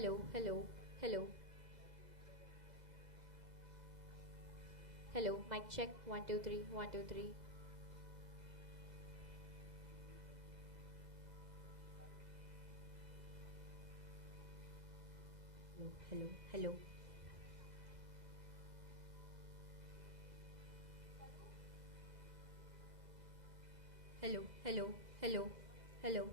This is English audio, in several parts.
Hello, hello, hello, hello. Mic check. 1 2 3. 1 2 3. Hello, hello, hello, hello, hello, hello, hello.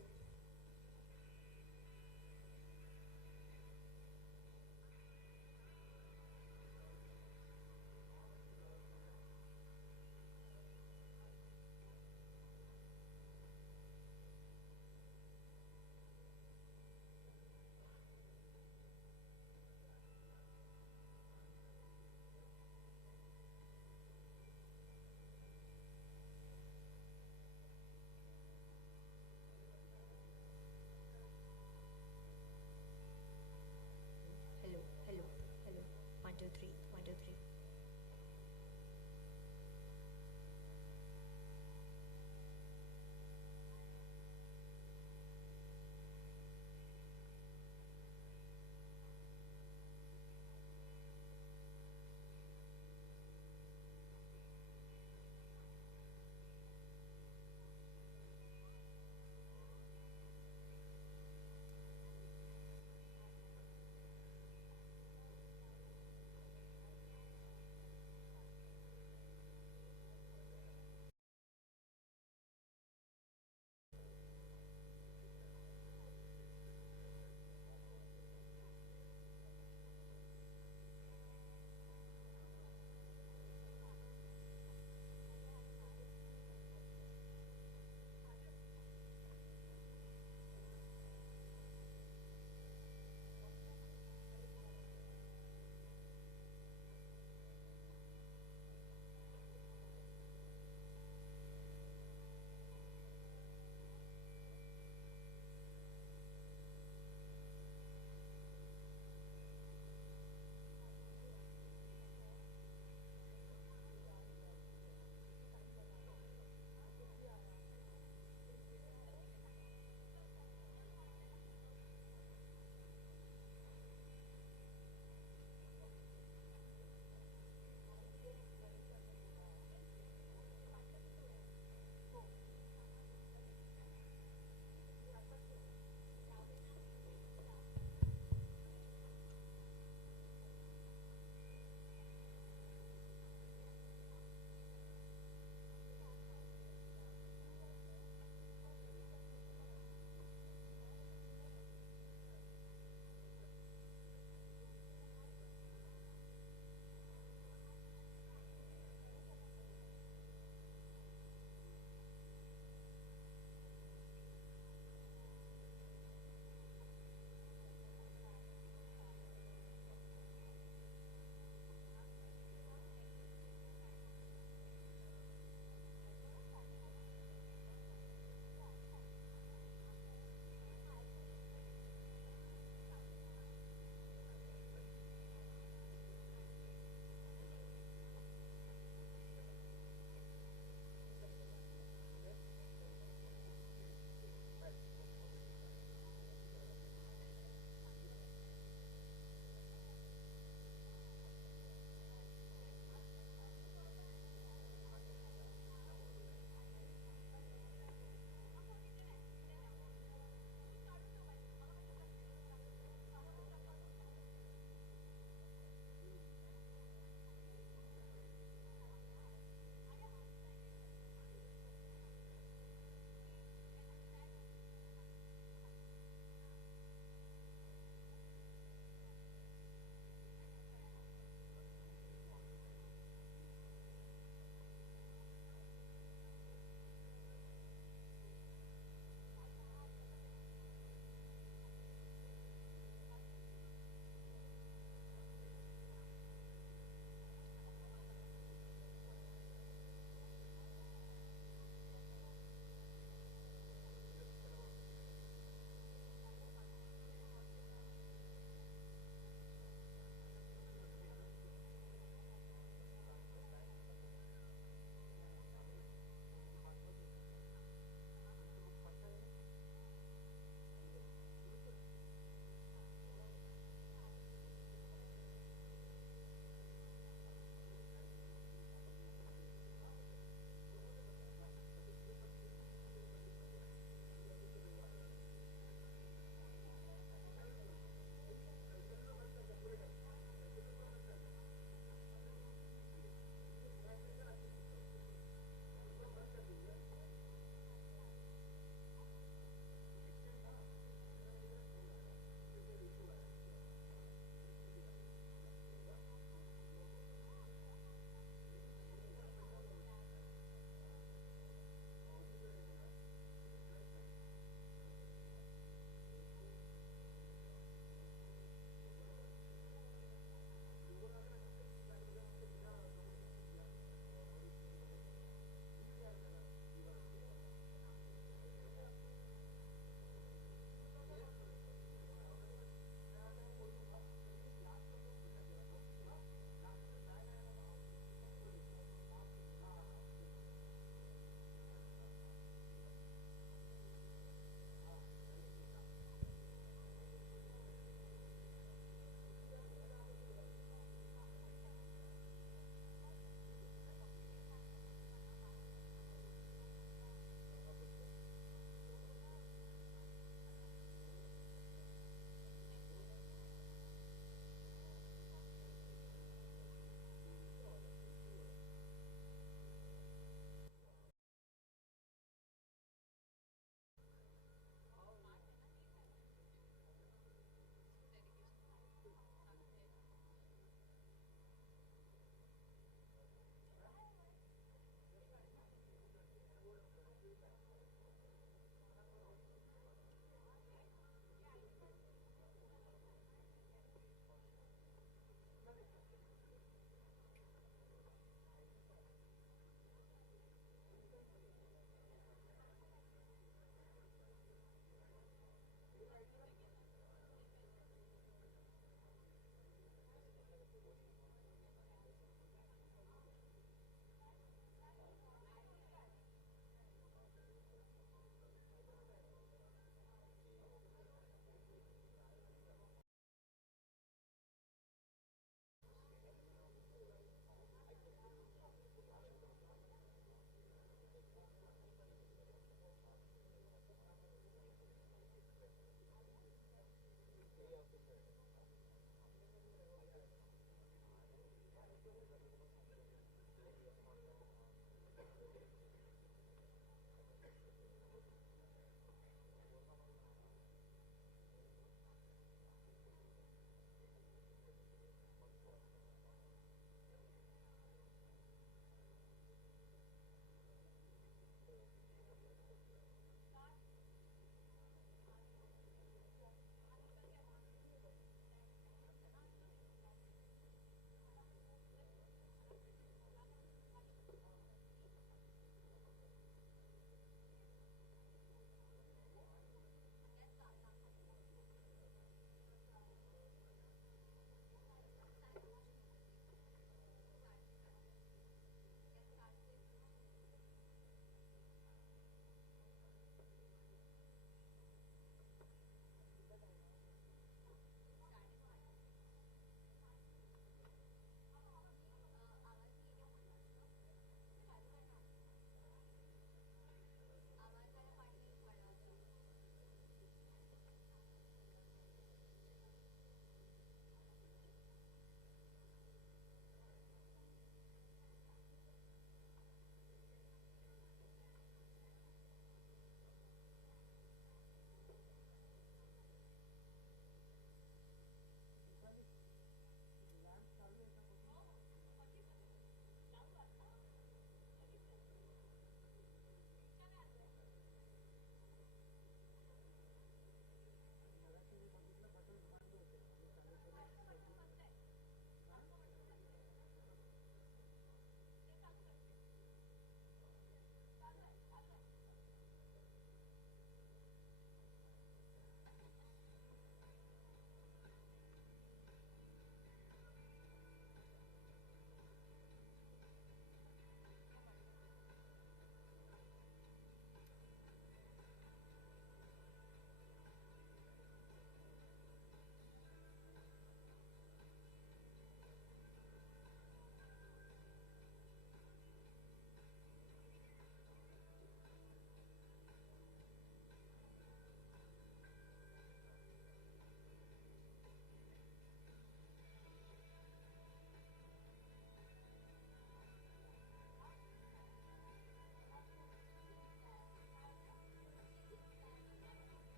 Hello, hello, hello. 1 2 3. 1 2 3.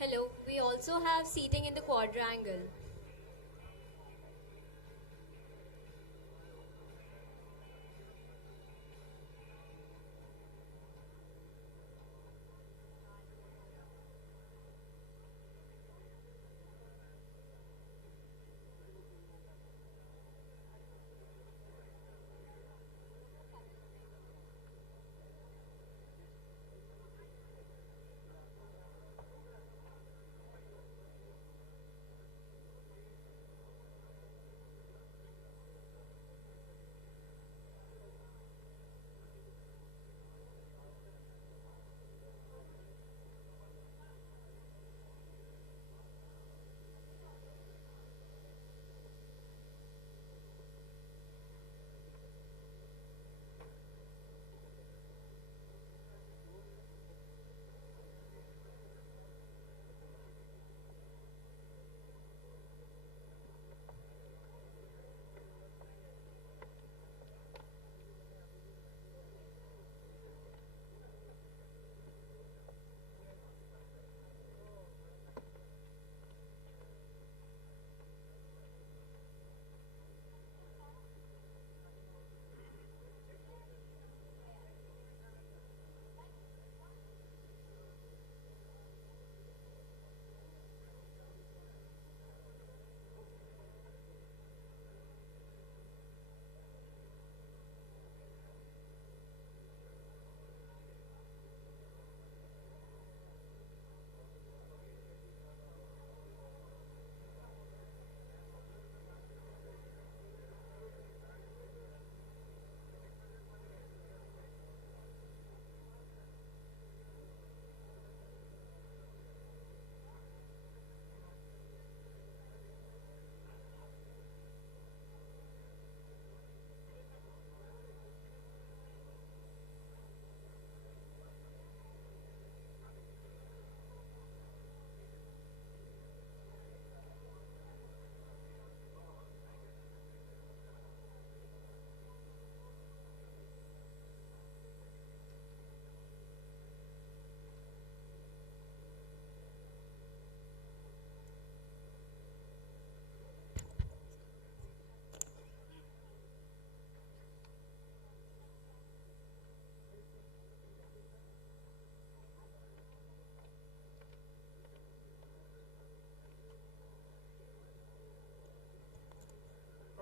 Hello, we also have seating in the quadrangle.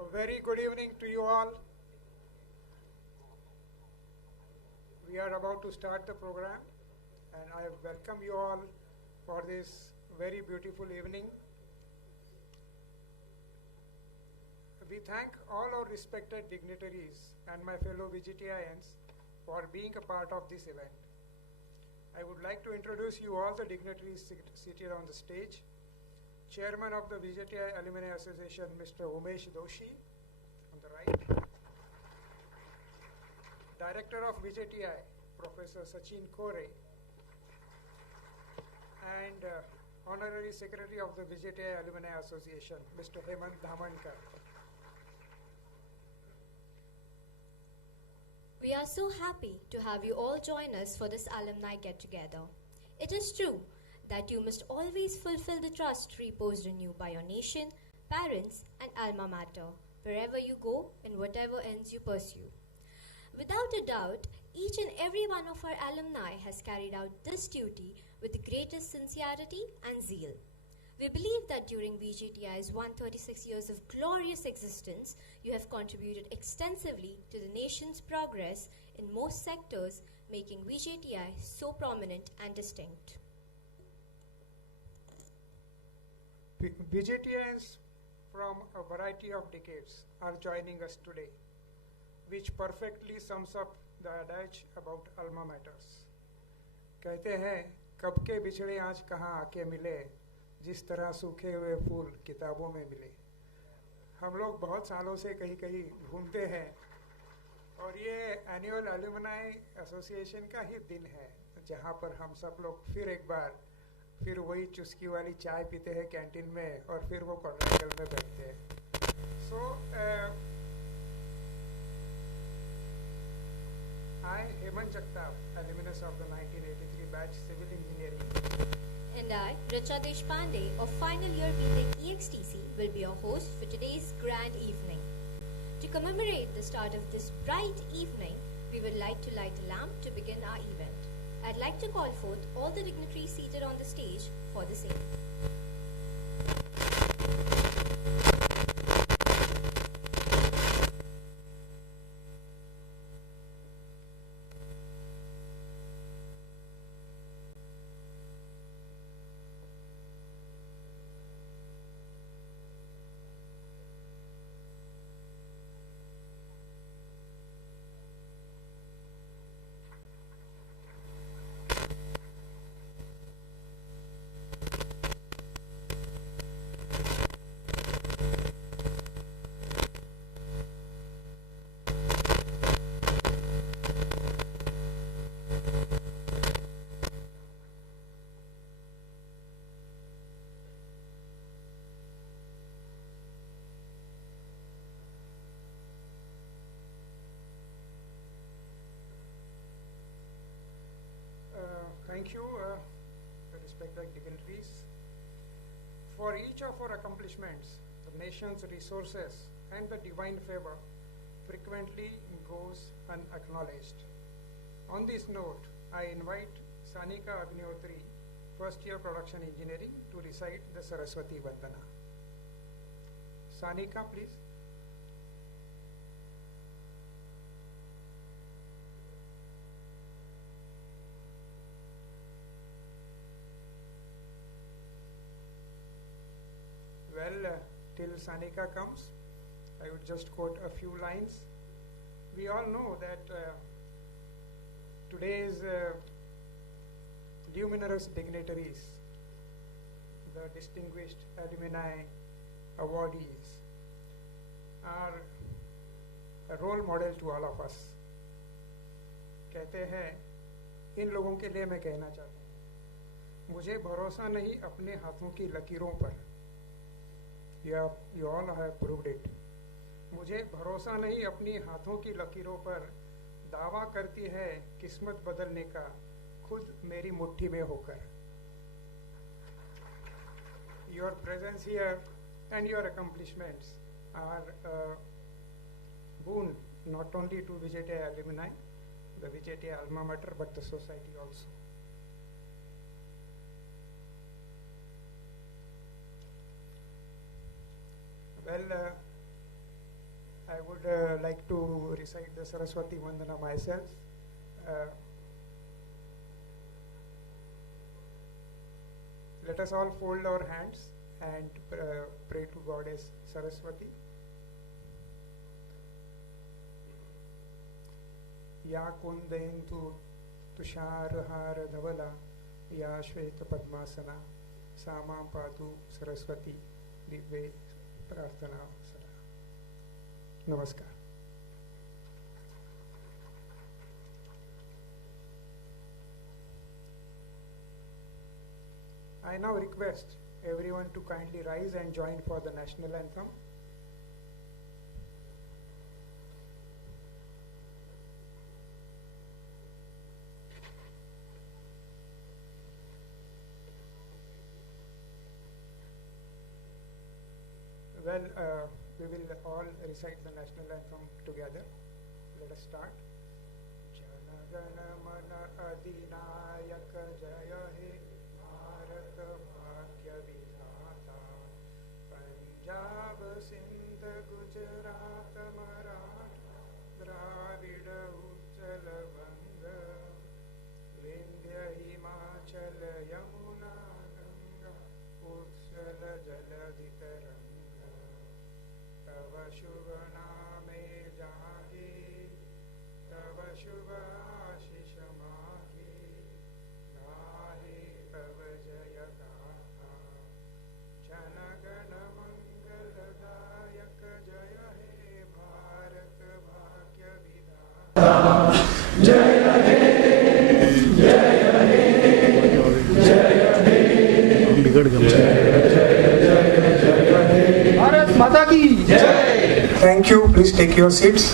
A very good evening to you all. We are about to start the program, and I welcome you all for this very beautiful evening. We thank all our respected dignitaries and my fellow VJTIans for being a part of this event. I would like to introduce you all the dignitaries seated on the stage. Chairman of the VJTI Alumni Association, Mr. Umesh Doshi, on the right. Director of VJTI, Professor Sachin Kore, and Honorary Secretary of the VJTI Alumni Association, Mr. Hemant Dhamankar. We are so happy to have you all join us for this alumni get-together. It is true that you must always fulfill the trust reposed in you by your nation, parents, and alma mater, wherever you go and whatever ends you pursue. Without a doubt, each and every one of our alumni has carried out this duty with the greatest sincerity and zeal. We believe that during VJTI's 136 years of glorious existence, you have contributed extensively to the nation's progress in most sectors, making VJTI so prominent and distinct. VJTIans from a variety of decades are joining us today, which perfectly sums up the adage about alma maters. कहते हैं कब के बिछड़े आज कहाँ आके मिले, जिस तरह सूखे हुए फूल किताबों में मिले। हम लोग बहुत सालों से कहीं कहीं घूमते हैं और ये एनुअल एलुमनाई एसोसिएशन का ही दिन है जहाँ पर हम सब लोग फिर एक बार फिर वही चुस्की वाली चाय पीते हैं कैंटीन में और फिर वो क्वाड्रेंगल में बैठते हैं। So I, Hemant Jagtap, alumnus of the 1983 batch Civil Engineering, and I, Richa Deshpande of final year BTech EXTC, will be your host for today's grand evening. To commemorate the start of this bright evening, we would like to light a lamp to begin our event. I'd like to call forth all the dignitaries seated on the stage for the same. Thank you, respected dignitaries. For each of our accomplishments, the nation's resources and the divine favor frequently goes unacknowledged. On this note, I invite Sanika Agnihotri, first year production engineering, to recite the Saraswati Vandana. Sanika, please. Well, till Sanika comes, I would just quote a few lines. We all know that today's luminous dignitaries, the distinguished alumni awardees, are a role model to all of us. कहते हैं, इन लोगों के लिए मैं कहना चाहता हूँ, मुझे भरोसा नहीं अपने हाथों की लकीरों पर. You all have proved it. मुझे भरोसा नहीं अपनी हाथों की लकीरों पर, दावा करती है किस्मत बदलने का खुद मेरी मुट्ठी में होकर. Your presence here and your accomplishments are a boon not only to VJTI alumni, the VJTI alma mater, but the society also. Well, I would like to recite the Saraswati Vandana myself. Let us all fold our hands and pray to Goddess Saraswati. Ya kundayentu tusharhara dhavala, ya shveta padmasana, samam patu Saraswati divve prarthana sara. Namaskar. I now request everyone to kindly rise and join for the national anthem. Well, we will all recite the national anthem together. Let us start. गण मन अधिनायक जय हे भारत भाग्य विधाता पंजाब सिंध गुजरात मराठा द्राविड उच्चल बंग विंध्य हिमाचल यमुना गंगा उत्सल जलधि तरंग तव शुभ नामे जागे तव शुभ आशीष मागे गाहे तव जय गाथा जन गण मंगलदायक जय हे भारत भाग्य विधाता जय हे भारत माता की जय। Thank you. Please take your seats.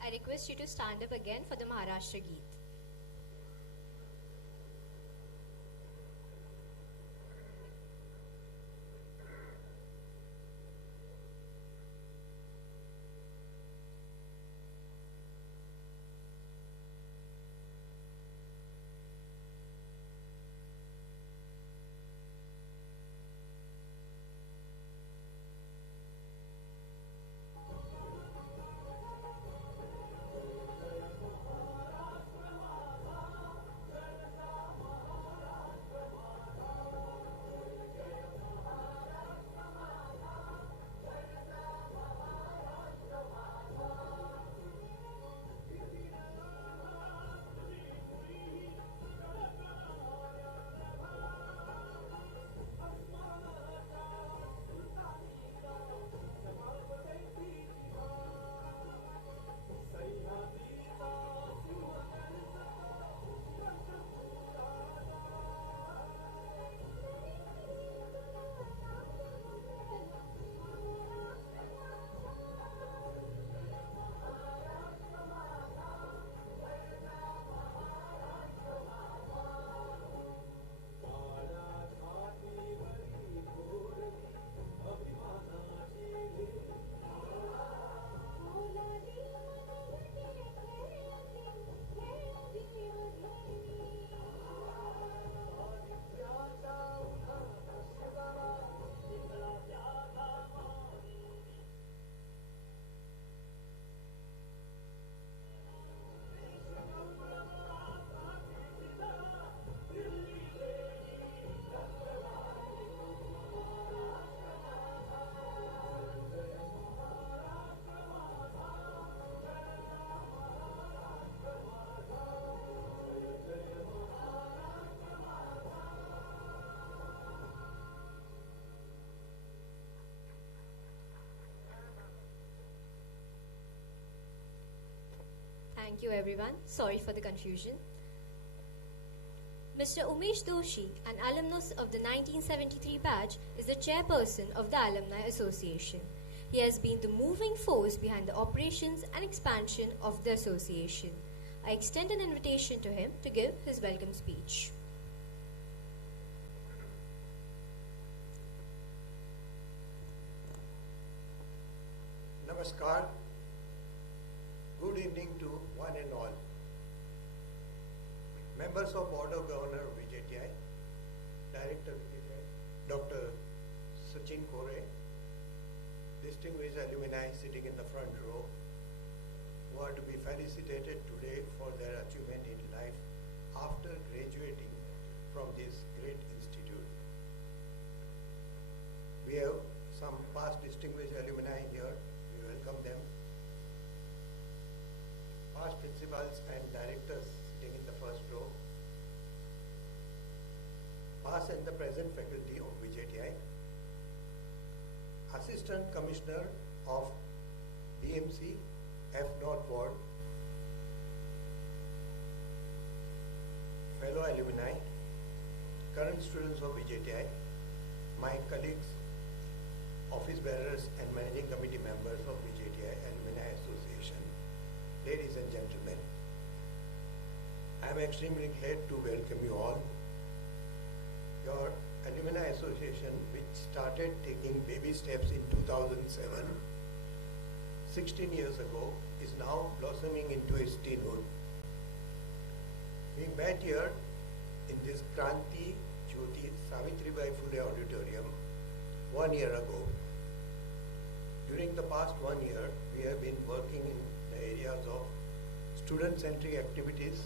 I request you to stand up again for the Maharashtra Geet. Thank you everyone. Sorry for the confusion. Mr. Umesh Doshi, an alumnus of the 1973 batch, is the chairperson of the Alumni Association. He has been the moving force behind the operations and expansion of the association. I extend an invitation to him to give his welcome speech. Namaskar. Good evening to one and all. Members of Board of Governors of VJTI, Director VJTI, Dr. Sachin Kore, distinguished alumni sitting in the front row, who are to be felicitated today for their achievement in life after graduating from this great institute. We have some past distinguished alumni here. We welcome them. Past principals and directors sitting in the first row. Past and the present faculty of VJTI. Assistant Commissioner of BMC, F North Ward. Fellow alumni, current students of VJTI, my colleagues, office bearers and managing committee members of VJTI Alumni Association, ladies and gentlemen, I am extremely glad to welcome you all. Your Alumni Association, which started taking baby steps in 2007, 16 years ago, is now blossoming into its teenhood. We met here in this Kranti Jyoti Savitribai Phule Auditorium 1 year ago. During the past 1 year, we have been working in the areas of student-centric activities,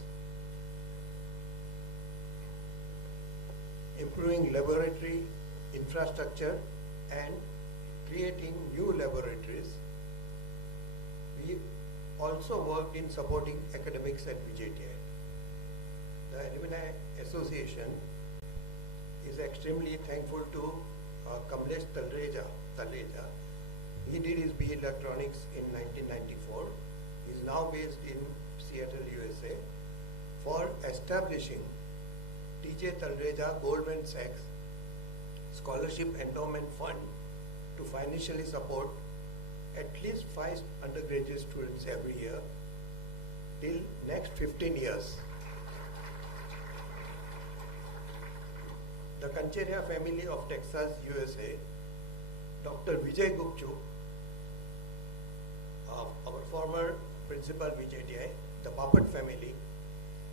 improving laboratory infrastructure and creating new laboratories. We also worked in supporting academics at VJTI. The Alumni Association is extremely thankful to Kamlesh Talreja. He did his BE Electronics in 1994. He is now based in Seattle, USA, for establishing TJ Talreja Goldman Sachs Scholarship Endowment Fund to financially support at least 5 undergraduate students every year till next 15 years. The Kancheria family of Texas, USA, Dr. Vijay Gupchuk, our former principal VJTI, the Bapat family,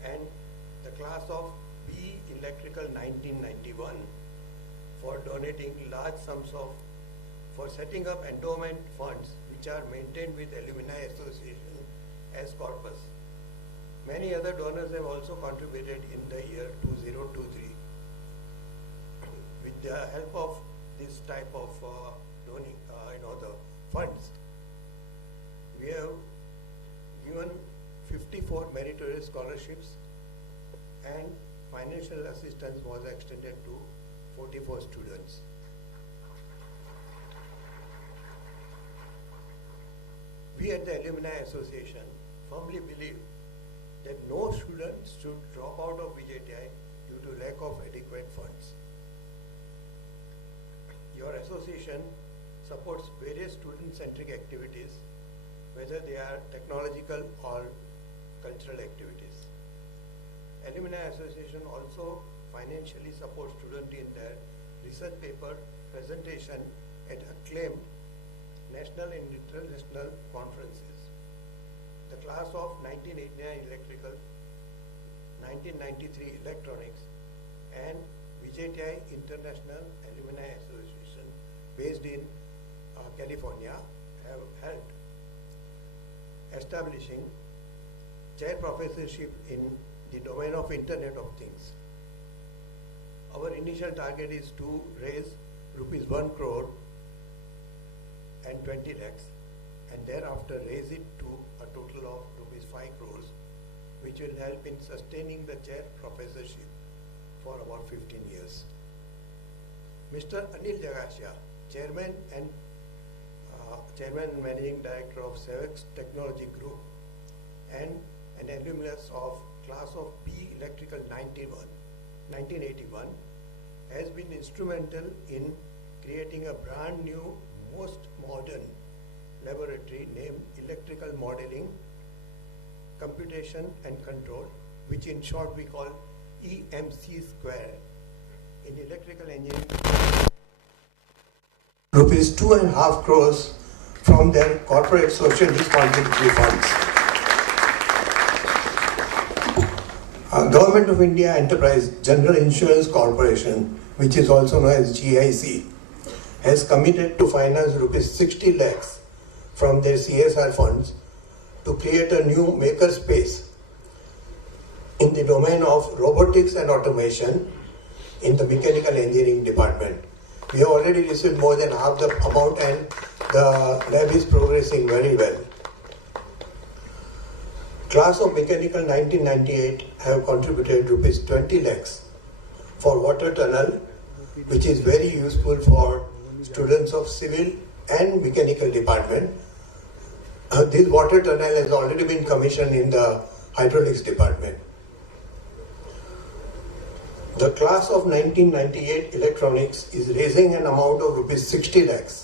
and the class of B Electrical 1991 for donating large sums for setting up endowment funds which are maintained with Alumni Association as corpus. Many other donors have also contributed in the year 2023. With the help of this type of the funds, we have given 54 meritorious scholarships and financial assistance was extended to 44 students. We at the Alumni Association firmly believe that no student should drop out of VJTI due to lack of adequate funds. Your association supports various student-centric activities, whether they are technological or cultural activities. Alumni Association also financially supports students in their research paper presentation at acclaimed national and international conferences. The class of 1989 Electrical, 1993 Electronics, and VJTI International Alumni Association based in California have helped establishing chair professorship in the domain of Internet of Things. Our initial target is to raise ₹1 crore and 20 lakhs and thereafter raise it to a total of ₹5 crores, which will help in sustaining the chair professorship for about 15 years. Mr. Anil Jagasia, Chairman and Managing Director of Sevex Technology Group and an alumnus of class of B Electrical 1981, has been instrumental in creating a brand new, most modern laboratory named Electrical Modeling, Computation and Control, which in short we call EMC square in electrical engineering. ₹2.5 crores from their corporate social responsibility funds. Government of India Enterprise General Insurance Corporation, which is also known as GIC, has committed to finance ₹60 lakhs from their CSR funds to create a new makerspace in the domain of robotics and automation in the mechanical engineering department. We have already received more than half the amount and the lab is progressing very well. Class of Mechanical 1998 have contributed ₹20 lakhs for water tunnel, which is very useful for students of civil and mechanical department. This water tunnel has already been commissioned in the hydraulics department. The class of 1998 electronics is raising an amount of ₹60 lakhs,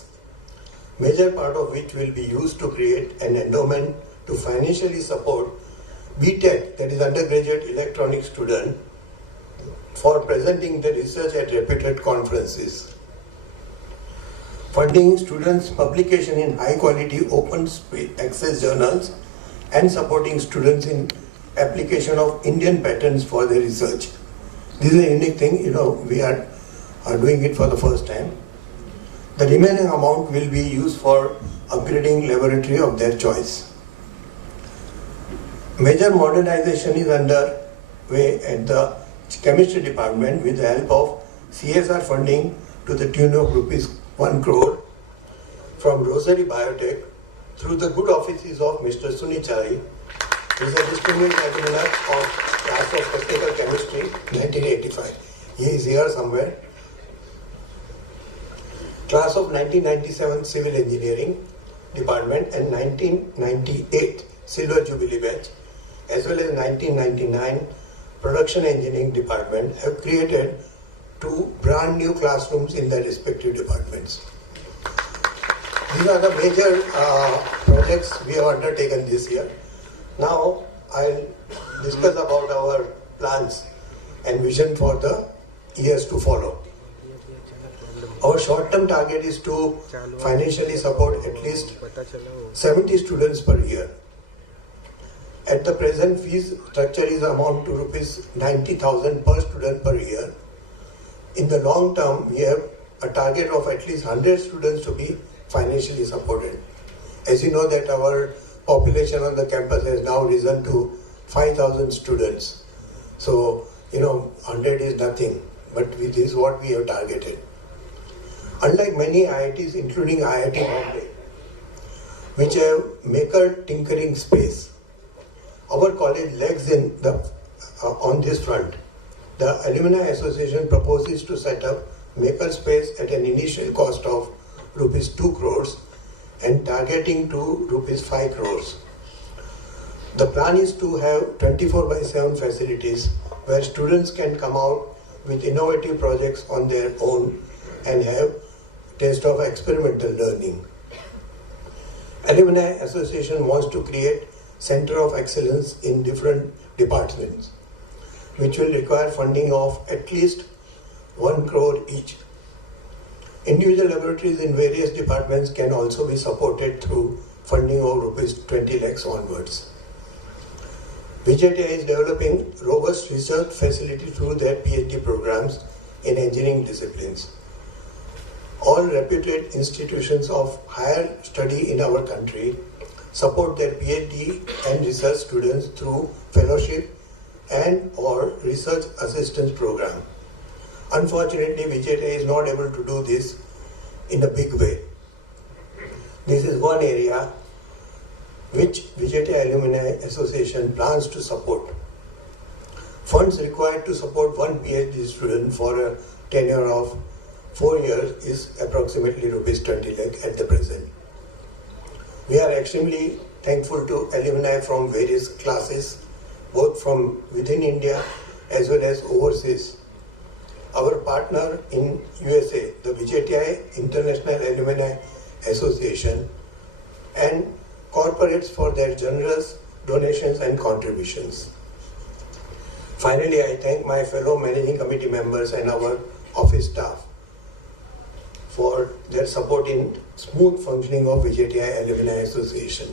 major part of which will be used to create an endowment to financially support BTech, that is undergraduate electronics student, for presenting the research at reputed conferences. Funding students' publication in high-quality open access journals and supporting students in application of Indian patents for their research. This is a unique thing, we are doing it for the first time. The remaining amount will be used for upgrading laboratory of their choice. Major modernization is underway at the chemistry department with the help of CSR funding to the tune of ₹1 crore from Rosary Biotech through the good offices of Mr. Sunichari, who is a distinguished alumnus of class of technical chemistry 1985. He is here somewhere. Class of 1997 civil engineering department and 1998 silver jubilee batch, as well as 1999 production engineering department have created 2 brand new classrooms in their respective departments. These are the major projects we have undertaken this year. Now I'll discuss about our plans and vision for the years to follow. Our short-term target is to financially support at least 70 students per year. At the present, fees structure is amount to ₹90,000 per student per year. In the long term, we have a target of at least 100 students to be financially supported. As you know that our population on the campus has now risen to 5,000 students. So, 100 is nothing, but this is what we have targeted. Unlike many IITs, including IIT Bombay, which have maker tinkering space, our college lags in on this front. The Alumni Association proposes to set up maker space at an initial cost of ₹2 crores and targeting to ₹5 crores. The plan is to have 24/7 facilities where students can come out with innovative projects on their own and have taste of experimental learning. Alumni Association wants to create Center of Excellence in different departments, which will require funding of at least 1 crore each. Individual laboratories in various departments can also be supported through funding of ₹20 lakhs onwards. VJTI is developing robust research facility through their PhD programs in engineering disciplines. All reputed institutions of higher study in our country support their PhD and research students through fellowship and or research assistance program. Unfortunately, VJTI is not able to do this in a big way. This is one area which VJTI Alumni Association plans to support. Funds required to support one PhD student for a tenure of 4 years is approximately ₹20 lakh at the present. We are extremely thankful to alumni from various classes, both from within India as well as overseas. Our partner in USA, the VJTI International Alumni Association, and corporates for their generous donations and contributions. Finally, I thank my fellow managing committee members and our office staff for their support in smooth functioning of VJTI Alumni Association.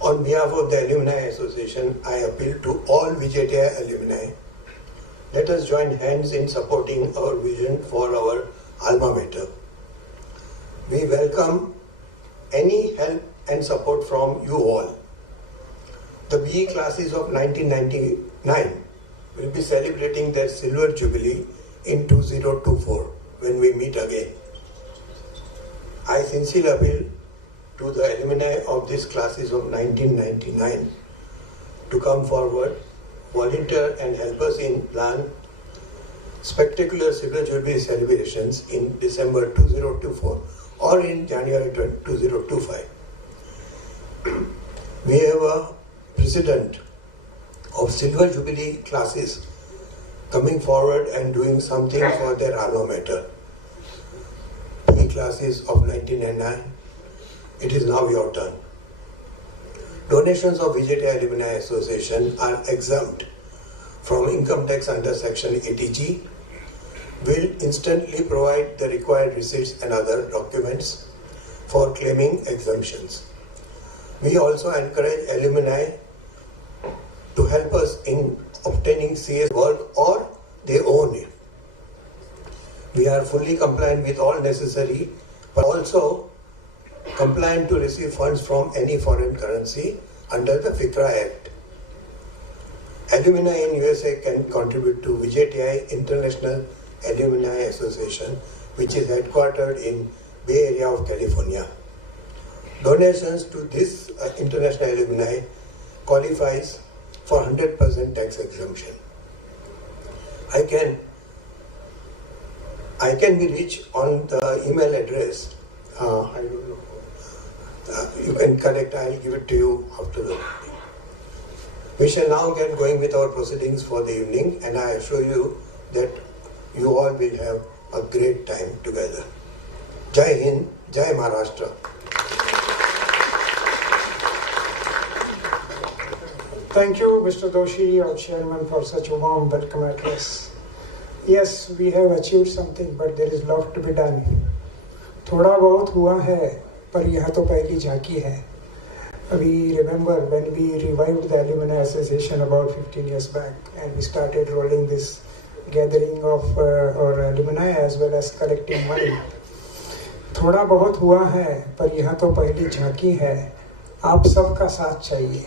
On behalf of the Alumni Association, I appeal to all VJTI alumni. Let us join hands in supporting our vision for our alma mater. We welcome any help and support from you all. The BE classes of 1999 will be celebrating their silver jubilee in 2024 when we meet again. I sincerely appeal to the alumni of these classes of 1999 to come forward, volunteer and help us in plan spectacular silver jubilee celebrations in December 2024 or in January 2025. We have a precedent of silver jubilee classes coming forward and doing something for their alma mater. PE classes of 1999, it is now your turn. Donations of VJTI Alumni Association are exempt from income tax under section 80G will instantly provide the required receipts and other documents for claiming exemptions. We also encourage alumni to help us in obtaining CS work or they own it. We are fully compliant with all necessary, but also compliant to receive funds from any foreign currency under the FICRA Act. Alumni in USA can contribute to VJTI International Alumni Association, which is headquartered in Bay Area of California. Donations to this international alumni qualifies for 100% tax exemption. I can be reached on the email address. I don't know. You can correct. I'll give it to you after the meeting. We shall now get going with our proceedings for the evening, and I assure you that you all will have a great time together. Jai Hind, Jai Maharashtra. Thank you, Mr. Doshi, our chairman, for such a warm welcome address. Yes, we have achieved something, but there is lot to be done. थोड़ा बहुत हुआ है, पर यह तो पहली झांकी है. We remember when we revived the Alumni Association about 15 years back, and we started rolling this gathering of our alumni as well as collecting money. थोड़ा बहुत हुआ है, पर यह तो पहली झांकी है. आप सबका साथ चाहिए.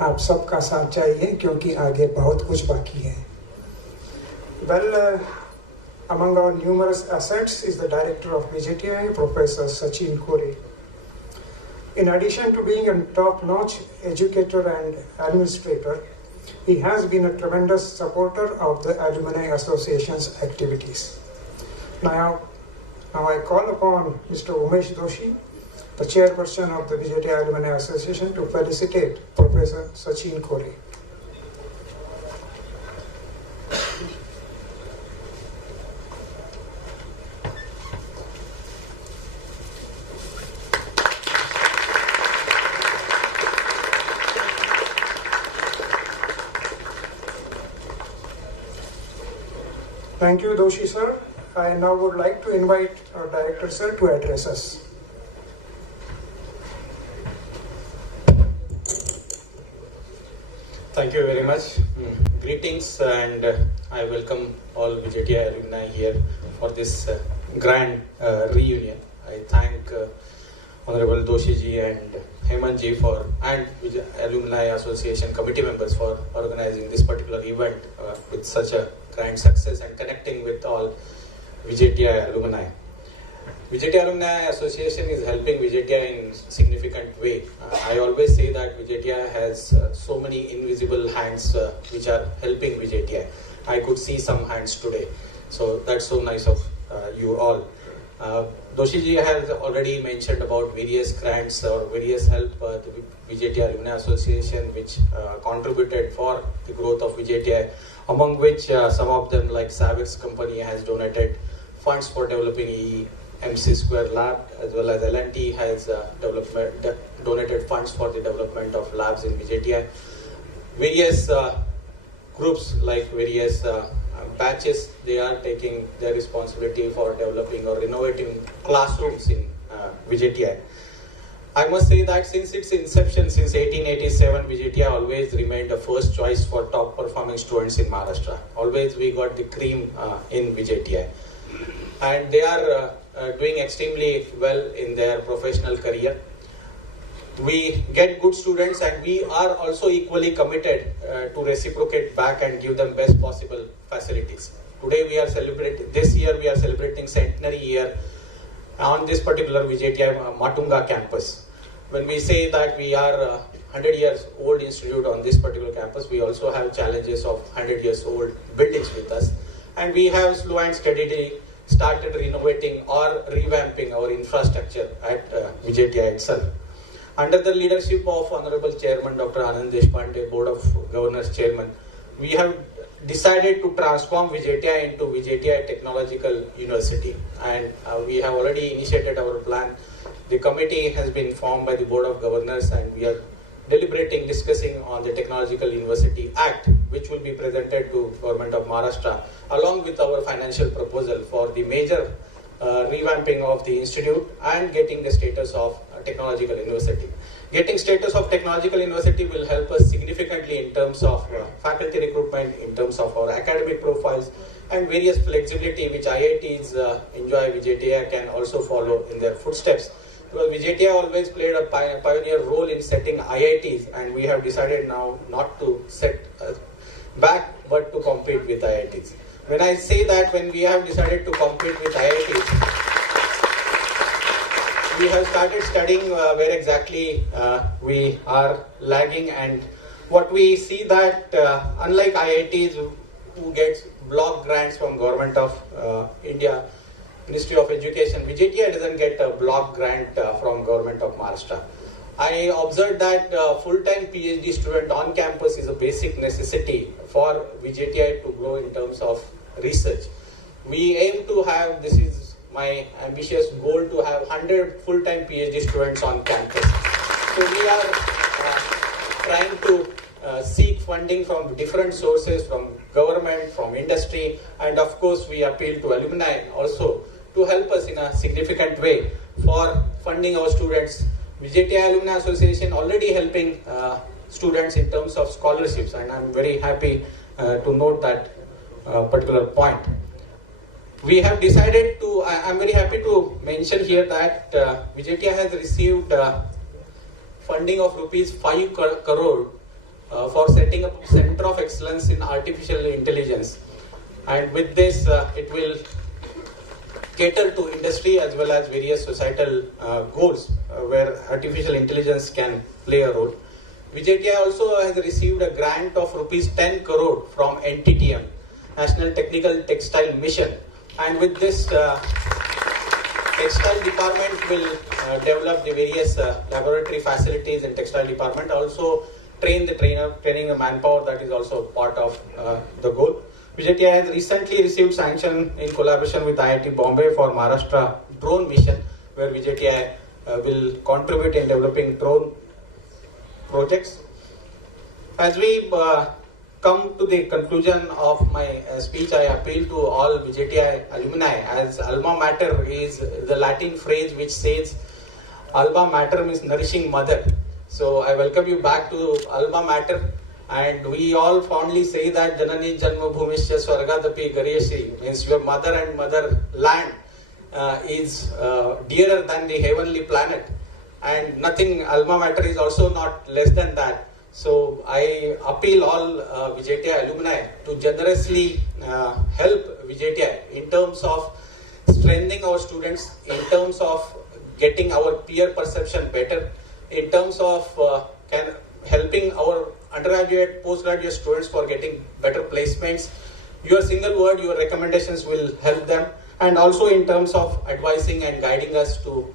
आप सबका साथ चाहिए क्योंकि आगे बहुत कुछ बाकी है. Well, among our numerous assets is the director of VJTI, Professor Sachin Kore. In addition to being a top-notch educator and administrator, he has been a tremendous supporter of the Alumni Association's activities. Now I call upon Mr. Umesh Doshi, the chairperson of the VJTI Alumni Association, to felicitate Professor Sachin Kore. Thank you, Doshi sir. I now would like to invite our director sir to address us. Thank you very much. Greetings, and I welcome all VJTI alumni here for this grand reunion. I thank Honorable Doshi ji and Hemant ji and Alumni Association committee members for organizing this particular event with such a grand success and connecting with all VJTI alumni. VJTI Alumni Association is helping VJTI in significant way. I always say that VJTI has so many invisible hands which are helping VJTI. I could see some hands today, so that's so nice of you all. Doshi ji has already mentioned about various grants or various help the VJTI Alumni Association which contributed for the growth of VJTI, among which some of them like Savix company has donated funds for developing MC Square Lab, as well as L&T has donated funds for the development of labs in VJTI. Various groups like various batches, they are taking their responsibility for developing or renovating classrooms in VJTI. I must say that since its inception, since 1887, VJTI always remained the first choice for top performing students in Maharashtra. Always we got the cream in VJTI. And they are doing extremely well in their professional career. We get good students, and we are also equally committed to reciprocate back and give them best possible facilities. Today we are celebrating, this year we are celebrating centenary year on this particular VJTI Matunga campus. When we say that we are 100 years old institute on this particular campus, we also have challenges of 100 years old buildings with us. And we have slow and steadily started renovating or revamping our infrastructure at VJTI itself. Under the leadership of Honorable Chairman Dr. Anand Deshpande, Board of Governors Chairman, we have decided to transform VJTI into VJTI Technological University, and we have already initiated our plan. The committee has been formed by the Board of Governors, and we are deliberating, discussing on the Technological University Act, which will be presented to Government of Maharashtra, along with our financial proposal for the major revamping of the institute and getting the status of technological university. Getting status of technological university will help us significantly in terms of faculty recruitment, in terms of our academic profiles, and various flexibility which IITs enjoy. VJTI can also follow in their footsteps. Because VJTI always played a pioneer role in setting IITs, and we have decided now not to set back but to compete with IITs. When I say that, when we have decided to compete with IITs, we have started studying where exactly we are lagging, and what we see that unlike IITs who gets block grants from Government of India, Ministry of Education, VJTI doesn't get a block grant from Government of Maharashtra. I observed that full-time PhD student on campus is a basic necessity for VJTI to grow in terms of research. We aim to have, this is my ambitious goal, to have 100 full-time PhD students on campus. So we are trying to seek funding from different sources, from government, from industry, and of course we appeal to alumni also to help us in a significant way for funding our students. VJTI Alumni Association already helping students in terms of scholarships, and I'm very happy to note that particular point. We have decided to, I'm very happy to mention here that VJTI has received funding of rupees 5 crore for setting up a Center of Excellence in Artificial Intelligence. And with this, it will cater to industry as well as various societal goals where artificial intelligence can play a role. VJTI also has received a grant of rupees 10 crore from NTTM, National Technical Textile Mission. And with this, textile department will develop the various laboratory facilities in textile department. Also training the manpower, that is also part of the goal. VJTI has recently received sanction in collaboration with IIT Bombay for Maharashtra drone mission, where VJTI will contribute in developing drone projects. As we come to the conclusion of my speech, I appeal to all VJTI alumni, as alma mater is the Latin phrase which says alma mater means nourishing mother. So I welcome you back to alma mater, and we all fondly say that Janani Janma Bhumishya Swargadapi Garyeshi, means your mother and motherland is dearer than the heavenly planet, and nothing, alma mater is also not less than that. So I appeal all VJTI alumni to generously help VJTI in terms of strengthening our students, in terms of getting our peer perception better, in terms of helping our undergraduate, postgraduate students for getting better placements. Your single word, your recommendations will help them, and also in terms of advising and guiding us to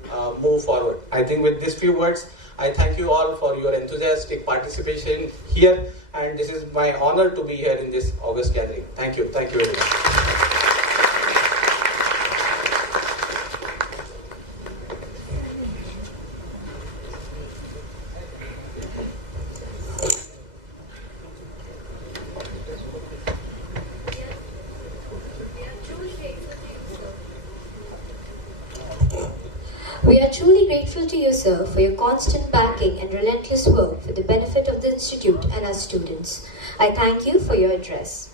move forward. I think with these few words, I thank you all for your enthusiastic participation here, and this is my honor to be here in this August gathering. Thank you. Thank you very much. We are truly grateful to you, sir, for your constant backing and relentless work for the benefit of the Institute and our students. I thank you for your address.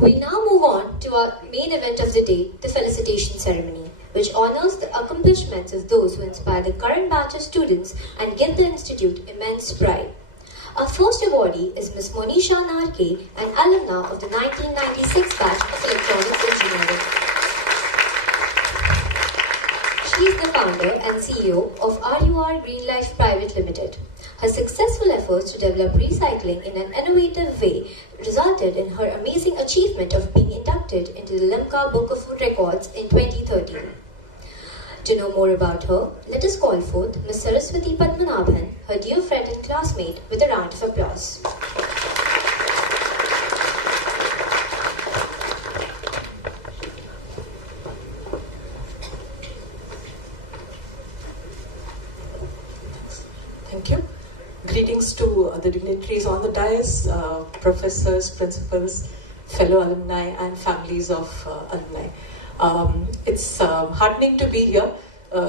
We now move on to our main event of the day, the Felicitation Ceremony, which honors the accomplishments of those who inspire the current batch of students and give the Institute immense pride. Our first awardee is Ms. Monisha Narke, an alumna of the 1996 batch of Electronics Engineering. She is the founder and CEO of RUR Relive Private Limited. Her successful efforts to develop recycling in an innovative way resulted in her amazing achievement of being inducted into the Limca Book of Records in 2013. To know more about her, let us call forth Ms. Saraswati Padmanabhan, her dear friend and classmate, with a round of applause. Thank you. Greetings to the dignitaries on the dais, professors, principals, fellow alumni, and families of alumni. It's heartening to be here.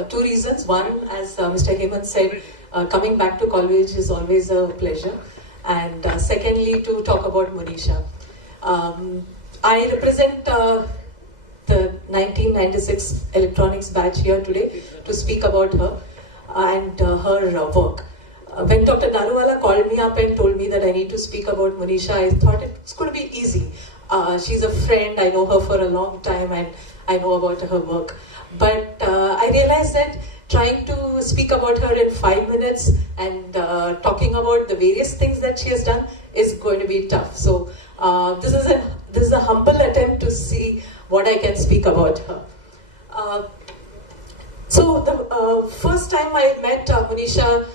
Two reasons. One, as Mr. Hemant said, coming back to college is always a pleasure. And secondly, to talk about Monisha. I represent the 1996 electronics batch here today to speak about her and her work. When Dr. Daruwala called me up and told me that I need to speak about Monisha, I thought it's going to be easy. She's a friend, I know her for a long time and I know about her work. But I realized that trying to speak about her in 5 minutes and talking about the various things that she has done is going to be tough. So this is a humble attempt to see what I can speak about her. So the first time I met Monisha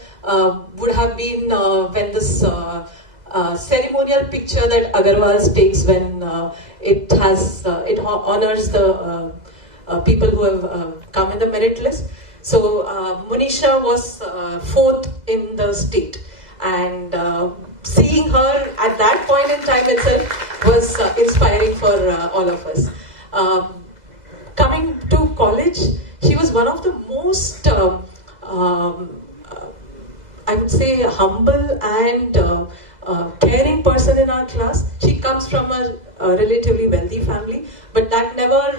would have been when this ceremonial picture that Agarwal's takes when it honors the people who have come in the merit list. So Monisha was fourth in the state, and seeing her at that point in time itself was inspiring for all of us. Coming to college, she was one of the most, I would say, humble and caring person in our class. She comes from a relatively wealthy family, but that never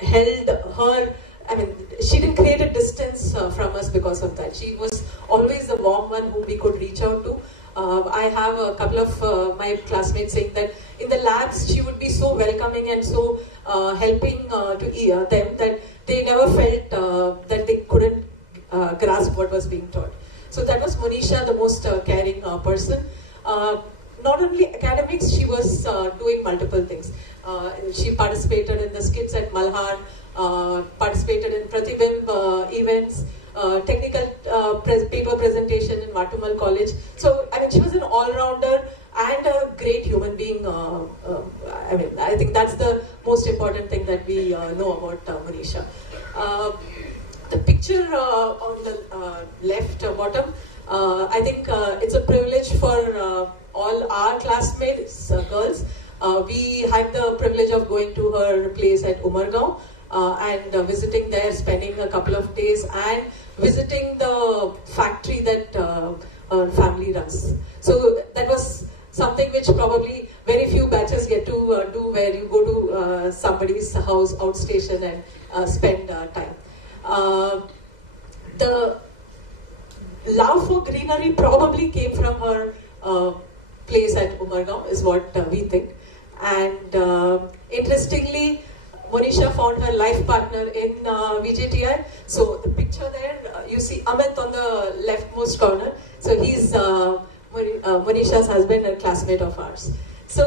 held her. I mean, she didn't create a distance from us because of that. She was always the warm one whom we could reach out to. I have a couple of my classmates saying that in the labs she would be so welcoming and so helping to them that they never felt that they couldn't grasp what was being taught. So that was Monisha, the most caring person. Not only academics, she was doing multiple things. She participated in the skits at Malhar, participated in Pratibimb events, technical paper presentation in Matumal College. So, I mean, she was an all-rounder and a great human being. I mean, I think that's the most important thing that we know about Monisha. The picture on the left bottom, I think it's a privilege for all our classmates, girls. We had the privilege of going to her place at Umargaon and visiting there, spending a couple of days and visiting the factory that her family runs. So that was something which probably very few batches get to do, where you go to somebody's house outstation and spend time. The love for greenery probably came from her place at Umargaon, is what we think. And interestingly, Monisha found her life partner in VJTI. So the picture there, you see Amit on the leftmost corner. So he's Monisha's husband and classmate of ours. So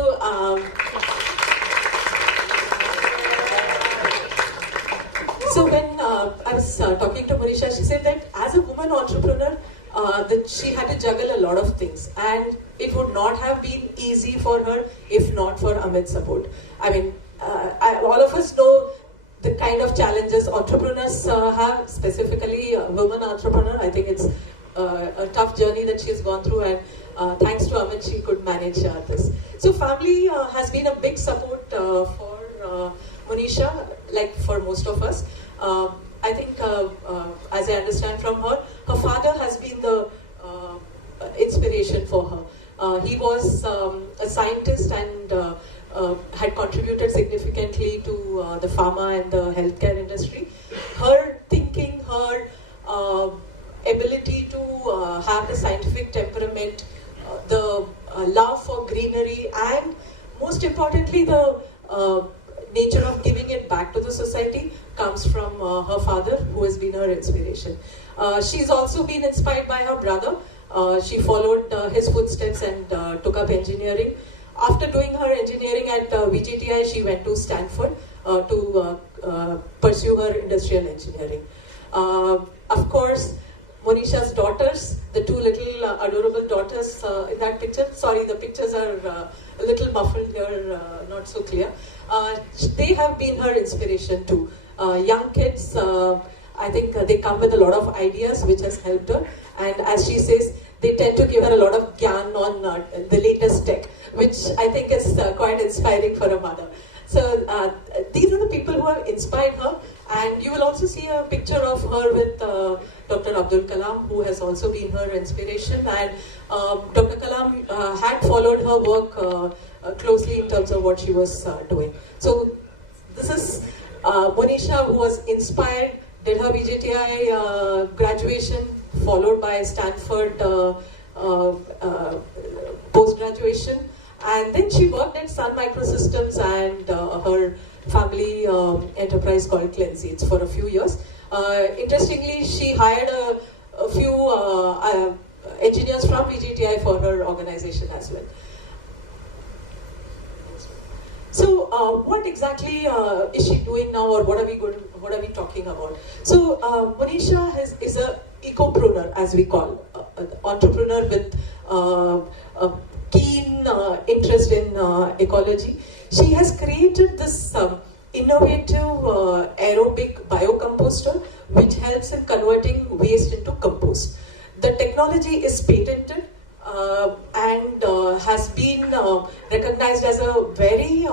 so when I was talking to Monisha, she said that as a woman entrepreneur, that she had to juggle a lot of things, and it would not have been easy for her if not for Amit's support. I mean, all of us know the kind of challenges entrepreneurs have, specifically women entrepreneur. I think it's a tough journey that she has gone through, and thanks to Amit, she could manage this. So family has been a big support for Monisha, like for most of us. I think, as I understand from her, her father has been the inspiration for her. He was a scientist and had contributed significantly to the pharma and the healthcare industry. Her thinking, her ability to have the scientific temperament, the love for greenery, and most importantly, the nature of giving it back to the society comes from her father, who has been her inspiration. She's also been inspired by her brother. She followed his footsteps and took up engineering. After doing her engineering at VJTI, she went to Stanford to pursue her industrial engineering. Of course, Monisha's daughters, the two little adorable daughters in that picture. Sorry, the pictures are a little muffled here, not so clear. They have been her inspiration too. Young kids, I think they come with a lot of ideas which has helped her. And as she says, they tend to give her a lot of gyan on the latest tech, which I think is quite inspiring for a mother. So these are the people who have inspired her, and you will also see a picture of her with Dr. Abdul Kalam, who has also been her inspiration, and Dr. Kalam had followed her work closely in terms of what she was doing. So this is Monisha, who was inspired, did her VJTI graduation, followed by Stanford post-graduation, and then she worked at Sun Microsystems and her family enterprise called Cleanseeds for a few years. Interestingly, she hired a few engineers from VJTI for her organization as well. So, what exactly is she doing now, or what are we talking about? So, Monisha is a ecopreneur, as we call, an entrepreneur with a keen interest in ecology. She has created this innovative aerobic biocomposter, which helps in converting waste into compost. The technology is patented and has been recognized as a very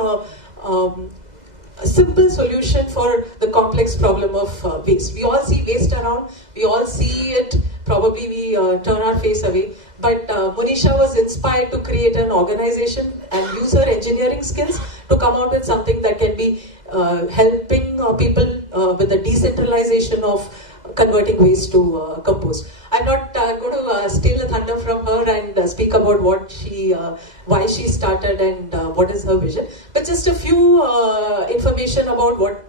simple solution for the complex problem of waste. We all see waste around, we all see it, probably we turn our face away, but Monisha was inspired to create an organization and use her engineering skills to come out with something that can be helping people with the decentralization of converting waste to compost. I'm not going to steal the thunder from her and speak about what she, why she started and what is her vision, but just a few information about what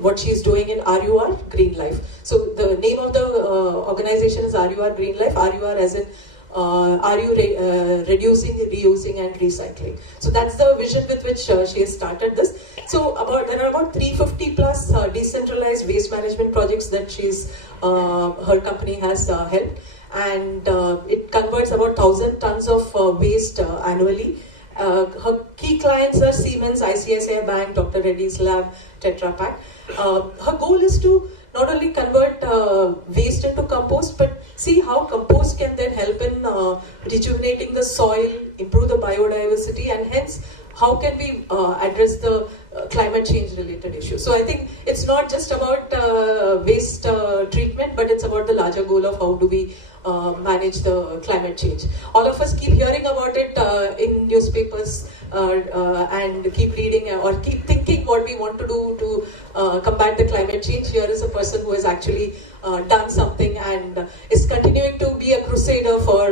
what she is doing in RUR Green Life. So the name of the organization is RUR Green Life. RUR as in reducing, reusing and recycling. So that's the vision with which she has started this. So there are about 350 plus decentralized waste management projects that her company has helped, and it converts about 1,000 tons of waste annually. Her key clients are Siemens, ICICI Bank, Dr. Reddy's Lab, Tetra Pak. Her goal is to not only convert waste into compost, but see how compost can then help in rejuvenating the soil, improve the biodiversity, and hence how can we address the climate change related issues. So I think it's not just about waste treatment, but it's about the larger goal of how do we manage the climate change. All of us keep hearing about it in newspapers and keep reading or keep thinking what we want to do to combat the climate change. Here is a person who has actually done something and is continuing to be a crusader for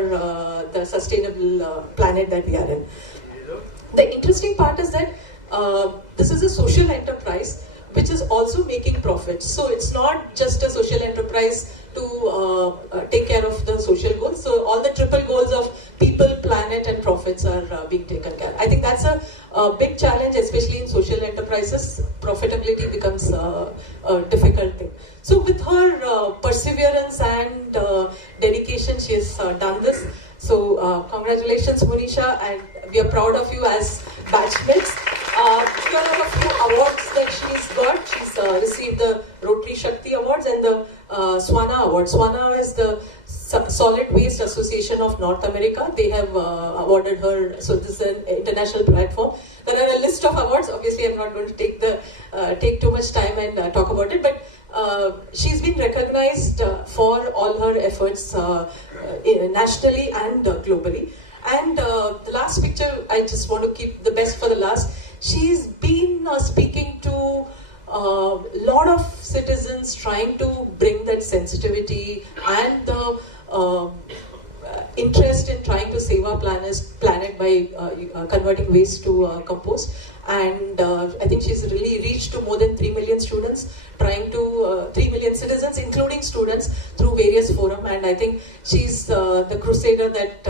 the sustainable planet that we are in. The interesting part is that this is a social enterprise which is also making profits. So it's not just a social enterprise to take care of the social goals. So all the triple goals of people, planet and profits are being taken care of. I think that's a big challenge, especially in social enterprises. Profitability becomes a difficult thing. So with her perseverance and dedication, she has done this. So congratulations, Monisha, and we are proud of you as batchmates. Here are a few awards that she's got. She's received the Rotary Shakti Awards and the Swana Award. Swana is the Solid Waste Association of North America. They have awarded her, so this is an international platform. There are a list of awards. Obviously, I'm not going to take too much time and talk about it, but she's been recognized for all her efforts nationally and globally. And the last picture, I just want to keep the best for the last. She's been speaking to a lot of citizens, trying to bring that sensitivity and the interest in trying to save our planet by converting waste to compost. And I think she's really reached to more than 3 million students, trying to 3 million citizens, including students, through various forums. And I think she's the crusader that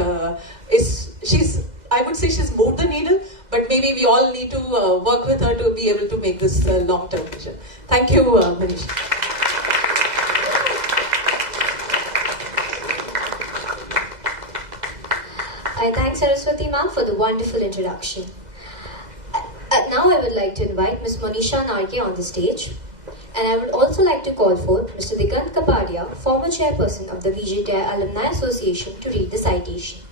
I would say she's moved the needle, but maybe we all need to work with her to be able to make this long-term vision. Thank you, Manish. I thank Saraswati ma'am for the wonderful introduction. Now I would like to invite Ms. Monisha Narke on the stage. And I would also like to call for Mr. Digant Kapadia, former chairperson of the VJTI Alumni Association, to read the citation.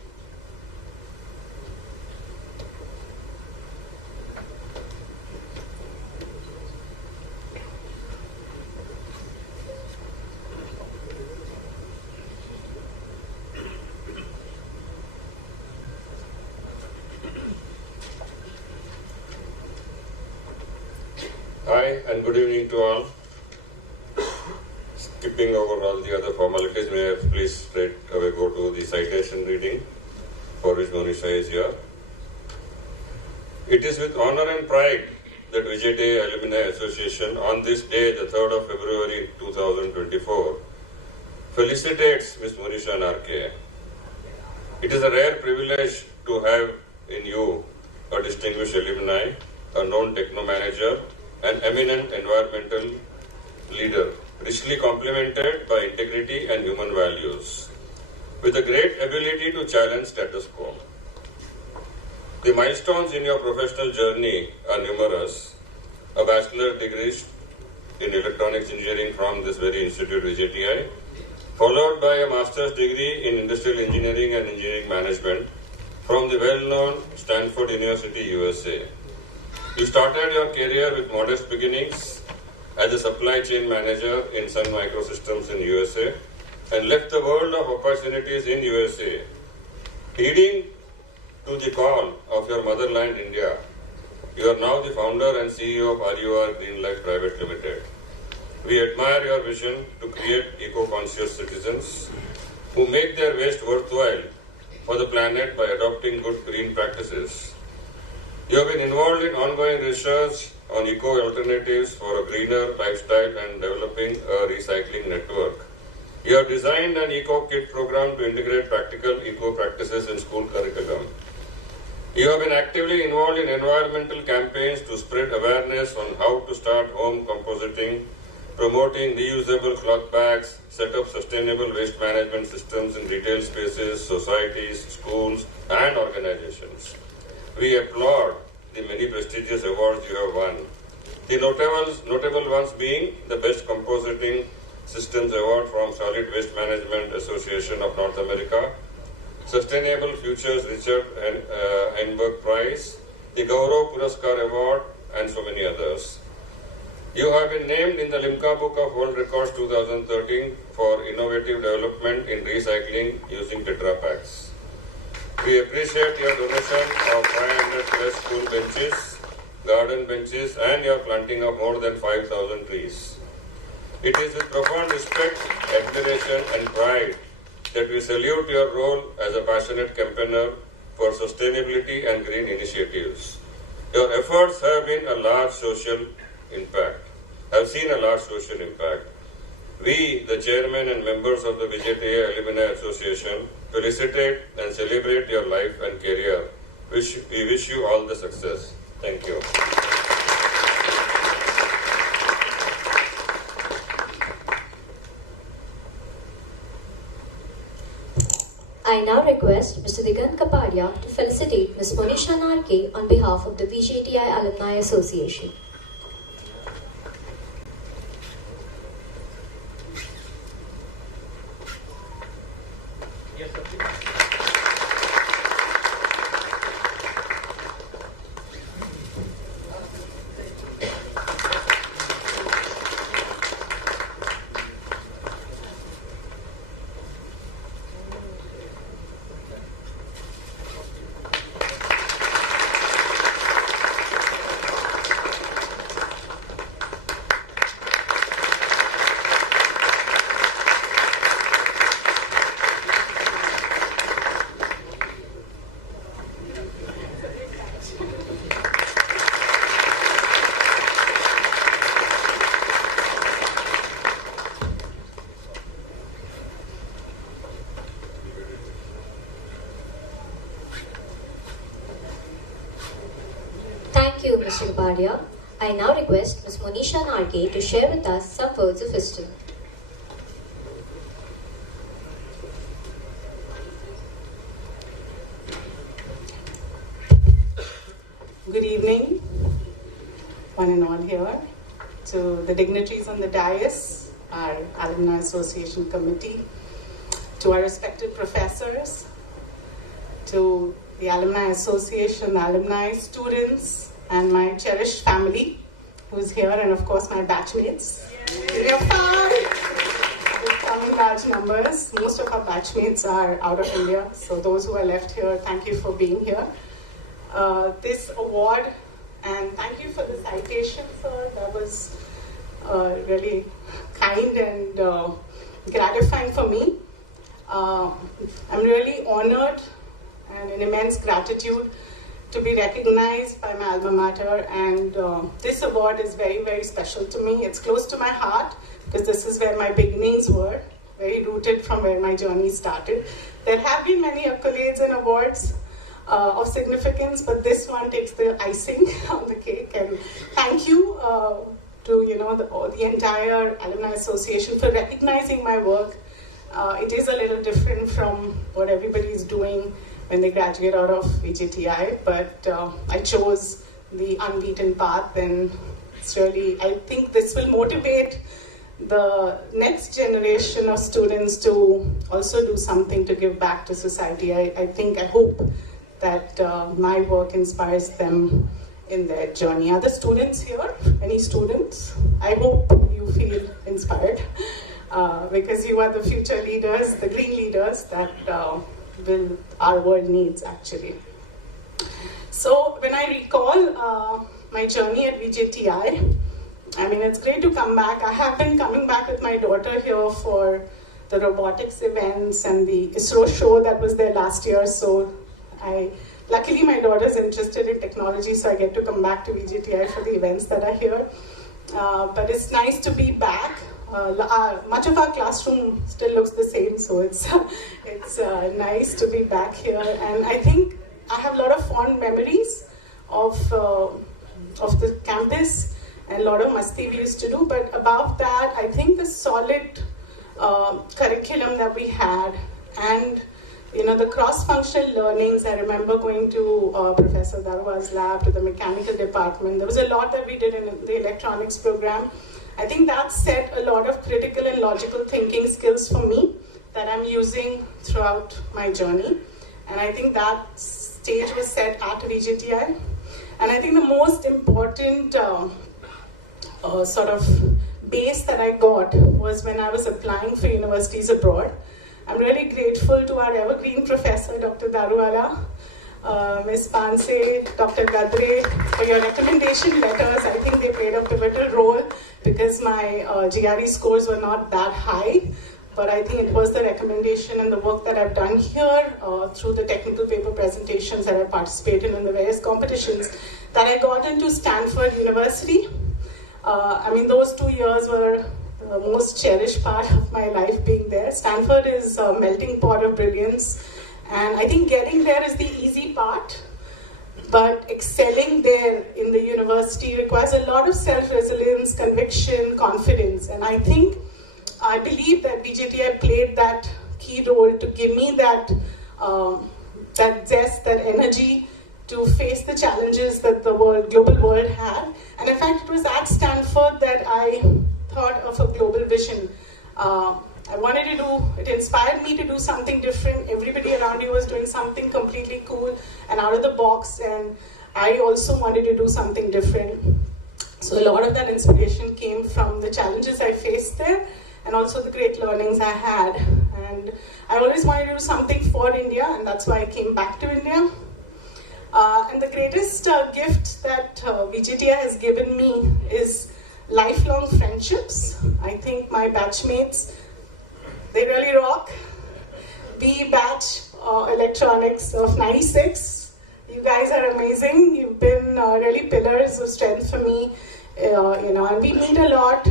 Hi and good evening to all. Skipping over all the other formalities, may I please straight away go to the citation reading for which Monisha is here. It is with honor and pride that VJTI Alumni Association on this day, the 3rd of February 2024, felicitates Ms. Monisha Narke. It is a rare privilege to have in you a distinguished alumni, a known techno manager, an eminent environmental leader, richly complemented by integrity and human values, with a great ability to challenge status quo. The milestones in your professional journey are numerous. A bachelor's degree in electronics engineering from this very institute, VJTI, followed by a master's degree in industrial engineering and engineering management from the well-known Stanford University, USA. You started your career with modest beginnings as a supply chain manager in Sun Microsystems in USA and left the world of opportunities in USA. Heeding to the call of your motherland, India, you are now the founder and CEO of RUR Green Life Private Limited. We admire your vision to create eco-conscious citizens who make their waste worthwhile for the planet by adopting good green practices. You have been involved in ongoing research on eco-alternatives for a greener lifestyle and developing a recycling network. You have designed an eco-kit program to integrate practical eco-practices in school curriculum. You have been actively involved in environmental campaigns to spread awareness on how to start home compositing, promoting reusable cloth bags, set up sustainable waste management systems in retail spaces, societies, schools, and organizations. We applaud the many prestigious awards you have won. The notable ones being the Best Compositing Systems Award from Solid Waste Management Association of North America, Sustainable Futures Richard Heinberg Prize, the Gaurav Puraskar Award, and so many others. You have been named in the Limca Book of World Records 2013 for innovative development in recycling using Tetra Packs. We appreciate your donation of 500 plus school benches, garden benches, and your planting of more than 5,000 trees. It is with profound respect, admiration, and pride that we salute your role as a passionate campaigner for sustainability and green initiatives. Your efforts have seen a large social impact. We, the chairman and members of the VJTI Alumni Association, felicitate and celebrate your life and career. We wish you all the success. Thank you. I now request Mr. Digant Kapadia to felicitate Ms. Monisha Narke on behalf of the VJTI Alumni Association. Thank you, Mr. Kapadia. I now request Ms. Monisha Narke to share with us some words of wisdom. Good evening, one and all here. to the dignitaries on the dais, our Alumni Association committee, to our respected professors, to the Alumni Association, alumni, students, and my cherished family who's here, and of course my batchmates. They're fun. They come in large numbers. Most of our batchmates are out of India, so those who are left here, thank you for being here. This award, and thank you for the citation, sir. That was really kind and gratifying for me. I'm really honored and in immense gratitude to be recognized by my alma mater, and this award is very, very special to me. It's close to my heart because this is where my beginnings were, very rooted from where my journey started. There have been many accolades and awards of significance, but this one takes the icing on the cake, and thank you to the entire Alumni Association for recognizing my work. It is a little different from what everybody is doing when they graduate out of VJTI, but I chose the unbeaten path, and it's really, I think this will motivate the next generation of students to also do something to give back to society. I hope that my work inspires them in their journey. Are there students here? Any students? I hope you feel inspired because you are the future leaders, the green leaders that our world needs, actually. So when I recall my journey at VJTI, I mean, it's great to come back. I have been coming back with my daughter here for the robotics events and the ISRO show that was there last year. So luckily my daughter's interested in technology, so I get to come back to VJTI for the events that are here. But it's nice to be back. Much of our classroom still looks the same, so it's nice to be back here. And I think I have a lot of fond memories of the campus and a lot of masti we used to do. But above that, I think the solid curriculum that we had, and the cross-functional learnings. I remember going to Professor Darwa's lab, to the mechanical department. There was a lot that we did in the electronics program. I think that set a lot of critical and logical thinking skills for me that I'm using throughout my journey. And I think that stage was set at VJTI. And I think the most important sort of base that I got was when I was applying for universities abroad. I'm really grateful to our evergreen professor, Dr. Daruwala, Ms. Panse, Dr. Gadre, for your recommendation letters. I think they played a pivotal role because my GRE scores were not that high, but I think it was the recommendation and the work that I've done here through the technical paper presentations that I participated in the various competitions that I got into Stanford University. I mean, those 2 years were the most cherished part of my life being there. Stanford is a melting pot of brilliance, and I think getting there is the easy part, but excelling there in the university requires a lot of self-resilience, conviction, confidence, and I believe that VJTI played that key role to give me that zest, that energy to face the challenges that the global world had. And in fact, it was at Stanford that I thought of a global vision. It inspired me to do something different. Everybody around you was doing something completely cool and out of the box, and I also wanted to do something different. So a lot of that inspiration came from the challenges I faced there, and also the great learnings I had. And I always wanted to do something for India, and that's why I came back to India. And the greatest gift that VJTI has given me is lifelong friendships. I think my batchmates, they really rock. B batch electronics of 96. You guys are amazing. You've been really pillars of strength for me. And we meet a lot.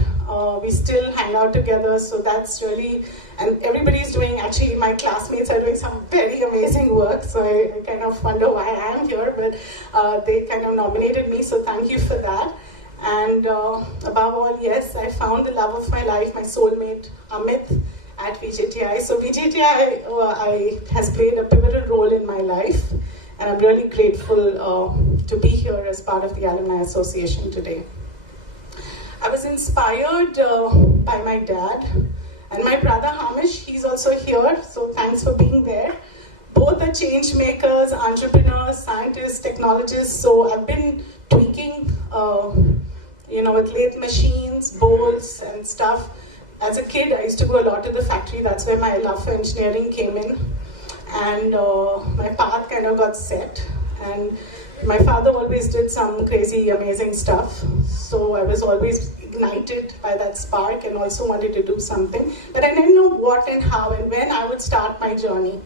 We still hang out together, so that's really, and everybody's doing, actually my classmates are doing some very amazing work, so I kind of wonder why I am here, but they kind of nominated me, so thank you for that. And above all, yes, I found the love of my life, my soulmate, Amit, at VJTI. So VJTI has played a pivotal role in my life, and I'm really grateful to be here as part of the Alumni Association today. I was was inspired by my dad and my brother Hamish. He's also here, so thanks for being there. Both are change makers, entrepreneurs, scientists, technologists. So I've been tweaking, with lathe machines, bowls, and stuff. As a kid, I used to go a lot to the factory. That's where my love for engineering came in. And my path kind of got set. And my father always did some crazy, amazing stuff. So I was always ignited by that spark and also wanted to do something. But I didn't know what and how and when I would start my journey.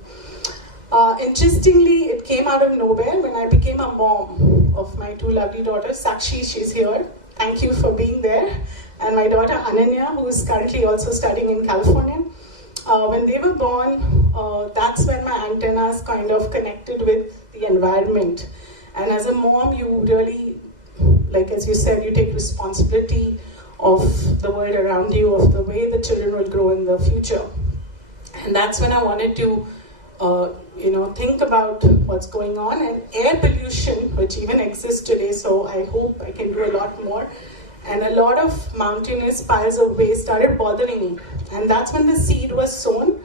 Interestingly, it came out of nowhere when I became a mom of my two lovely daughters. Sakshi, she's here. Thank you for being there. And my daughter Ananya, who is currently also studying in California. When they were born, that's when my antennas kind of connected with the environment. And as a mom, you really, like as you said, you take responsibility of the world around you, of the way the children will grow in the future. And that's when I wanted to think about what's going on, and air pollution, which even exists today, so I hope I can do a lot more. And a lot of mountainous piles of waste started bothering me. And that's when the seed was sown.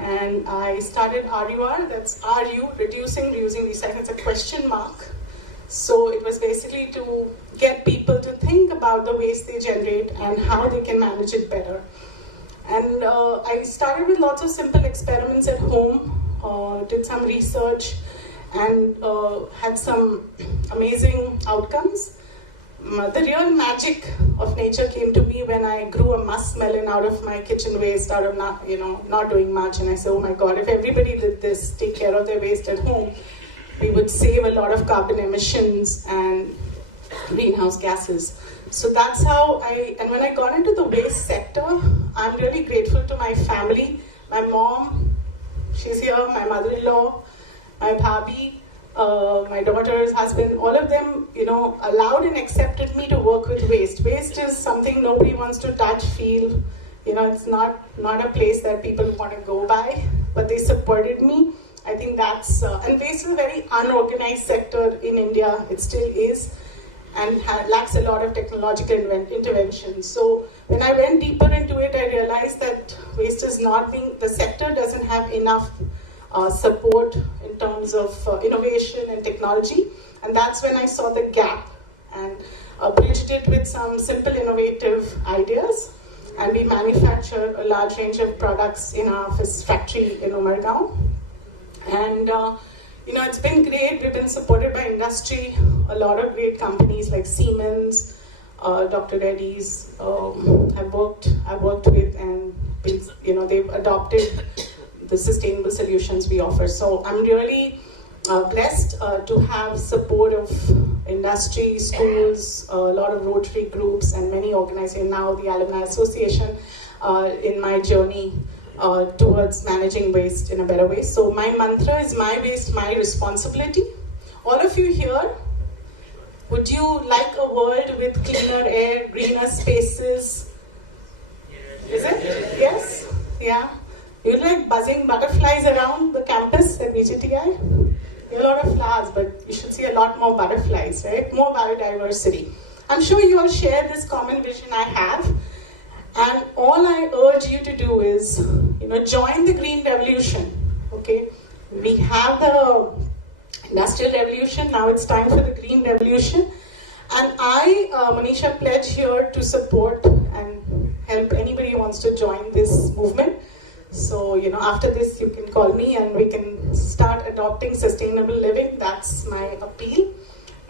And I started RUR, that's RU, reducing, reusing, recycling. It's a question mark. So it was basically to get people to think about the waste they generate and how they can manage it better. And I started with lots of simple experiments at home, did some research, and had some amazing outcomes. The real magic of nature came to me when I grew a muskmelon out of my kitchen waste, out of not doing much. And I said, oh my God, if everybody did this, take care of their waste at home, we would save a lot of carbon emissions and greenhouse gases. So that's how and when I got into the waste sector, I'm really grateful to my family, my mom, she's here, my mother-in-law, my bhabhi, my daughter's husband, all of them, allowed and accepted me to work with waste. Waste is something nobody wants to touch, feel. It's not a place that people want to go by, but they supported me. I think that's, and waste is a very unorganized sector in India. It still is, and lacks a lot of technological intervention. So when I went deeper into it, I realized that waste is not the sector doesn't have enough support in terms of innovation and technology. And that's when I saw the gap and bridged it with some simple innovative ideas. And we manufacture a large range of products in our factory in Umargaon. And it's been great. We've been supported by industry, a lot of great companies like Siemens, Dr. Reddy's I've worked with, and they've adopted the sustainable solutions we offer. So I'm really blessed to have support of industry, schools, a lot of Rotary groups, and many organizations, now the Alumni Association, in my journey towards managing waste in a better way. So my mantra is my waste, my responsibility. All of you here, would you like a world with cleaner air, greener spaces? Is it? Yes? Yeah? You like buzzing butterflies around the campus at VJTI? There are a lot of flowers, but you should see a lot more butterflies, right? More biodiversity. I'm sure you all share this common vision I have. And all I urge you to do is, join the green revolution, okay? We have the industrial revolution, now it's time for the green revolution. And I, Manisha, pledge here to support and help anybody who wants to join this movement. So, after this, you can call me and we can start adopting sustainable living. That's my appeal.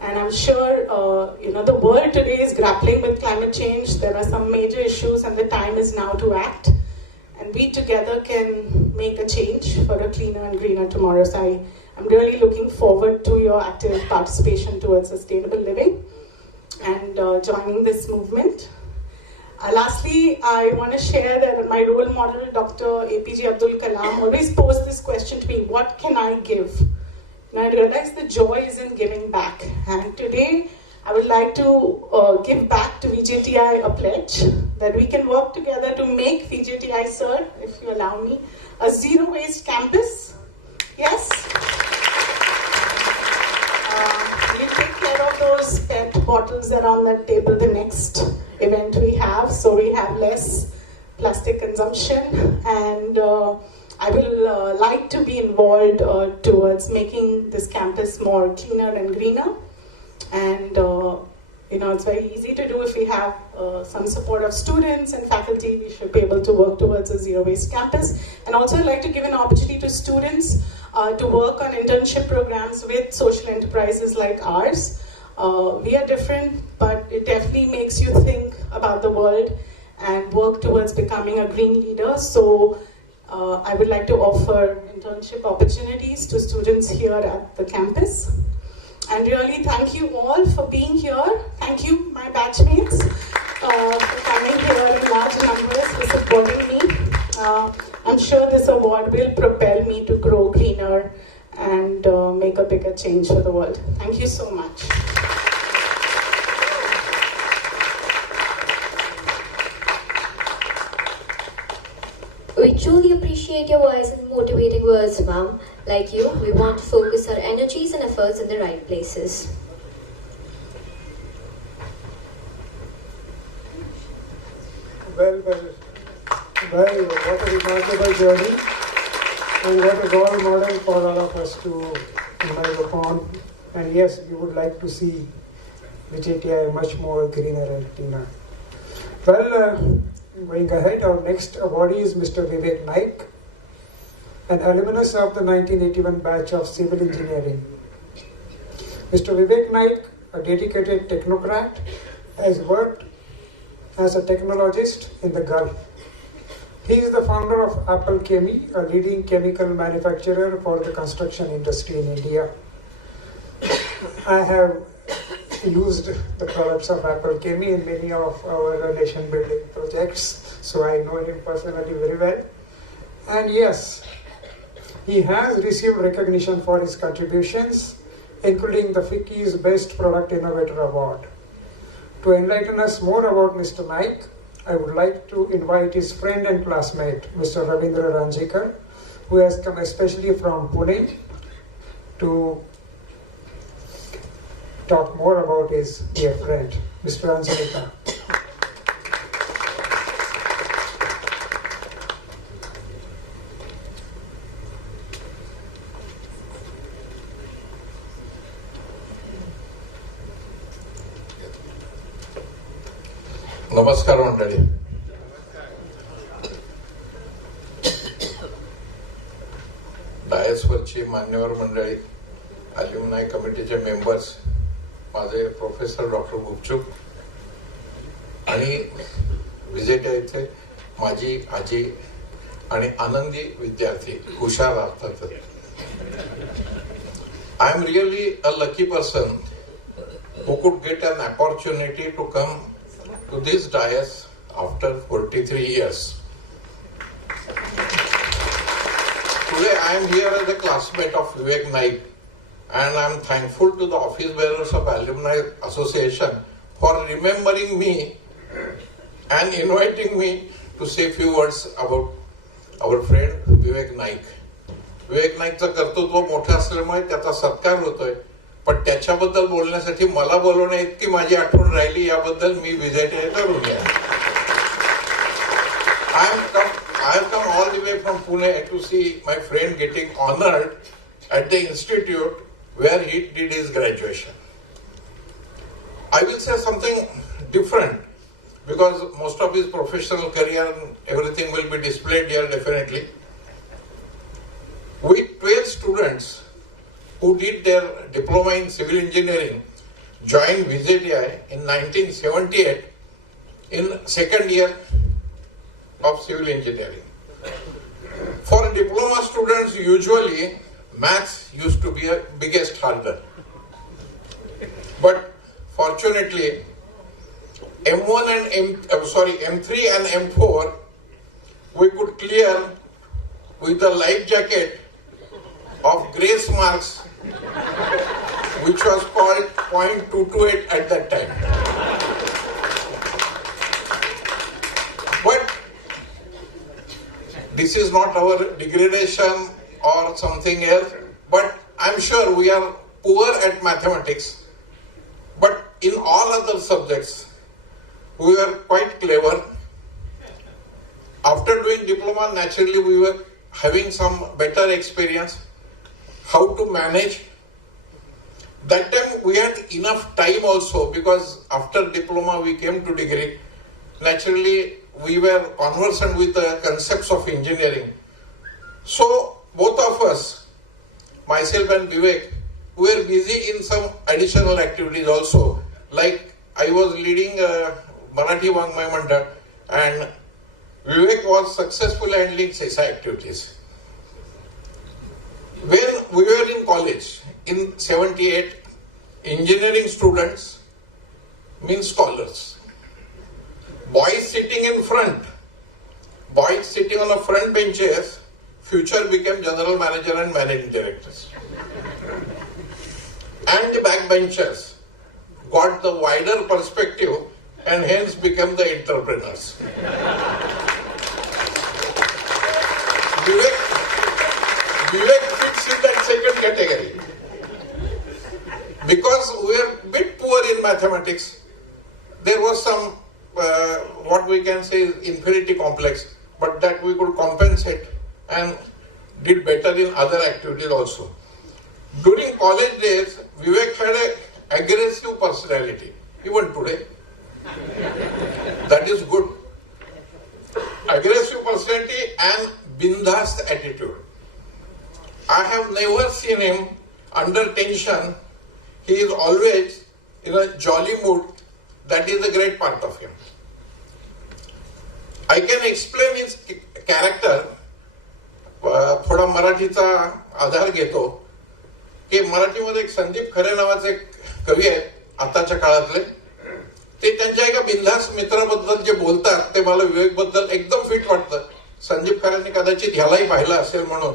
And I'm sure, the world today is grappling with climate change. There are some major issues and the time is now to act. And we together can make a change for a cleaner and greener tomorrow. So I'm really looking forward to your active participation towards sustainable living and joining this movement. Lastly, I want to share that my role model, Dr. APJ Abdul Kalam, always posed this question to me: what can I give? And I realized the joy is in giving back. And today, I would like to give back to VJTI a pledge that we can work together to make VJTI, sir, if you allow me, a zero waste campus. Yes? We'll take care of those PET bottles that are on that table the next event we have, so we have less plastic consumption, and I will like to be involved towards making this campus more cleaner and greener. And it's very easy to do if we have some support of students and faculty. We should be able to work towards a zero-waste campus. And also I'd like to give an opportunity to students to work on internship programs with social enterprises like ours. We are different, but it definitely makes you think about the world and work towards becoming a green leader. So I would like to offer internship opportunities to students here at the campus. And really thank you all for being here. Thank you, my batchmates, for coming here in large numbers, for supporting me. I'm sure this award will propel me to grow greener and make a bigger change for the world. Thank you so much. We truly appreciate your voice and motivating words, ma'am. Like you, we want to focus our energies and efforts in the right places. Well, what a remarkable journey, and what a role model for all of us to imagine upon. And yes, we would like to see VJTI much more greener and cleaner. Well, going ahead, our next awardee is Mr. Vivek Naik, an alumnus of the 1981 batch of civil engineering. Mr. Vivek Naik, a dedicated technocrat, has worked as a technologist in the Gulf. He is the founder of Apple Chemi, a leading chemical manufacturer for the construction industry in India. I have used the products of Apple Chemi in many of our nation building projects, so I know him personally very well. And yes, he has received recognition for his contributions, including the FICCI's Best Product Innovator Award. To enlighten us more about Mr. Naik, I would like to invite his friend and classmate, Mr. Ravindra Ranjikar, who has come especially from Pune to talk more about his dear friend, Mr. Ranjikar. नमस्कार मंडळी. डायसवरची मान्यवर मंडळी, अल्युमनाय कमिटीचे members, माझे professor doctor गुपचूप आणि व्हीजेटीआयचे माझी आजी आणि आनंदी विद्यार्थी हुशार असतात. I am really a lucky person who could get an opportunity to come to this dais after 43 years. Today I am here as a classmate of Vivek Naik, and I am thankful to the office bearers of Alumni Association for remembering me and inviting me to say a few words about our friend Vivek Naik. Vivek Naikचं कर्तृत्व मोठं असल्यामुळे त्याचा सत्कार होतोय, पण त्याच्याबद्दल बोलण्यासाठी मला बोलवण्या इतकी माझी आठवण राहिली, याबद्दल मी व्हीजेटीआय करून घ्या. I have come all the way from Pune to see my friend getting honored at the institute where he did his graduation. I will say something different because most of his professional career and everything will be displayed here definitely. With 12 students who did their diploma in civil engineering joined VJTI in 1978 in second year of civil engineering. For diploma students, usually maths used to be a biggest hurdle. But fortunately, M3 and M4 we could clear with a life jacket of grace marks, which was called .228 at that time. But this is not our degradation or something else, but I'm sure we are poor at mathematics, but in all other subjects we were quite clever. After doing diploma, naturally we were having some better experience, how to manage. That time we had enough time also, because after diploma we came to degree. Naturally we were conversant with the concepts of engineering. So both of us, myself and Vivek, we were busy in some additional activities also. Like I was leading Marathi Vangmay Mandal, and Vivek was successfully handling CESA activities. When we were in college, in 78, engineering students means scholars. Boys sitting in front, boys sitting on the front benches, future became general manager and managing directors. And the backbenchers got the wider perspective and hence became the entrepreneurs. Vivek fits in that second category. Because we are a bit poor in mathematics, there was some, what we can say is inferiority complex, but that we could compensate and did better in other activities also. During college days, Vivek had an aggressive personality, even today. That is good. Aggressive personality and bindast attitude. I have never seen him under tension. He is always in a jolly mood. That is a great part of him. I can explain his character. थोडा मराठीचा आधार घेतो की मराठीमध्ये एक संदीप खरे नावाचे एक कवी आहेत आताच्या काळातले. ते त्यांच्या एका बिनधास्त मित्राबद्दल जे बोलतात ते मला विवेक बद्दल एकदम फिट वाटतं. संदीप खरेंनी कदाचित ह्यालाही पाहिलं असेल म्हणून.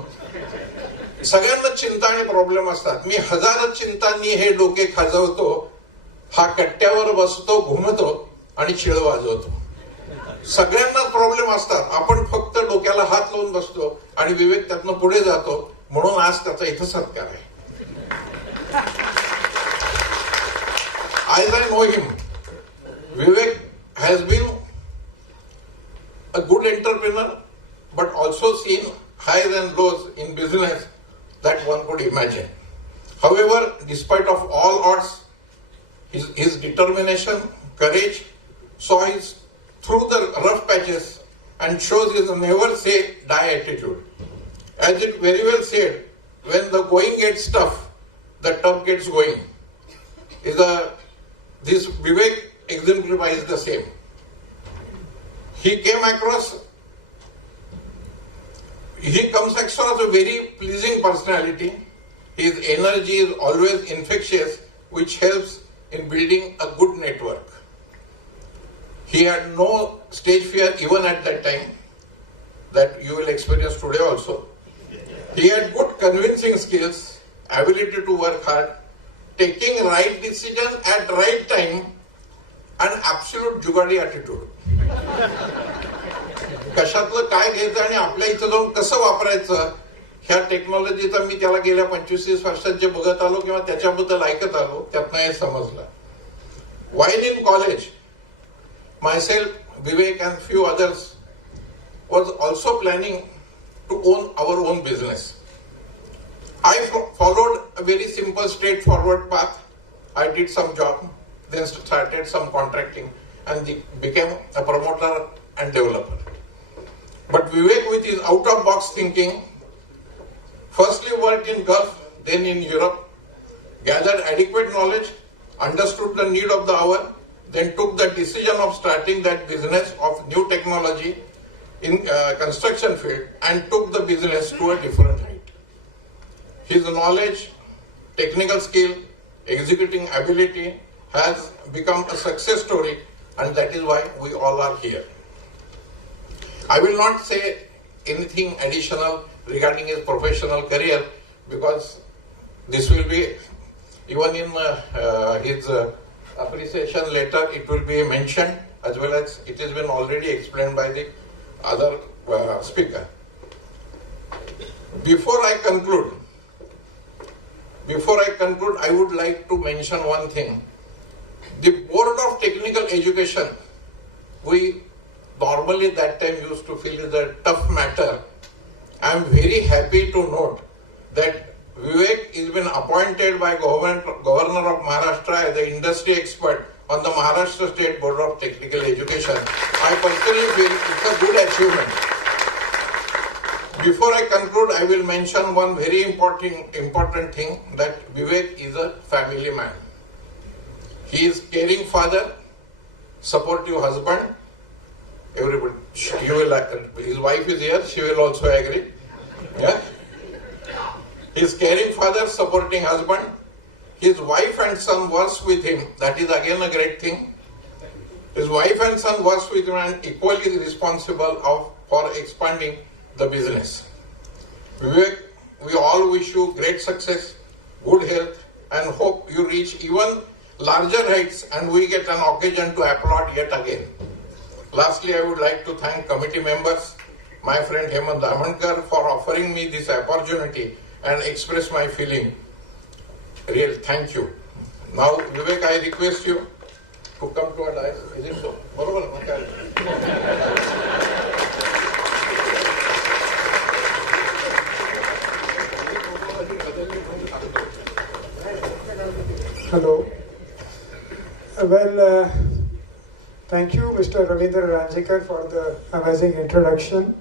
सगळ्यांना चिंता आणि प्रॉब्लेम असतात. मी हजार चिंतांनी हे डोके खाजवतो, हा कट्ट्यावर बसतो, घुमतो आणि शिळ वाजवतो. सगळ्यांनाच प्रॉब्लेम असतात. आपण फक्त डोक्याला हात लावून बसतो आणि विवेक त्यातनं पुढे जातो. म्हणून आज त्याचा इथं सत्कार आहे. As I know him, Vivek has been a good entrepreneur, but also seen highs and lows in business that one could imagine. However, despite of all odds, his determination, courage, saw his through the rough patches and shows his never say die attitude. As it very well said, when the going gets tough, the tough gets going. This Vivek exemplifies the same. He comes across a very pleasing personality. His energy is always infectious, which helps in building a good network. He had no stage fear even at that time, that you will experience today also. He had good convincing skills, ability to work hard, taking right decision at right time, and absolute Jugadi attitude. कशातलं काय घ्यायचं आणि आपल्या इथं जाऊन कसं वापरायचं ह्या टेक्नॉलॉजीचा मी त्याला गेल्या 25-30 वर्षात जे बघत आलो किंवा त्याच्याबद्दल ऐकत आलो त्यातनं हे समजलं. While in college, myself, Vivek and few others was also planning to own our own business. I followed a very simple straightforward path. I did some job, then started some contracting and became a promoter and developer. But Vivek, with his out of box thinking, firstly worked in Gulf, then in Europe, gathered adequate knowledge, understood the need of the hour, then took the decision of starting that business of new technology in construction field and took the business to a different height. His knowledge, technical skill, executing ability has become a success story, and that is why we all are here. I will not say anything additional regarding his professional career because this will be even in his appreciation letter, it will be mentioned as well as it has been already explained by the other speaker. Before I conclude, I would like to mention one thing. The Board of Technical Education we normally that time used to feel is a tough matter, I am very happy to note that Vivek has been appointed by Governor of Maharashtra as the industry expert on the Maharashtra State Board of Technical Education. I personally feel it's a good achievement. Before I conclude, I will mention one very important thing, that Vivek is a family man. He is caring father, supportive husband. Everybody, his wife is here, she will also agree. Yeah? He is caring father, supporting husband. His wife and son works with him. That is again a great thing. His wife and son works with him and equally responsible for expanding the business. Vivek, we all wish you great success, good health, and hope you reach even larger heights and we get an occasion to applaud yet again. Lastly, I would like to thank committee members, my friend Hemant Damankar, for offering me this opportunity and express my feeling. Real thank you. Now, Vivek, I request you to come to a dais. Is it so? Hello. Well, thank you, Mr. Ravindra Ranjikar, for the amazing introduction.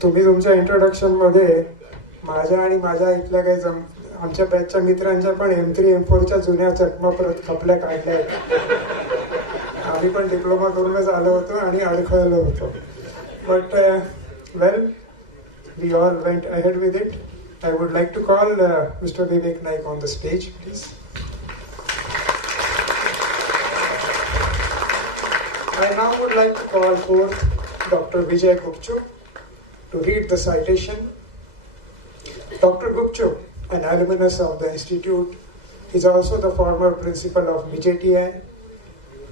तुम्ही तुमच्या introduction मध्ये माझ्या आणि माझ्या इथल्या काही आमच्या बॅचच्या मित्रांच्या पण M3 M4च्या जुन्या चकमा परत खपल्या काढल्या आहेत. आम्ही पण डिप्लोमा करूनच आलो होतो आणि अडखळलो होतो. But well, we all went ahead with it. I would like to call Mr. Vivek Naik on the stage, please. I now would like to call forth Dr. Vijay Gupchuk to read the citation. Dr. Gupchuk, an alumnus of the institute, is also the former principal of VJTI.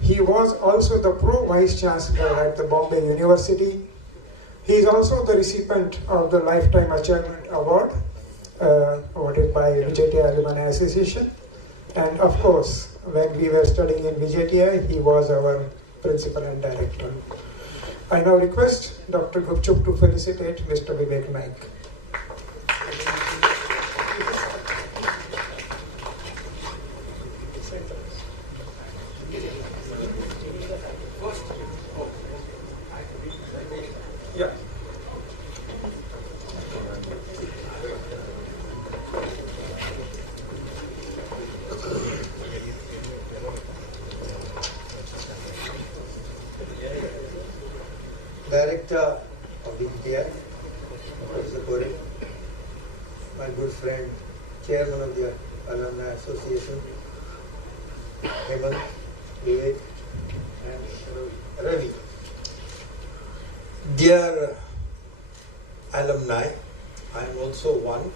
He was also the Pro Vice Chancellor at the Bombay University. He is also the recipient of the Lifetime Achievement Award awarded by VJTI Alumni Association. And of course, when we were studying in VJTI, he was our principal and director. I now request Dr. Gupchuk to felicitate Mr. Vivek Naik. Yeah. Director of VJTI, Professor Kore, my good friend, Chairman of the Alumni Association, Hemant, Vivek, and Ravi. Dear alumni, I am also one,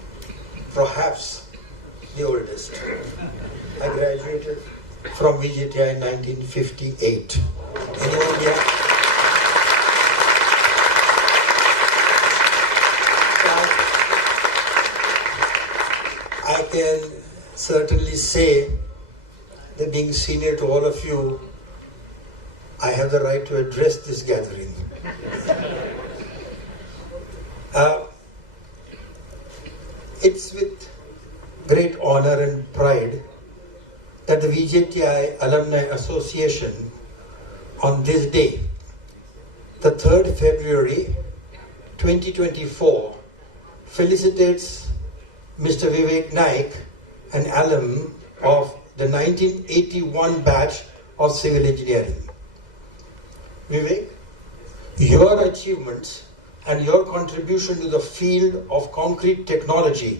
perhaps the oldest. I graduated from VJTI in 1958. Anyone here? I can certainly say that being senior to all of you, I have the right to address this gathering. It's with great honor and pride that the VJTI Alumni Association on this day, the 3rd February 2024, felicitates Mr. Vivek Naik, an alum of the 1981 batch of civil engineering. Vivek, your achievements and your contribution to the field of concrete technology,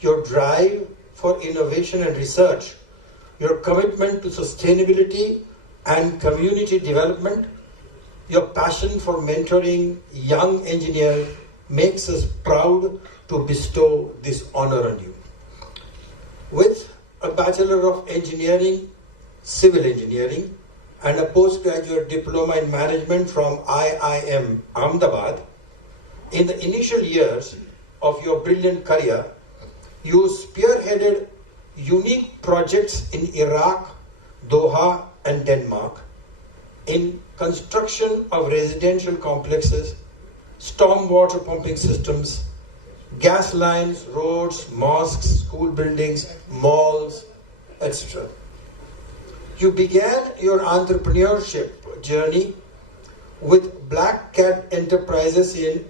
your drive for innovation and research, your commitment to sustainability and community development, your passion for mentoring young engineers makes us proud to bestow this honor on you. With a Bachelor of Engineering, Civil Engineering, and a postgraduate diploma in management from IIM Ahmedabad, in the initial years of your brilliant career, you spearheaded unique projects in Iraq, Doha, and Denmark, in construction of residential complexes, stormwater pumping systems, gas lines, roads, mosques, school buildings, malls, etc. You began your entrepreneurship journey with Black Cat Enterprises in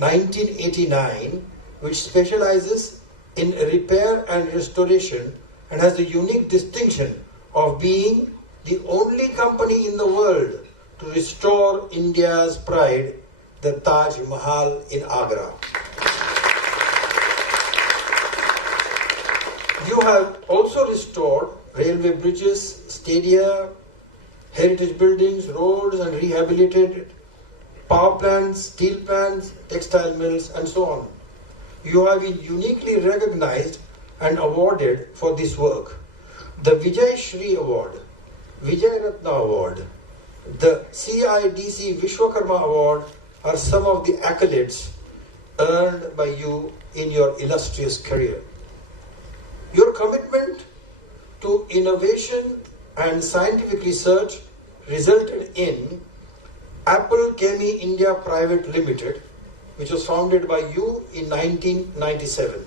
1989, which specializes in repair and restoration and has the unique distinction of being the only company in the world to restore India's pride, the Taj Mahal in Agra. You have also restored railway bridges, stadia, heritage buildings, roads, and rehabilitated power plants, steel plants, textile mills, and so on. You have been uniquely recognized and awarded for this work. The Vijay Shri Award, Vijay Ratna Award, the CIDC Vishwakarma Award are some of the accolades earned by you in your illustrious career. Your commitment to innovation and scientific research resulted in Apple Chemie India Private Limited, which was founded by you in 1997.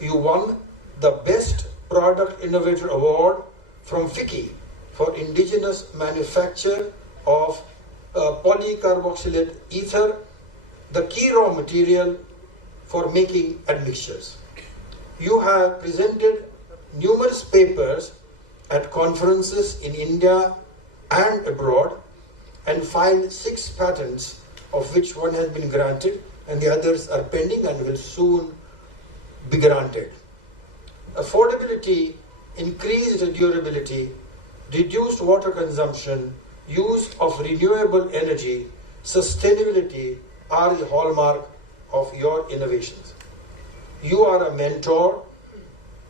You won the Best Product Innovator Award from FICCI for indigenous manufacture of polycarboxylate ether, the key raw material for making admixtures. You have presented numerous papers at conferences in India and abroad and filed 6 patents, of which one has been granted and the others are pending and will soon be granted. Affordability, increased durability, reduced water consumption, use of renewable energy, sustainability are the hallmark of your innovations. You are a mentor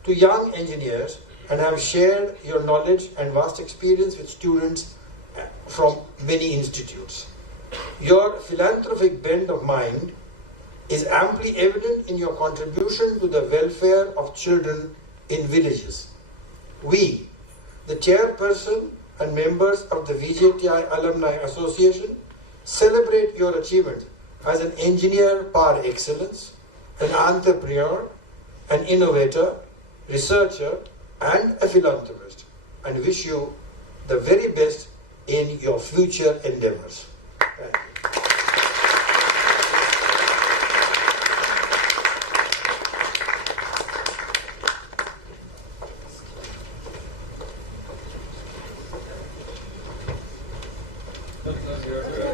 to young engineers and have shared your knowledge and vast experience with students from many institutes. Your philanthropic bent of mind is amply evident in your contribution to the welfare of children in villages. We, the chairperson and members of the VJTI Alumni Association, celebrate your achievement as an engineer par excellence, an entrepreneur, an innovator, researcher, and a philanthropist, and wish you the very best in your future endeavors. Thank you.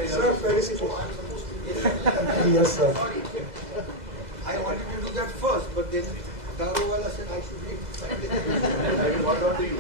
Sir, Felicitation. Yes, sir. I wanted to do that first, but then Darowala said I should leave. What on to you?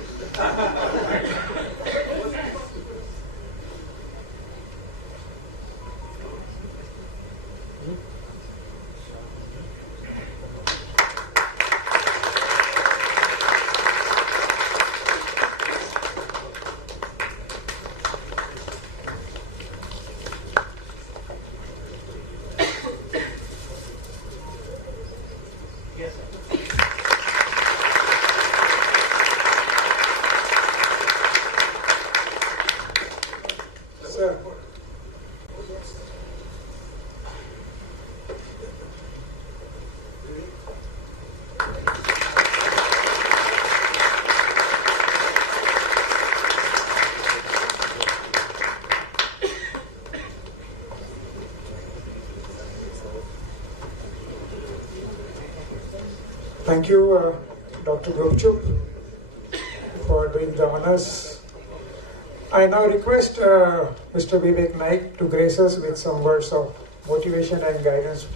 Sir. Thank you, Dr. Gupchup, for doing the honors. I now request Mr. Vivek Naik to grace us with some words of motivation and guidance.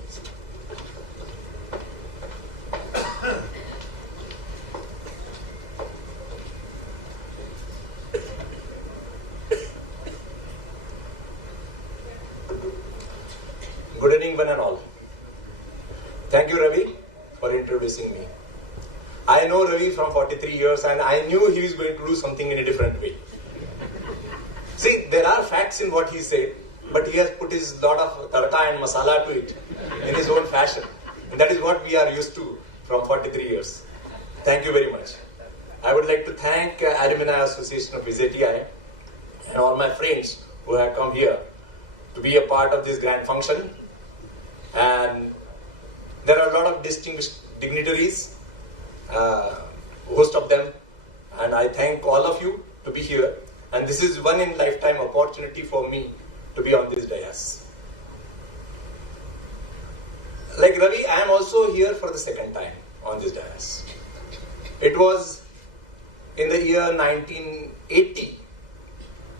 Good evening, one and all. Thank you, Ravi, for introducing me. I know Ravi from 43 years and I knew he was going to do something in a different way. See, there are facts in what he said, but he has put his lot of tarata and masala to it in his own fashion. And that is what we are used to from 43 years. Thank you very much. I would like to thank Alumni Association of VJTI and all my friends who have come here to be a part of this grand function. And there are a lot of distinguished dignitaries, host of them, and I thank all of you to be here. And this is one in lifetime opportunity for me to be on this dais. Like Ravi, I am also here for the second time on this dais. It was in the year 1980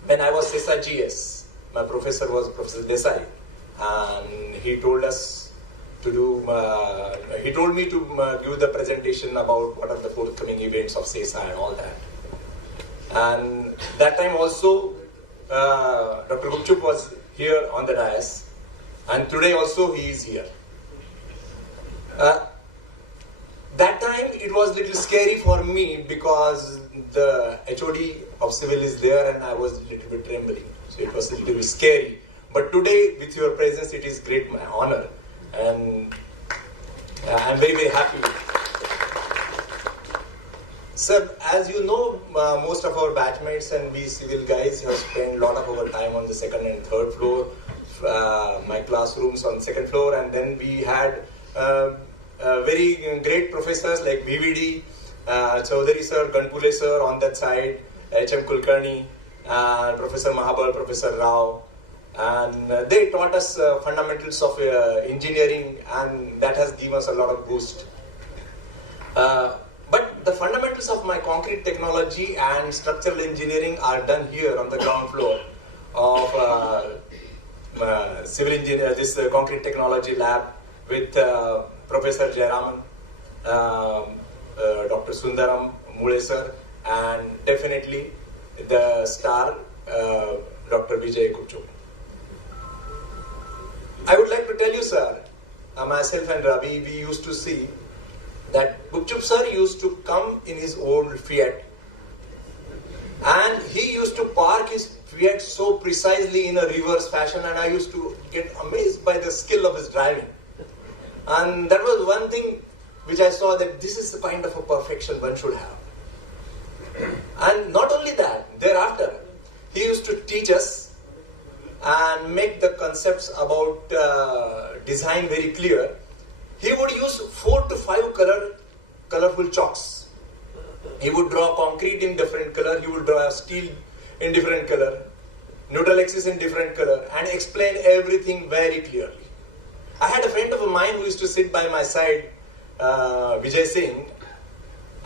when I was CESA GS. My professor was Professor Desai, and he told us to do. He told me to give the presentation about what are the forthcoming events of CESA and all that. And that time also, Dr. Gupchup was here on the dais, and today also he is here. That time it was a little scary for me because the HOD of Civil is there and I was a little bit trembling. So it was a little bit scary. But today, with your presence, it is great my honor. And I'm very, very happy. Sir, as you know, most of our batchmates and we civil guys have spent a lot of our time on the second and third floor. My classrooms on second floor, and then we had very great professors like VVD, Chaudhary sir, Ganpule sir on that side, HM Kulkarni, Professor Mahabal, Professor Rao, and they taught us fundamentals of engineering, and that has given us a lot of boost. But the fundamentals of my concrete technology and structural engineering are done here on the ground floor of civil engineer, this concrete technology lab with Professor Jayaraman, Dr. Sundaram Mule sir, and definitely the star Dr. Vijay Gupchup. I would like to tell you, sir, myself and Ravi, we used to see that Gupchup sir used to come in his old Fiat, and he used to park his Fiat so precisely in a reverse fashion, and I used to get amazed by the skill of his driving. And that was one thing which I saw, that this is the kind of a perfection one should have. And not only that, thereafter, he used to teach us and make the concepts about design very clear. He would use 4 to 5 colorful chalks. He would draw concrete in different color, he would draw steel in different color, neutral axis in different color, and explain everything very clearly. I had a friend of mine who used to sit by my side, Vijay Singh,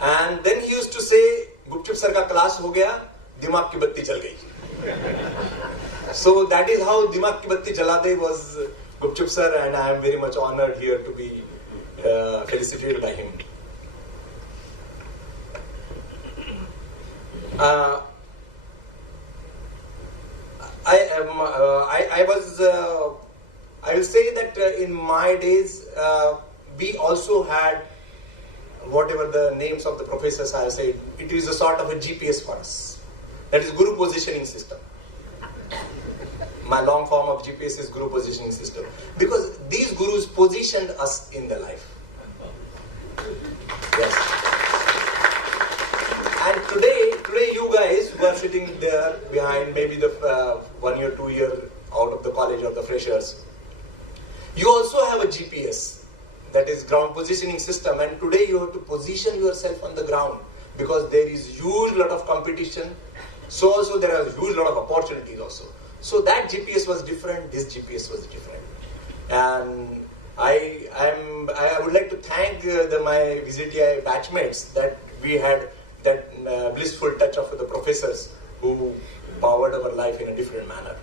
and then he used to say, Gupchup sir ka class ho gaya, dimag ki batti chal gayi. So that is how dimag ki batti jala de was Gupchup sir, and I am very much honored here to be felicitated by him. I will say that in my days, we also had whatever the names of the professors I have said. It is a sort of a GPS for us. That is Guru Positioning System. My long form of GPS is Guru Positioning System. Because these gurus positioned us in the life. Yes. And today you guys who are sitting there behind, maybe the 1 year, 2 year out of the college or the freshers, you also have a GPS, that is ground positioning system, and today you have to position yourself on the ground because there is huge lot of competition. So also there are huge lot of opportunities also. So that GPS was different, this GPS was different. And I would like to thank my VJTI batchmates that we had that blissful touch of the professors who powered our life in a different manner.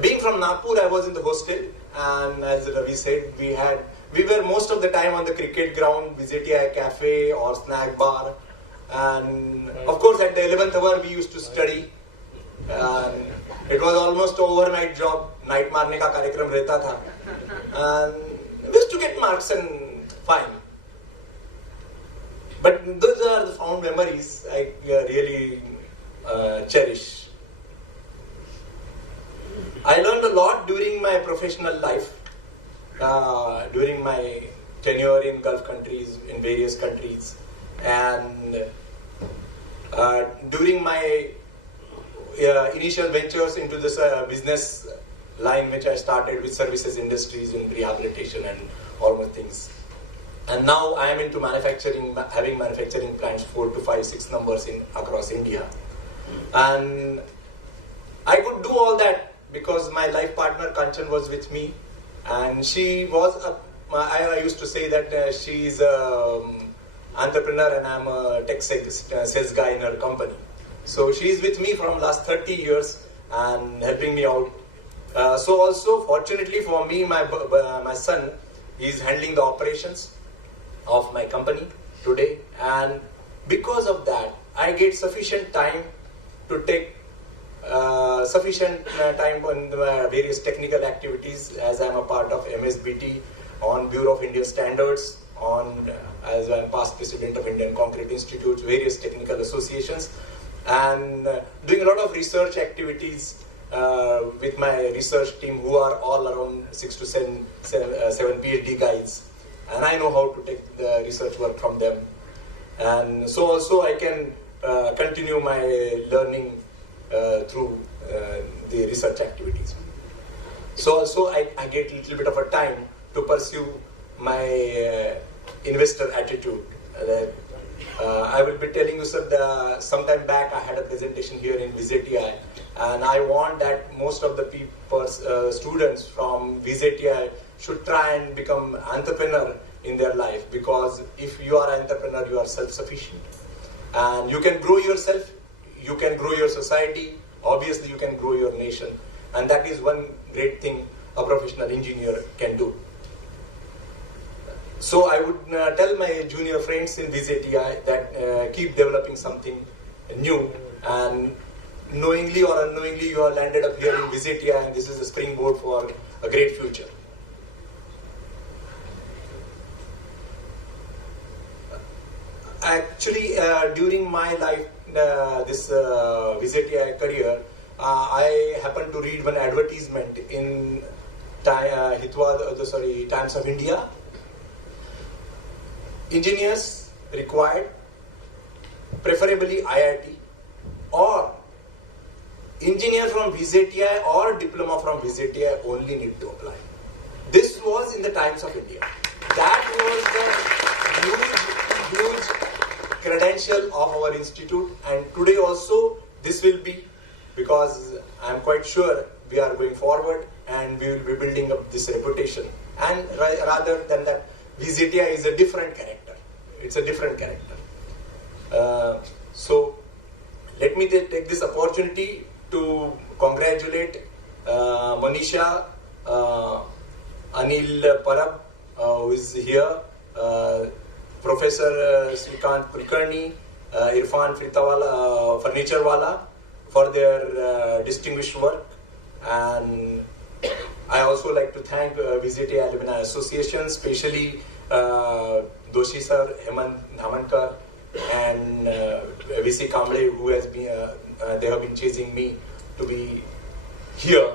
Being from Nagpur, I was in the hostel, and as Ravi said, we were most of the time on the cricket ground, VJTI cafe or snack bar, and of course at the 11th hour we used to study. And it was almost an overnight job. Night marne ka karyakram rehta tha, and we used to get marks and fine. But those are the fond memories I really cherish. I learned a lot during my professional life, during my tenure in Gulf countries, in various countries, and during my initial ventures into this business line which I started with services industries in rehabilitation and all those things. And now I am into manufacturing, having manufacturing plants 4 to 5, 6 numbers across India. And I could do all that because my life partner Kanchan was with me, and she was I used to say that she is an entrepreneur and I'm a tech sales guy in her company. So she is with me from last 30 years and helping me out. So also, fortunately for me, my son is handling the operations of my company today, and because of that, I get sufficient time to take sufficient time on the various technical activities, as I am a part of MSBT on Bureau of Indian Standards, as I am past president of Indian Concrete Institute, various technical associations, and doing a lot of research activities with my research team, who are all around 6 to 7 PhD guys, and I know how to take the research work from them. And so also I can continue my learning through the research activities. So also I get a little bit of a time to pursue my investor attitude. I will be telling you, sir, sometime back I had a presentation here in VJTI, and I want that most of the people, students from VJTI should try and become entrepreneur in their life, because if you are an entrepreneur, you are self-sufficient. And you can grow yourself, you can grow your society, obviously you can grow your nation. And that is one great thing a professional engineer can do. So I would tell my junior friends in VJTI that keep developing something new, and knowingly or unknowingly you are landed up here in VJTI, and this is a springboard for a great future. Actually, during my life, this VJTI career, I happened to read one advertisement in Times of India. Engineers required, preferably IIT, or engineer from VJTI or diploma from VJTI only need to apply. This was in the Times of India. That was the huge credential of our institute, and today also this will be, because I am quite sure we are going forward and we will be building up this reputation. And rather than that, VJTI is a different character. It's a different character. So let me take this opportunity to congratulate Manisha, Anil Parab, who is here, Professor Srikant Kulkarni, Irfan Furniture Wala, for their distinguished work. And I also like to thank VJTI Alumni Association, especially Doshi sir, Hemant Dhamankar, and VC Kamble, who has been, they have been chasing me to be here,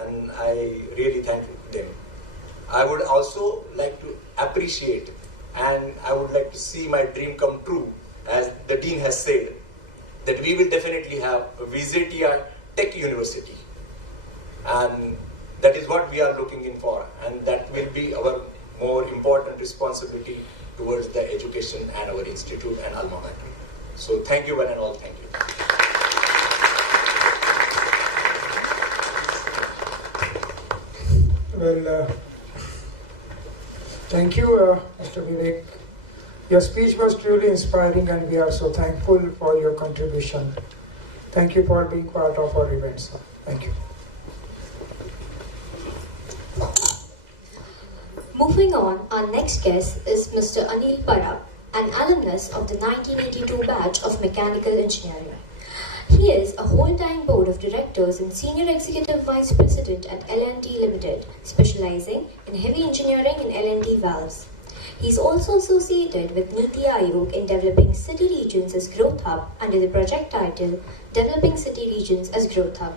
and I really thank them. I would also like to appreciate, and I would like to see my dream come true, as the Dean has said, that we will definitely have a VJTI Tech University, and that is what we are looking in for, and that will be our more important responsibility towards the education and our institute and alma mater. So thank you one and all, thank you. Well, thank you, Mr. Vivek. Your speech was truly inspiring, and we are so thankful for your contribution. Thank you for being part of our event, sir. Thank you. Moving on, our next guest is Mr. Anil Parab, an alumnus of the 1982 batch of Mechanical Engineering. He is a whole-time board of directors and senior executive vice president at L&T Limited, specializing in heavy engineering and L&T valves. He is also associated with Niti Aayog in developing city regions as growth hub under the project title Developing City Regions as Growth Hub.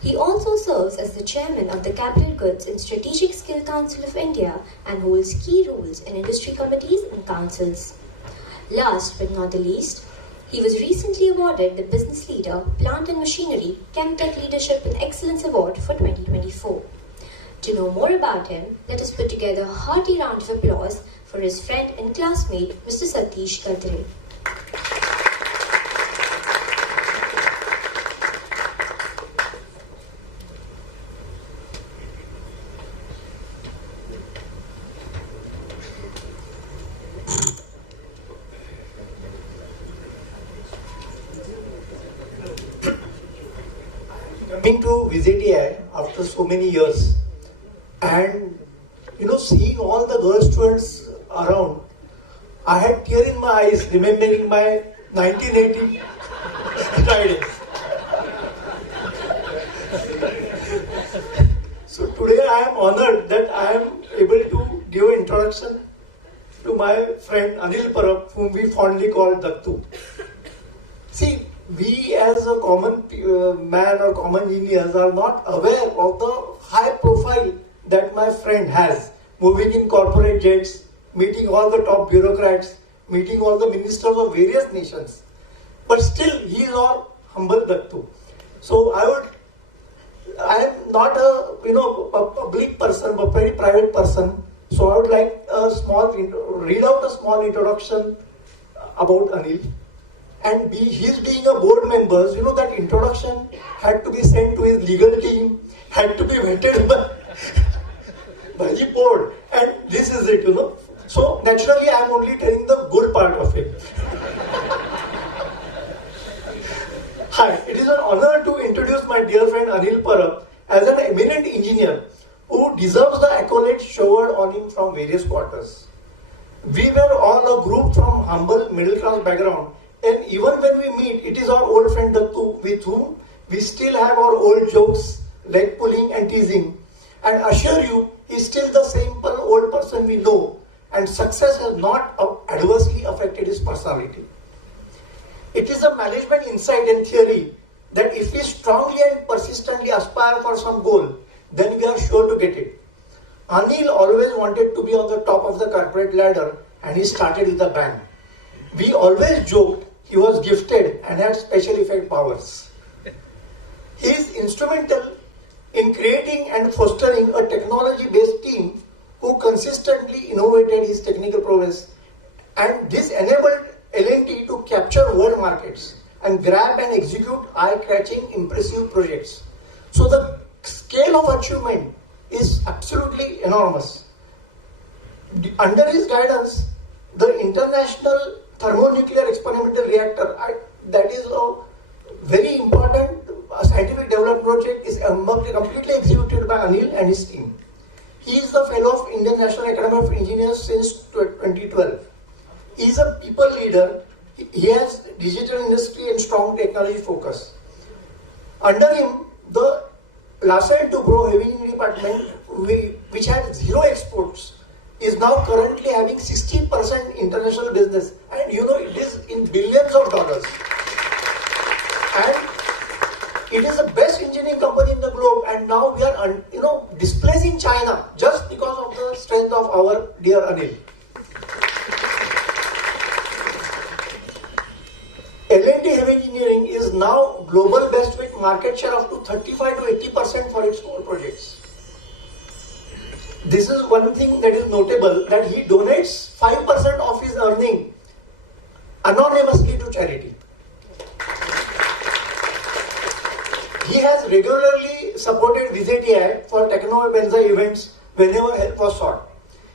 He also serves as the chairman of the Capital Goods and Strategic Skill Council of India and holds key roles in industry committees and councils. Last but not the least, He was recently awarded the Business Leader, Plant and Machinery, Chemtech Leadership and Excellence Award for 2024. To know more about him, let us put together a hearty round of applause for his friend and classmate, Mr. Satish Kadre. Coming to VJTI after so many years and seeing all the girl students around, I had tears in my eyes remembering my 1980 days. So today I am honored that I am able to give an introduction to my friend Anil Parab, whom we fondly call Dattu. See, we as a common man or common engineers are not aware of the high profile that my friend has, moving in corporate jets, meeting all the top bureaucrats, meeting all the ministers of various nations. But still, he is our humble Dattu. So I am not a public person, but very private person. So I would like read out a small introduction about Anil. And his being a board member, that introduction had to be sent to his legal team, had to be vetted by the board. And this is it, So naturally, I am only telling the good part of it. Hi, it is an honor to introduce my dear friend Anil Parab as an eminent engineer who deserves the accolades showered on him from various quarters. We were all a group from humble middle class background. And even when we meet, it is our old friend Dattu with whom we still have our old jokes, leg pulling and teasing. And assure you, he is still the simple old person we know, and success has not adversely affected his personality. It is a management insight and theory that if we strongly and persistently aspire for some goal, then we are sure to get it. Anil always wanted to be on the top of the corporate ladder, and he started with a bang. We always joked he was gifted and had special effect powers. He is instrumental in creating and fostering a technology-based team who consistently innovated his technical prowess, and this enabled L&T to capture world markets and grab and execute eye-catching, impressive projects. So the scale of achievement is absolutely enormous. Under his guidance, the International Thermonuclear Experimental Reactor, that is a very important scientific development project, is completely executed by Anil and his team. He is the fellow of Indian National Academy of Engineers since 2012. He is a people leader. He has digital industry and strong technology focus. Under him, the Larsen & Toubro Heavy Engineering Department, which had zero exports, is now currently having 60% international business, and it is in billions of dollars. And it is the best engineering company in the globe, and now we are displacing China just because of the strength of our dear Anil. L&T Heavy Engineering is now global best with market share up to 35 to 80% for its core projects. This is one thing that is notable, that he donates 5% of his earning anonymously to charity. He has regularly supported VJTI for Techno-Benza events whenever help was sought.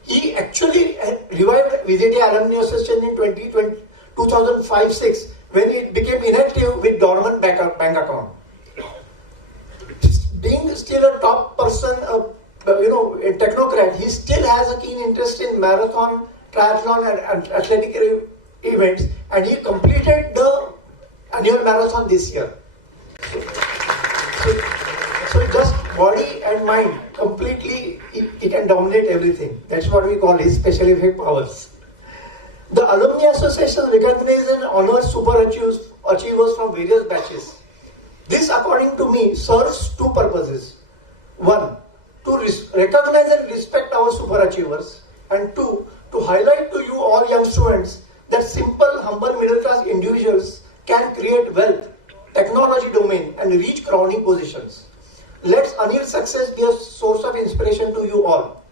He actually revived VJTI Alumni Association in 2005-06 when it became inactive with dormant bank account. Being still a top person, a technocrat, he still has a keen interest in marathon, triathlon and athletic events, and he completed the annual marathon this year. So just body and mind, completely, he can dominate everything. That's what we call his special effect powers. The Alumni Association recognizes and honors super achievers from various batches. This, according to me, serves two purposes. One, to recognize and respect our super achievers, and two, to highlight to you all young students that simple, humble, middle class individuals can create wealth, technology domain and reach crowning positions. Let Anil's success be a source of inspiration to you all.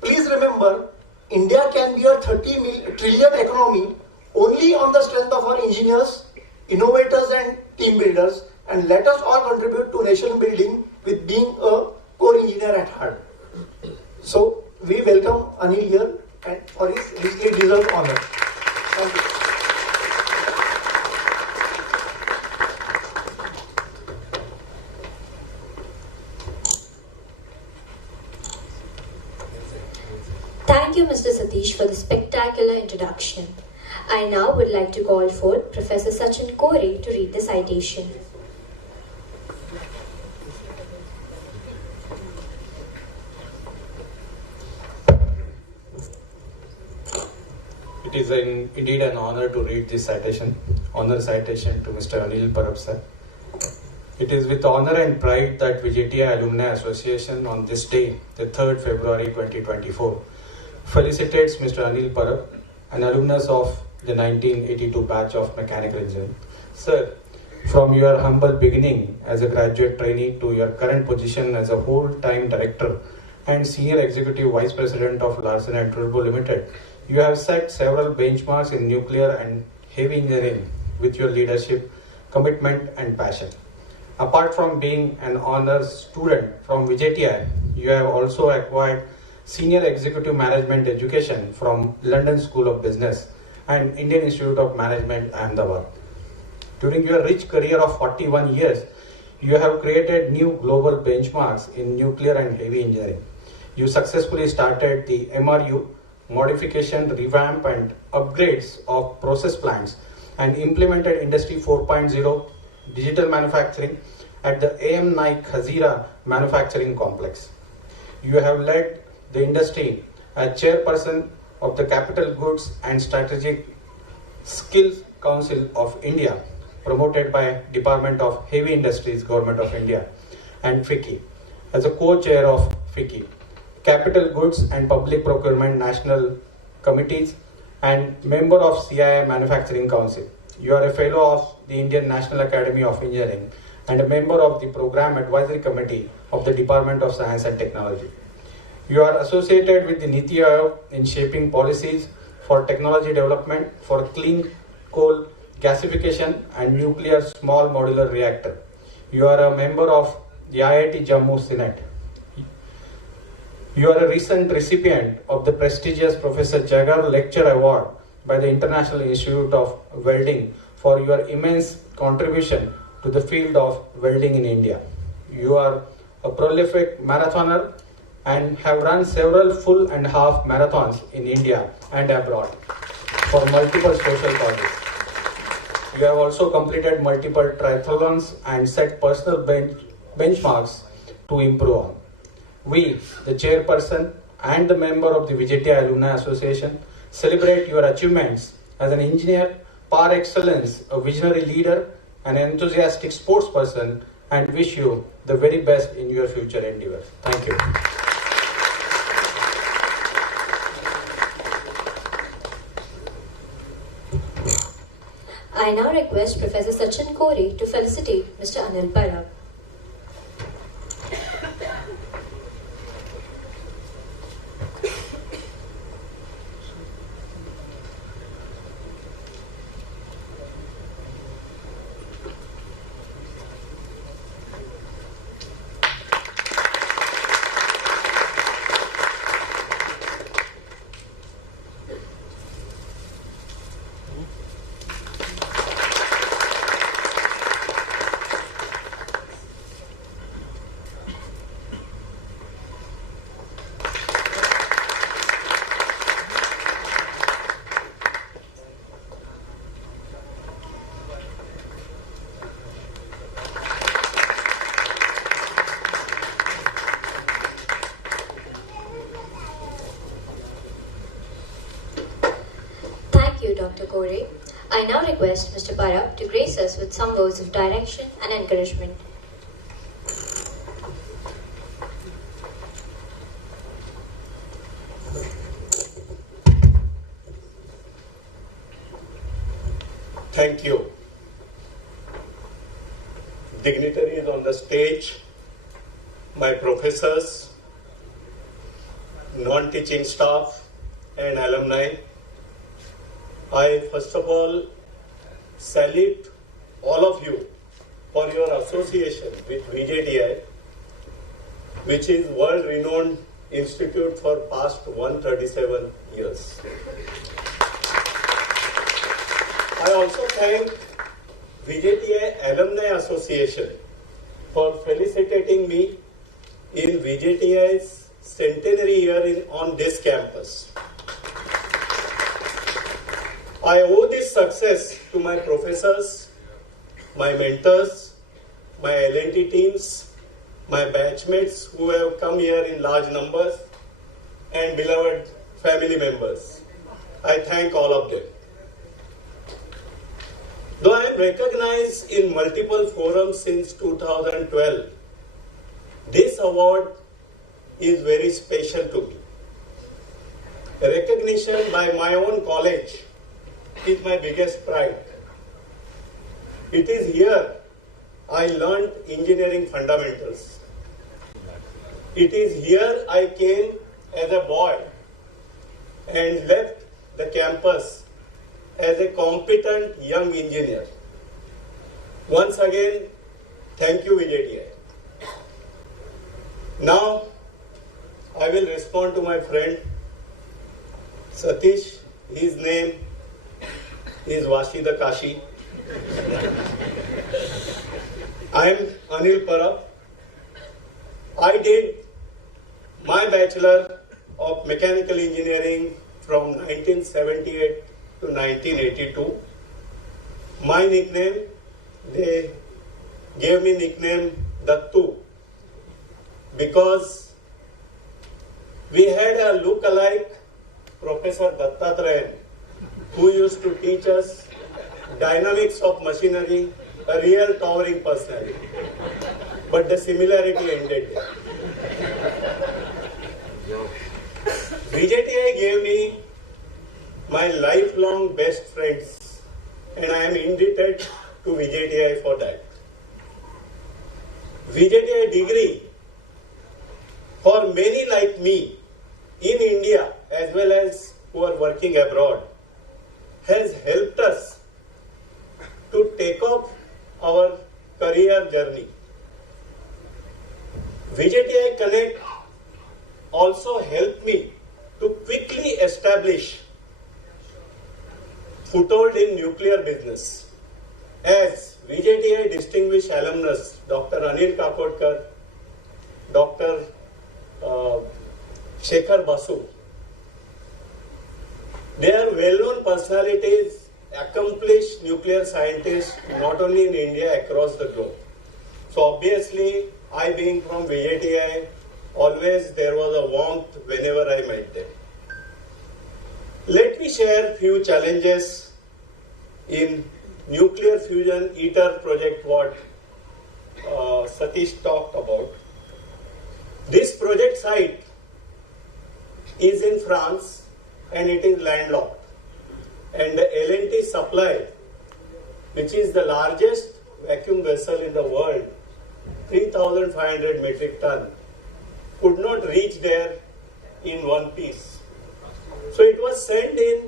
Please remember, India can be a 30 trillion economy only on the strength of our engineers, innovators and team builders, and let us all contribute to nation building with being a core engineer at heart. So, we welcome Anil here and for his richly deserved honor. Thank you. Thank you, Mr. Satish, for the spectacular introduction. I now would like to call for Professor Sachin Kore to read the citation. It is indeed an honor to read this citation, honor citation to Mr. Anil Parab sir. It is with honor and pride that VJTI Alumni Association on this day, the 3rd February 2024, felicitates Mr. Anil Parab, an alumnus of the 1982 batch of Mechanical Engineering. Sir, from your humble beginning as a graduate trainee to your current position as a whole-time director and Senior Executive Vice President of Larsen & Toubro Limited, you have set several benchmarks in nuclear and heavy engineering with your leadership, commitment and passion. Apart from being an honors student from VJTI, you have also acquired Senior Executive Management Education from London School of Business and Indian Institute of Management, Ahmedabad. During your rich career of 41 years, you have created new global benchmarks in nuclear and heavy engineering. You successfully started the MRU, modification, revamp and upgrades of process plants and implemented Industry 4.0 digital manufacturing at the AM Naik Hazira Manufacturing Complex. You have led the industry as chairperson of the Capital Goods and Strategic Skills Council of India, promoted by Department of Heavy Industries, Government of India, and FICCI, as a co-chair of FICCI, Capital Goods and Public Procurement National Committees, and member of CII Manufacturing Council. You are a fellow of the Indian National Academy of Engineering and a member of the Program Advisory Committee of the Department of Science and Technology. You are associated with the Niti Aayog in shaping policies for technology development for clean coal gasification and nuclear small modular reactor. You are a member of the IIT Jammu Senate. You are a recent recipient of the prestigious Professor Jagar Lecture Award by the International Institute of Welding for your immense contribution to the field of welding in India. You are a prolific marathoner and have run several full and half marathons in India and abroad for multiple social causes. You have also completed multiple triathlons and set personal benchmarks to improve on. We, the chairperson and the member of the VJTI Alumni Association, celebrate your achievements as an engineer, par excellence, a visionary leader, an enthusiastic sportsperson, and wish you the very best in your future endeavors. Thank you. I now request Professor Sachin Kore to felicitate Mr. Anil Parab. Dr. Kore. I now request Mr. Parab to grace us with some words of direction and encouragement. Thank you. dignitaries on the stage, my professors, non-teaching staff, and alumni, I first of all salute all of you for your association with VJTI, which is world-renowned institute for past 137 years. I also thank VJTI Alumni Association for felicitating me in VJTI's centenary year on this campus. I owe this success to my professors, my mentors, my L&T teams, my batchmates who have come here in large numbers, and beloved family members. I thank all of them. Though I am recognized in multiple forums since 2012, this award is very special to me. Recognition by my own college is my biggest pride. It is here I learned engineering fundamentals. It is here I came as a boy and left the campus as a competent young engineer. Once again, thank you, VJTI. Now, I will respond to my friend Satish. His name is Vashi the Kashi. I am Anil Parab. I did my Bachelor of Mechanical Engineering from 1978 to 1982. My nickname, they gave me nickname Dattu because we had a look-alike Professor Dattatrayan who used to teach us dynamics of machinery, a real towering personality. But the similarity ended there. VJTI gave me my lifelong best friends, and I am indebted to VJTI for that. VJTI degree for many like me in India as well as who are working abroad has helped us to take up our career journey. VJTI Connect also helped me to quickly establish foothold in nuclear business. As VJTI distinguished alumnus, Dr. Anil Kakodkar, Dr. Shekhar Basu, they are well-known personalities, accomplished nuclear scientists, not only in India, across the globe. So obviously, I being from VJTI, always there was a warmth whenever I met them. Let me share few challenges in nuclear fusion ITER project what Satish talked about. This project site is in France and it is landlocked. And the L&T supply, which is the largest vacuum vessel in the world, 3,500 metric ton, could not reach there in one piece. So it was sent in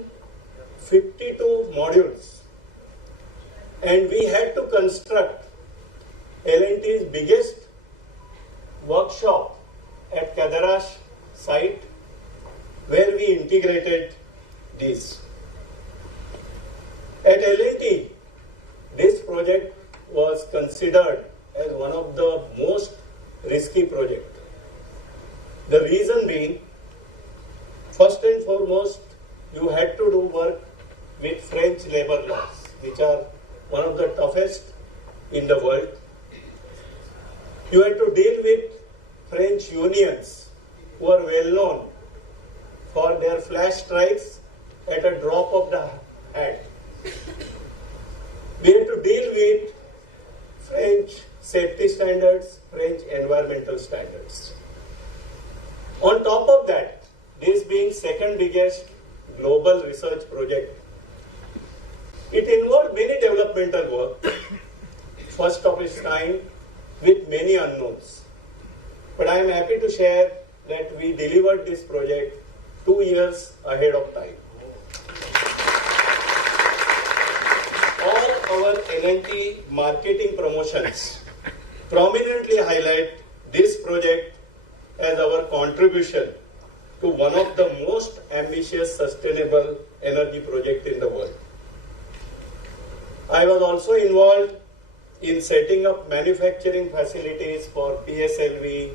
52 modules. And we had to construct L&T's biggest workshop at Kadarash site where we integrated these. At L&T, this project was considered as one of the most risky projects. The reason being, first and foremost, you had to do work with French labor laws, which are one of the toughest in the world. You had to deal with French unions who are well known for their flash strikes at a drop of the hat. We had to deal with French safety standards, French environmental standards. On top of that, this being second biggest global research project, it involved many developmental work. first of its kind with many unknowns. But I am happy to share that we delivered this project 2 years ahead of time. All our L&T marketing promotions prominently highlight this project as our contribution to one of the most ambitious sustainable energy projects in the world. I was also involved in setting up manufacturing facilities for PSLV,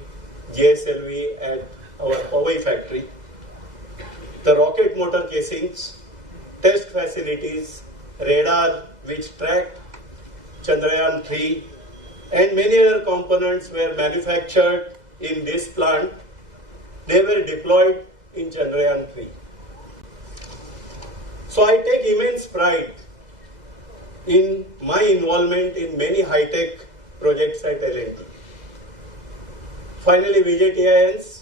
JSLV at our Powai factory, the rocket motor casings, test facilities, radar which tracked Chandrayaan 3, and many other components were manufactured in this plant. They were deployed in Chandrayaan 3. So I take immense pride in my involvement in many high-tech projects at L&T. Finally, VJTIans,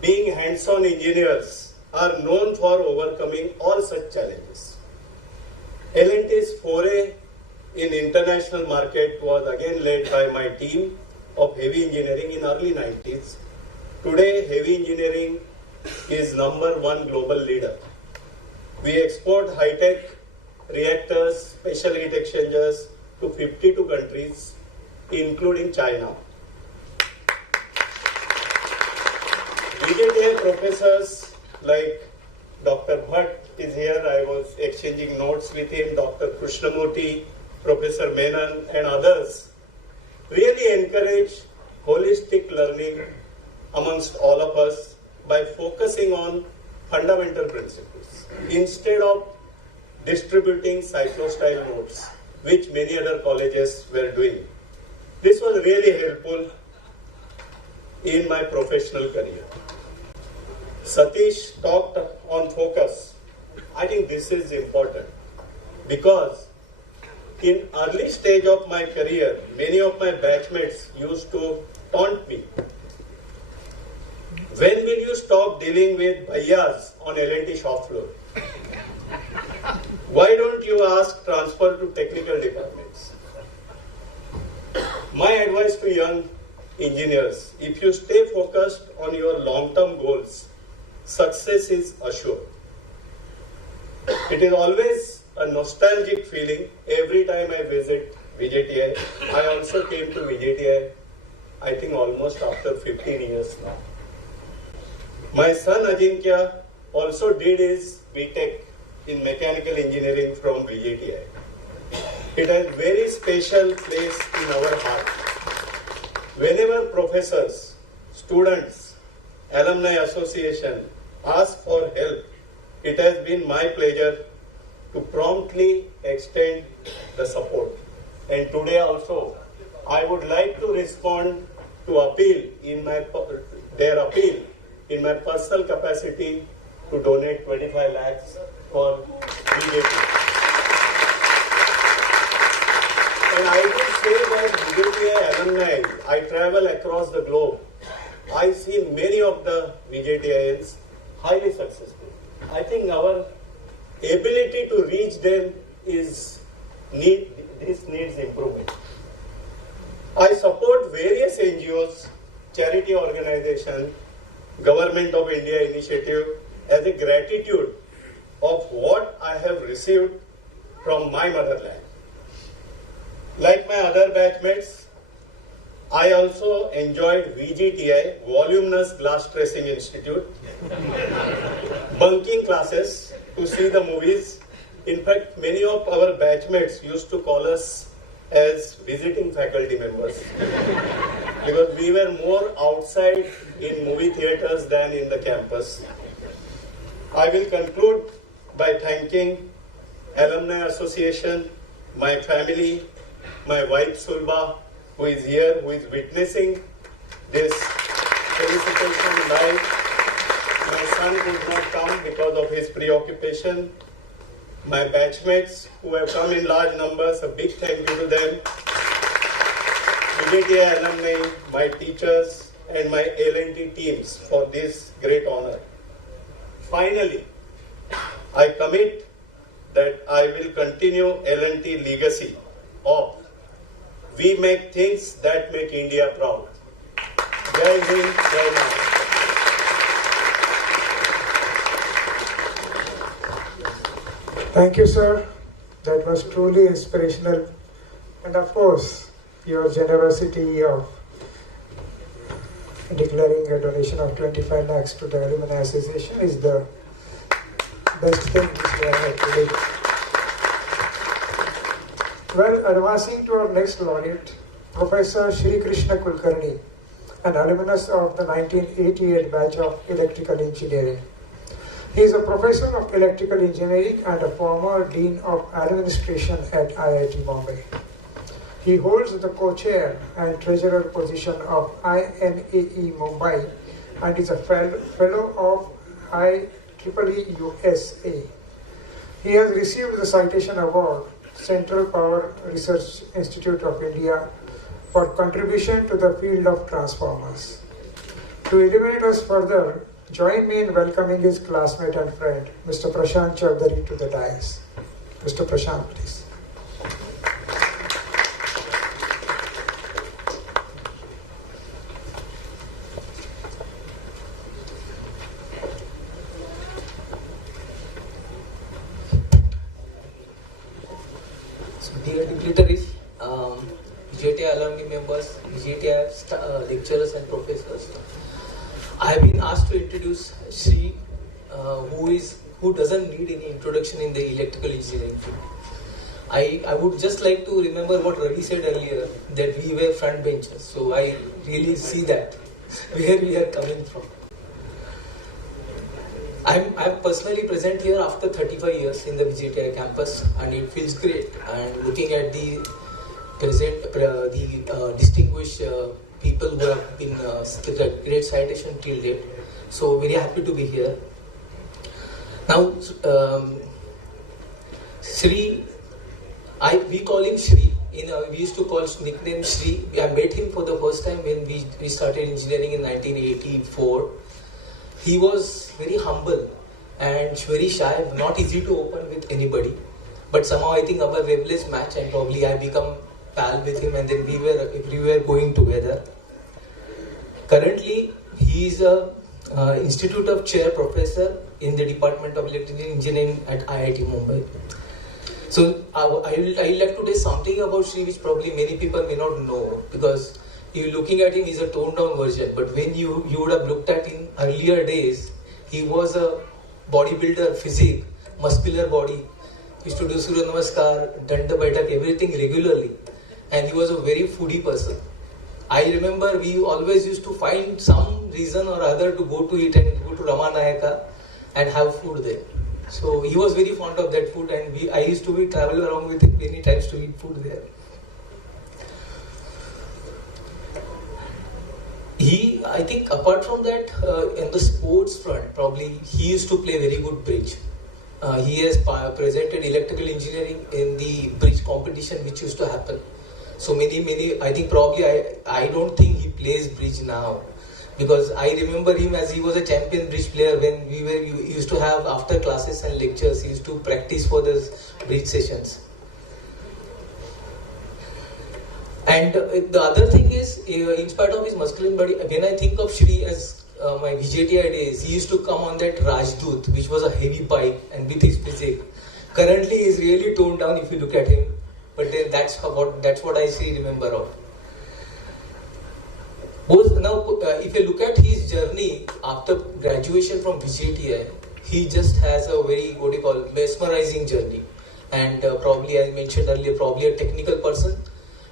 being hands-on engineers, are known for overcoming all such challenges. L&T's foray in international market was again led by my team of heavy engineering in early 90s. Today, heavy engineering is #1 global leader. We export high-tech reactors, special heat exchangers to 52 countries, including China. VJTI professors like Dr. Bhatt is here. I was exchanging notes with him, Dr. Krishnamurthy, Professor Menon, and others really encourage holistic learning amongst all of us by focusing on fundamental principles instead of distributing cyclo-style notes, which many other colleges were doing. This was really helpful in my professional career. Satish talked on focus. I think this is important because in early stage of my career, many of my batchmates used to taunt me. When will you stop dealing with bhaiyas on L&T shop floor? Why don't you ask transfer to technical departments? My advice to young engineers, if you stay focused on your long-term goals, success is assured. It is always a nostalgic feeling every time I visit VJTI. I also came to VJTI, I think almost after 15 years now. My son Ajinkya also did his BTech in mechanical engineering from VJTI. It has very special place in our heart. Whenever professors, students, alumni association ask for help, it has been my pleasure to promptly extend the support. And today also, I would like to respond to their appeal in my personal capacity to donate 25 lakhs for VJTI. And I would say that VJTI alumni, I travel across the globe. I see many of the VJTIans highly successful. I think our ability to reach them needs improvement. I support various NGOs, charity organizations, Government of India initiative as a gratitude of what I have received from my motherland. Like my other batchmates, I also enjoyed VJTI, Voluminous Glass Tracing Institute, bunking classes to see the movies. In fact, many of our batchmates used to call us as visiting faculty members because we were more outside in movie theaters than in the campus. I will conclude by thanking Alumni Association, my family, my wife Sulba, who is here, who is witnessing this Felicitation live. My son could not come because of his preoccupation. My batchmates who have come in large numbers, a big thank you to them. VJTI alumni, my teachers, and my L&T teams for this great honor. Finally, I commit that I will continue L&T legacy of We make things that make India proud. Jai Hind, Jai Hind. Thank you, sir. That was truly inspirational. And of course, your generosity of declaring a donation of 25 lakhs to the Alumni Association is the best thing which we have to do. Well, advancing to our next laureate, Professor Shri Krishna Kulkarni, an alumnus of the 1988 batch of Electrical Engineering. He is a professor of electrical engineering and a former dean of administration at IIT Bombay. He holds the co-chair and treasurer position of INAE Mumbai and is a fellow of IEEE USA. He has received the Citation Award, Central Power Research Institute of India, for contribution to the field of transformers. To illuminate us further, join me in welcoming his classmate and friend, Mr. Prashant Chaudhary, to the dais. Mr. Prashant, please. So, dear dignitaries, VJTI alumni members, VJTI lecturers and professors, I have been asked to introduce Shri, who doesn't need any introduction in the electrical engineering field. I would just like to remember what Ravi said earlier, that we were front benchers. So I really see that, where we are coming from. I'm personally present here after 35 years in the VJTI campus, and it feels great. And looking at the distinguished people who have been great citation till date. So very happy to be here. Now, Shri, we call him Shri. We used to call his nickname Shri. I met him for the first time when we started engineering in 1984. He was very humble and very shy, not easy to open with anybody. But somehow I think our wavelengths match, and probably I become pal with him, and then we were going together. Currently, he is a Institute of Chair Professor in the Department of Electrical Engineering at IIT Mumbai. So I would like to say something about Shri, which probably many people may not know, because you looking at him, he's a toned down version. But when you would have looked at in earlier days, he was a bodybuilder, physique, muscular body. He used to do Surya Namaskar, Danda Baitak, everything regularly. And he was a very foodie person. I remember we always used to find some reason or other to go to eat and go to Ramanayaka and have food there. So he was very fond of that food, and I used to travel around with him many times to eat food there. I think apart from that, in the sports front, probably he used to play very good bridge. He has presented electrical engineering in the bridge competition which used to happen. So many, I think probably I don't think he plays bridge now, because I remember him as he was a champion bridge player when we used to have after classes and lectures, he used to practice for the bridge sessions. And the other thing is, in spite of his masculine body, when I think of Shri as my VJTI days, he used to come on that Rajdut, which was a heavy bike, and with his physique. Currently, he is really toned down if you look at him. But then that's what I remember of. If you look at his journey after graduation from VJTI, he just has a very mesmerizing journey. And probably, as I mentioned earlier, probably a technical person,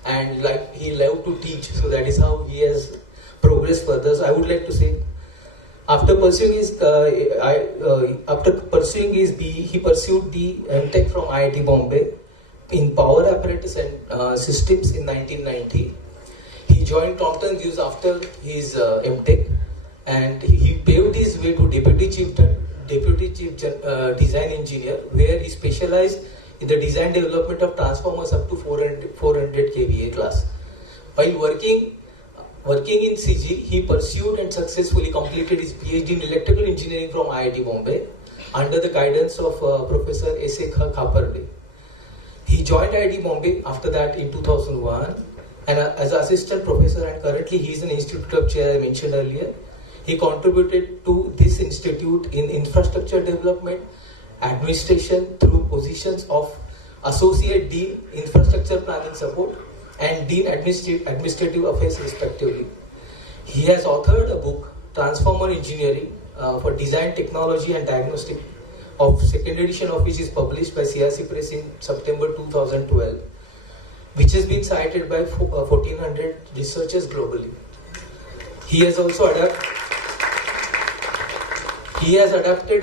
and he loved to teach. So that is how he has progressed further. So I would like to say, after pursuing his he pursued the MTech from IIT Bombay in power apparatus and systems in 1990. He joined Compton Hughes after his MTech, and he paved his way to Deputy Chief Design Engineer, where he specialized in the design development of transformers up to 400 kVA class. While working in CG, he pursued and successfully completed his PhD in electrical engineering from IIT Bombay under the guidance of Professor S.A. Khaparde. He joined IIT Bombay after that in 2001, and as assistant professor, and currently he is an institute of chair I mentioned earlier. He contributed to this institute in infrastructure development, administration through positions of Associate Dean Infrastructure Planning Support and Dean Administrative Affairs respectively. He has authored a book, Transformer Engineering for Design, Technology and Diagnostic, of second edition of which is published by CRC Press in September 2012, which has been cited by 1400 researchers globally. He has also adapted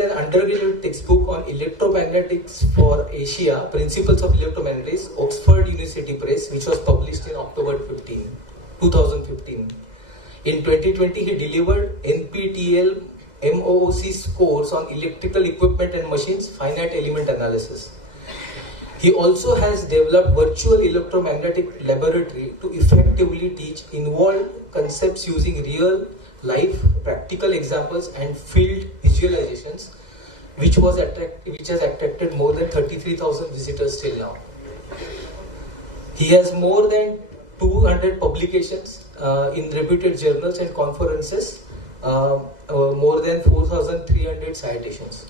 an undergraduate textbook on electromagnetics for Asia, Principles of Electromagnetics, Oxford University Press, which was published in October 2015. In 2020, he delivered NPTEL MOOC's course on electrical equipment and machines, finite element analysis. He also has developed virtual electromagnetic laboratory to effectively teach involved concepts using real life practical examples and field visualizations, which has attracted more than 33,000 visitors till now. He has more than 200 publications in reputed journals and conferences, more than 4,300 citations.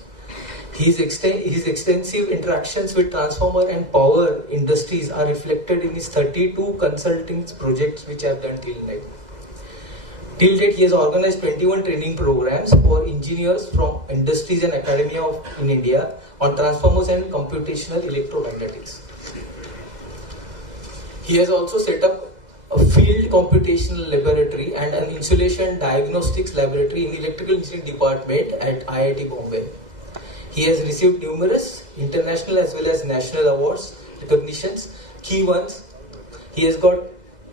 His extensive interactions with transformer and power industries are reflected in his 32 consulting projects which I have done till date. Till date, he has organized 21 training programs for engineers from industries and academia in India on transformers and computational electromagnetics. He has also set up a field computational laboratory and an insulation diagnostics laboratory in electrical engineering department at IIT Bombay. He has received numerous international as well as national awards, recognitions, key ones. He has got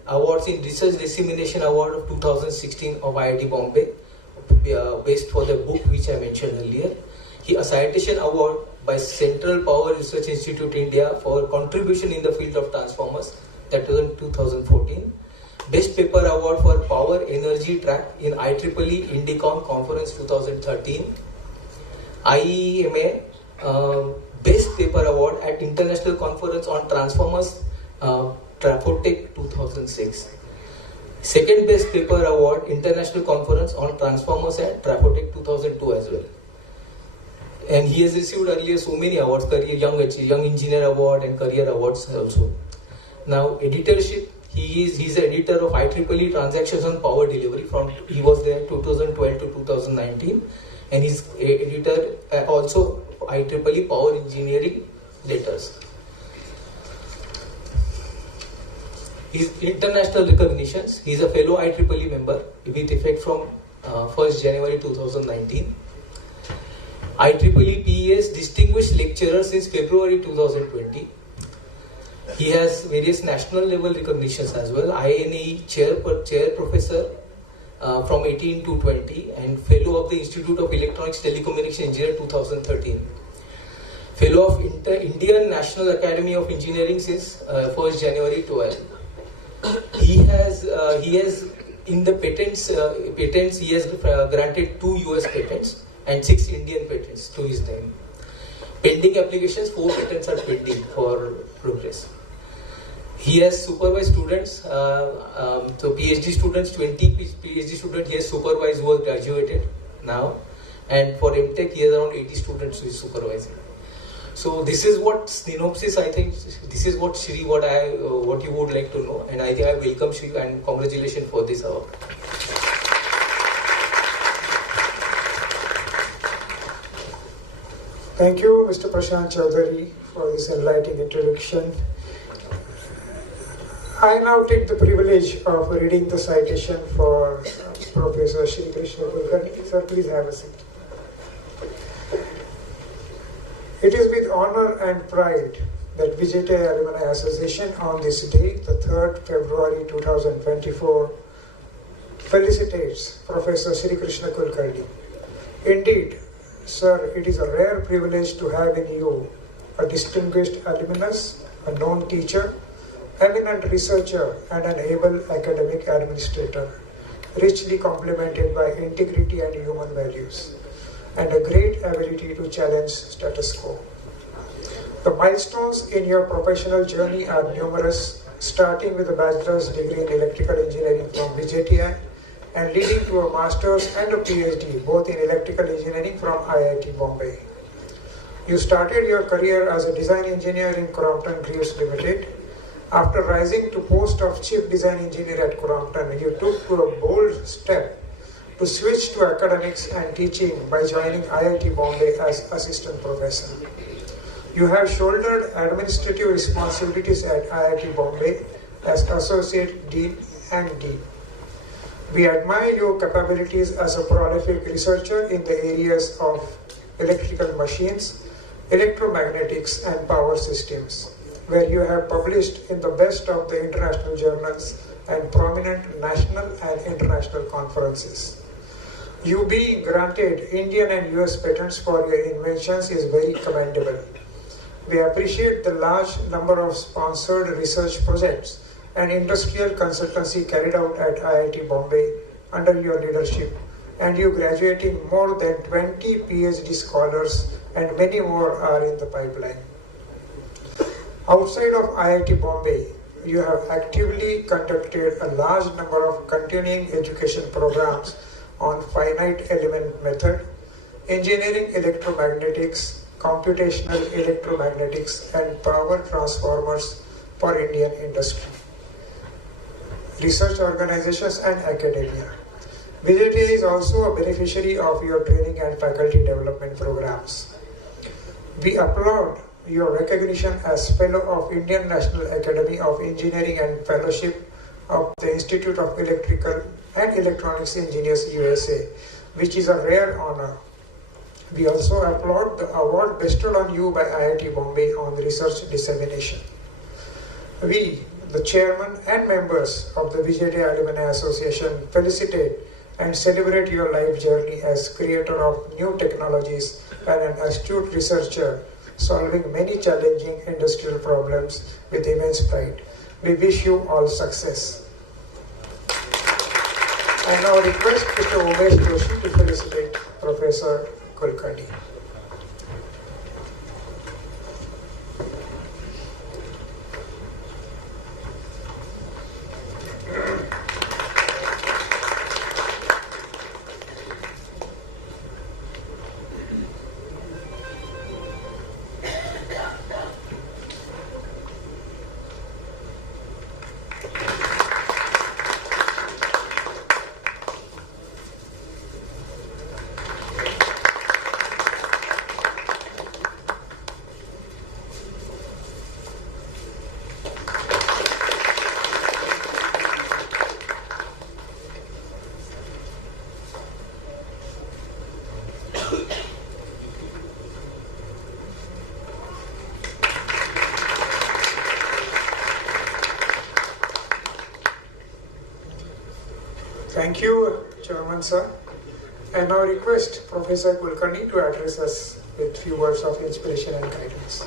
awards in Research Dissemination Award of 2016 of IIT Bombay, based for the book which I mentioned earlier. A citation award by Central Power Research Institute India for contribution in the field of transformers, that was in 2014. Best Paper Award for Power Energy Track in IEEE Indicon Conference 2013. IEMA Best Paper Award at International Conference on Transformers, Trafotech 2006. Second Best Paper Award, International Conference on Transformers at Trafotech 2002 as well. And he has received earlier so many awards, Young Engineer Award and Career Awards also. Now, editorship, he's an editor of IEEE Transactions on Power Delivery he was there 2012 to 2019, and he's editor also IEEE Power Engineering Letters. His international recognitions, he's a fellow IEEE member with effect from 1st January 2019. IEEE PES Distinguished Lecturer since February 2020. He has various national level recognitions as well. INE Chair Professor from 18 to 20 and Fellow of the Institute of Electronics Telecommunication Engineer 2013. Fellow of Indian National Academy of Engineering since 1st January 12. He has in the patents he has granted 2 US patents and 6 Indian patents to his name. Pending applications, 4 patents are pending for progress. He has supervised students, so PhD students, 20 PhD students he has supervised who have graduated now, and for MTech he has around 80 students who is supervising. So this is what synopsis, I think, this is what Shri, what you would like to know, and I think I welcome Shri and congratulations for this award. Thank you, Mr. Prashant Chaudhary, for this enlightening introduction. I now take the privilege of reading the citation for Professor Shri Krishna Kulkarni. Sir, please have a seat. It is with honor and pride that VJTI Alumni Association on this day, the 3rd February 2024, felicitates Professor Shri Krishna Kulkarni. Indeed, sir, it is a rare privilege to have in you a distinguished alumnus, a known teacher, eminent researcher, and an able academic administrator, richly complemented by integrity and human values, and a great ability to challenge status quo. The milestones in your professional journey are numerous starting with a bachelor's degree in electrical engineering from VJTI and leading to a master's and a PhD both in electrical engineering from IIT Bombay. You started your career as a design engineer in Crompton Greaves Limited. After rising to post of chief design engineer at Crompton, you took to a bold step to switch to academics and teaching by joining IIT Bombay as assistant professor. You have shouldered administrative responsibilities at IIT Bombay as associate dean and dean. We admire your capabilities as a prolific researcher in the areas of electrical machines, electromagnetics, and power systems, where you have published in the best of the international journals and prominent national and international conferences. You being granted Indian and US patents for your inventions is very commendable. We appreciate the large number of sponsored research projects and industrial consultancy carried out at IIT Bombay under your leadership, and you graduating more than 20 PhD scholars and many more are in the pipeline. Outside of IIT Bombay, you have actively conducted a large number of continuing education programs on finite element method, engineering electromagnetics, computational electromagnetics, and power transformers for Indian industry, research organizations, and academia. VJTI is also a beneficiary of your training and faculty development programs. We applaud your recognition as Fellow of Indian National Academy of Engineering and Fellowship of the Institute of Electrical and Electronics Engineers USA, which is a rare honor. We also applaud the award bestowed on you by IIT Bombay on research dissemination. We, the chairman and members of the VJTI Alumni Association, felicitate and celebrate your life journey as creator of new technologies and an astute researcher solving many challenging industrial problems with immense pride. We wish you all success. I now request Mr. Umesh Joshi to felicitate Professor Kulkarni. Thank you, Chairman Sir. I now request Professor Kulkarni to address us with few words of inspiration and guidance.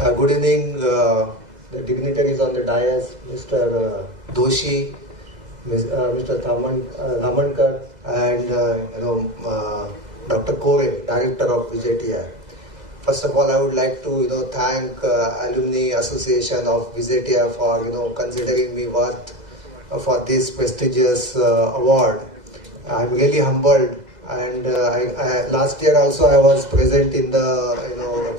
Good evening, the dignitaries on the dais, Mr. Doshi, Mr. Dhamankar, and Dr. Kore, Director of VJTI. First of all, I would like to thank Alumni Association of VJTI for considering me worth for this prestigious award. I'm really humbled, and last year also I was present in the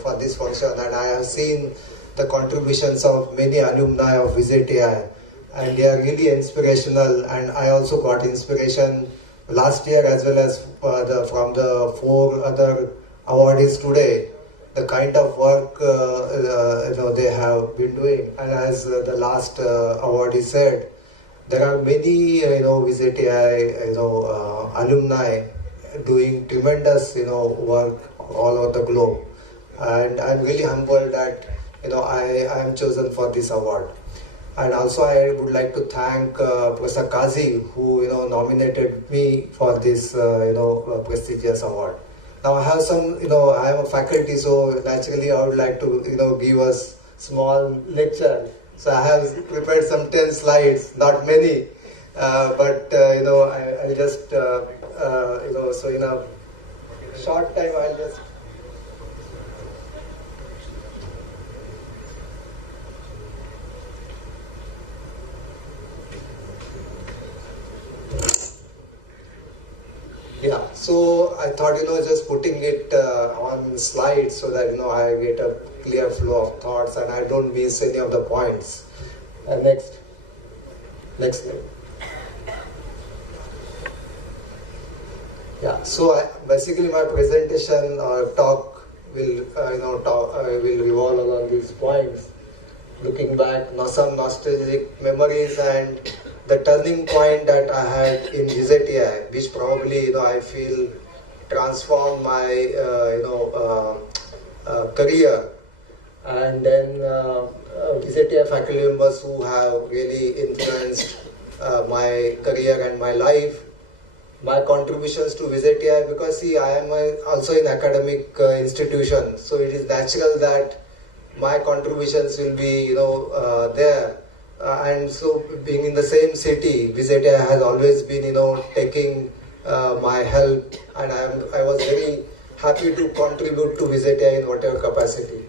for this function, and I have seen the contributions of many alumni of VJTI, and they are really inspirational. And I also got inspiration last year as well as from the 4 other awardees today. The kind of work they have been doing, and as the last awardee said, there are many VJTI alumni doing tremendous work all over the globe, and I'm really humbled that I am chosen for this award. And also I would like to thank Professor Kazi, who nominated me for this prestigious award. Now I have some I am a faculty, so naturally I would like to give us small lecture. So I have prepared some 10 slides, not many, but I'll just so in a short time I'll just. Yeah, so I thought just putting it on slides so that I get a clear flow of thoughts and I don't miss any of the points. Next slide. Yeah, so basically my presentation or talk will will revolve along these points, looking back, some nostalgic memories and the turning point that I had in VJTI, which probably I feel transformed my career, and then VJTI faculty members who have really influenced my career and my life, my contributions to VJTI, because see, I am also in academic institution, so it is natural that my contributions will be there. And so being in the same city, VJTI has always been taking my help, and I was very happy to contribute to VJTI in whatever capacity.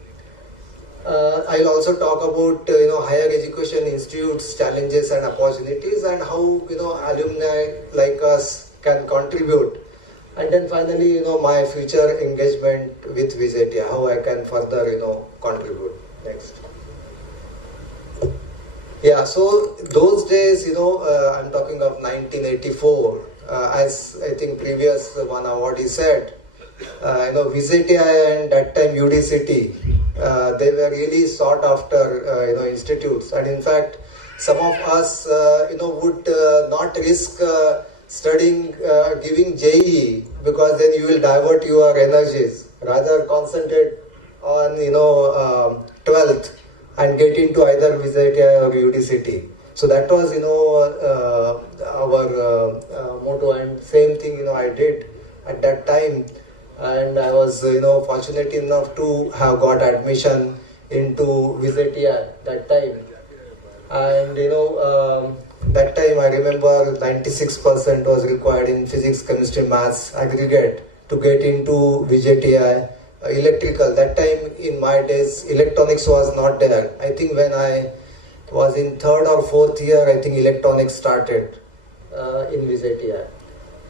I'll also talk about higher education institutes, challenges and opportunities, and how alumni like us can contribute. And then finally my future engagement with VJTI, how I can further contribute. Next. Yeah, so those days, I'm talking of 1984, as I think previous one awardee said, VJTI and that time UDCT, they were really sought after, institutes. And in fact, some of us, would not risk studying, giving JEE, because then you will divert your energies, rather concentrate on, 12th. And get into either VJTI or UDCT. So that was, our motto, and same thing, I did at that time. And I was, fortunate enough to have got admission into VJTI that time. And, that time I remember 96% was required in physics, chemistry, maths, aggregate to get into VJTI. Electrical, that time in my days electronics was not there. I think when I was in 3rd or 4th year, I think electronics started in VJTI.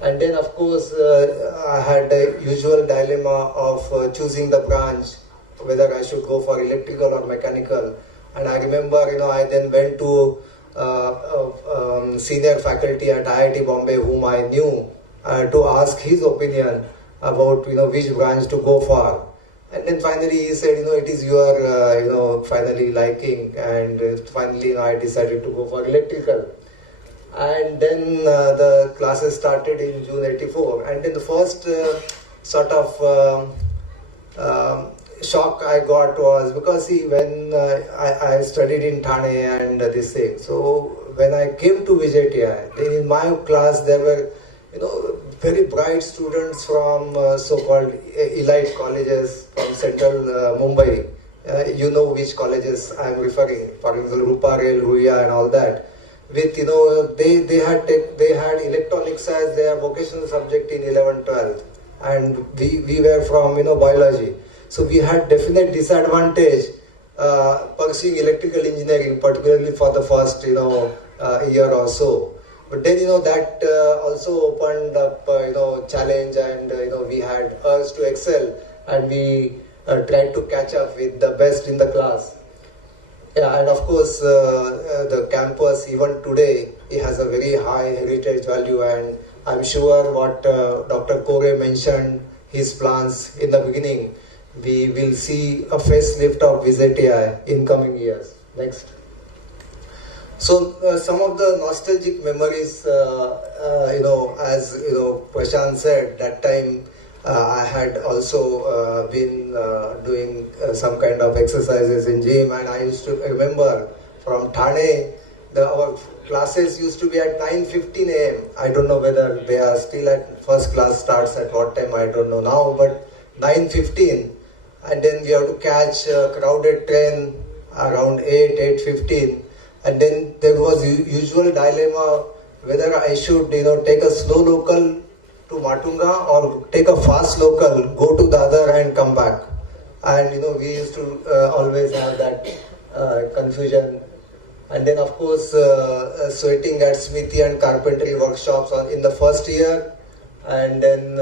And then of course I had the usual dilemma of choosing the branch, whether I should go for electrical or mechanical. And I remember I then went to senior faculty at IIT Bombay whom I knew to ask his opinion about which branch to go for. And then finally he said it is your finally liking, and finally I decided to go for electrical. And then the classes started in June 84, and then the first sort of shock I got was because see, when I studied in Thane and this thing, so when I came to VJTI, then in my class there were very bright students from so-called elite colleges from central Mumbai, You know which colleges I am referring, for example, Rupa Rail, Ruya and all that. With, you know, they had electronics as their vocational subject in 11th, 12th, and we were from, you know, biology. So we had definite disadvantage pursuing electrical engineering, particularly for the first, you know, year or so. But then, you know, that also opened up, you know, challenge, and, you know, we had urge to excel, and we tried to catch up with the best in the class. Yeah, and of course, the campus, even today, it has a very high heritage value, and I'm sure what Dr. Kore mentioned, his plans in the beginning, we will see a facelift of VJTI in coming years. Next. So some of the nostalgic memories, you know, as you know, Prashant said, that time I had also been doing some kind of exercises in gym, and I used to remember from Thane, our classes used to be at 9:15 a.m. I don't know whether they are still at first class starts at what time, I don't know now, but 9:15, and then we have to catch a crowded train around 8:15. And then there was usual dilemma whether I should, you know, take a slow local to Matunga or take a fast local, go to the other and come back. And, you know, we used to always have that confusion. And then, of course, sweating at smithy and carpentry workshops in the first year. And then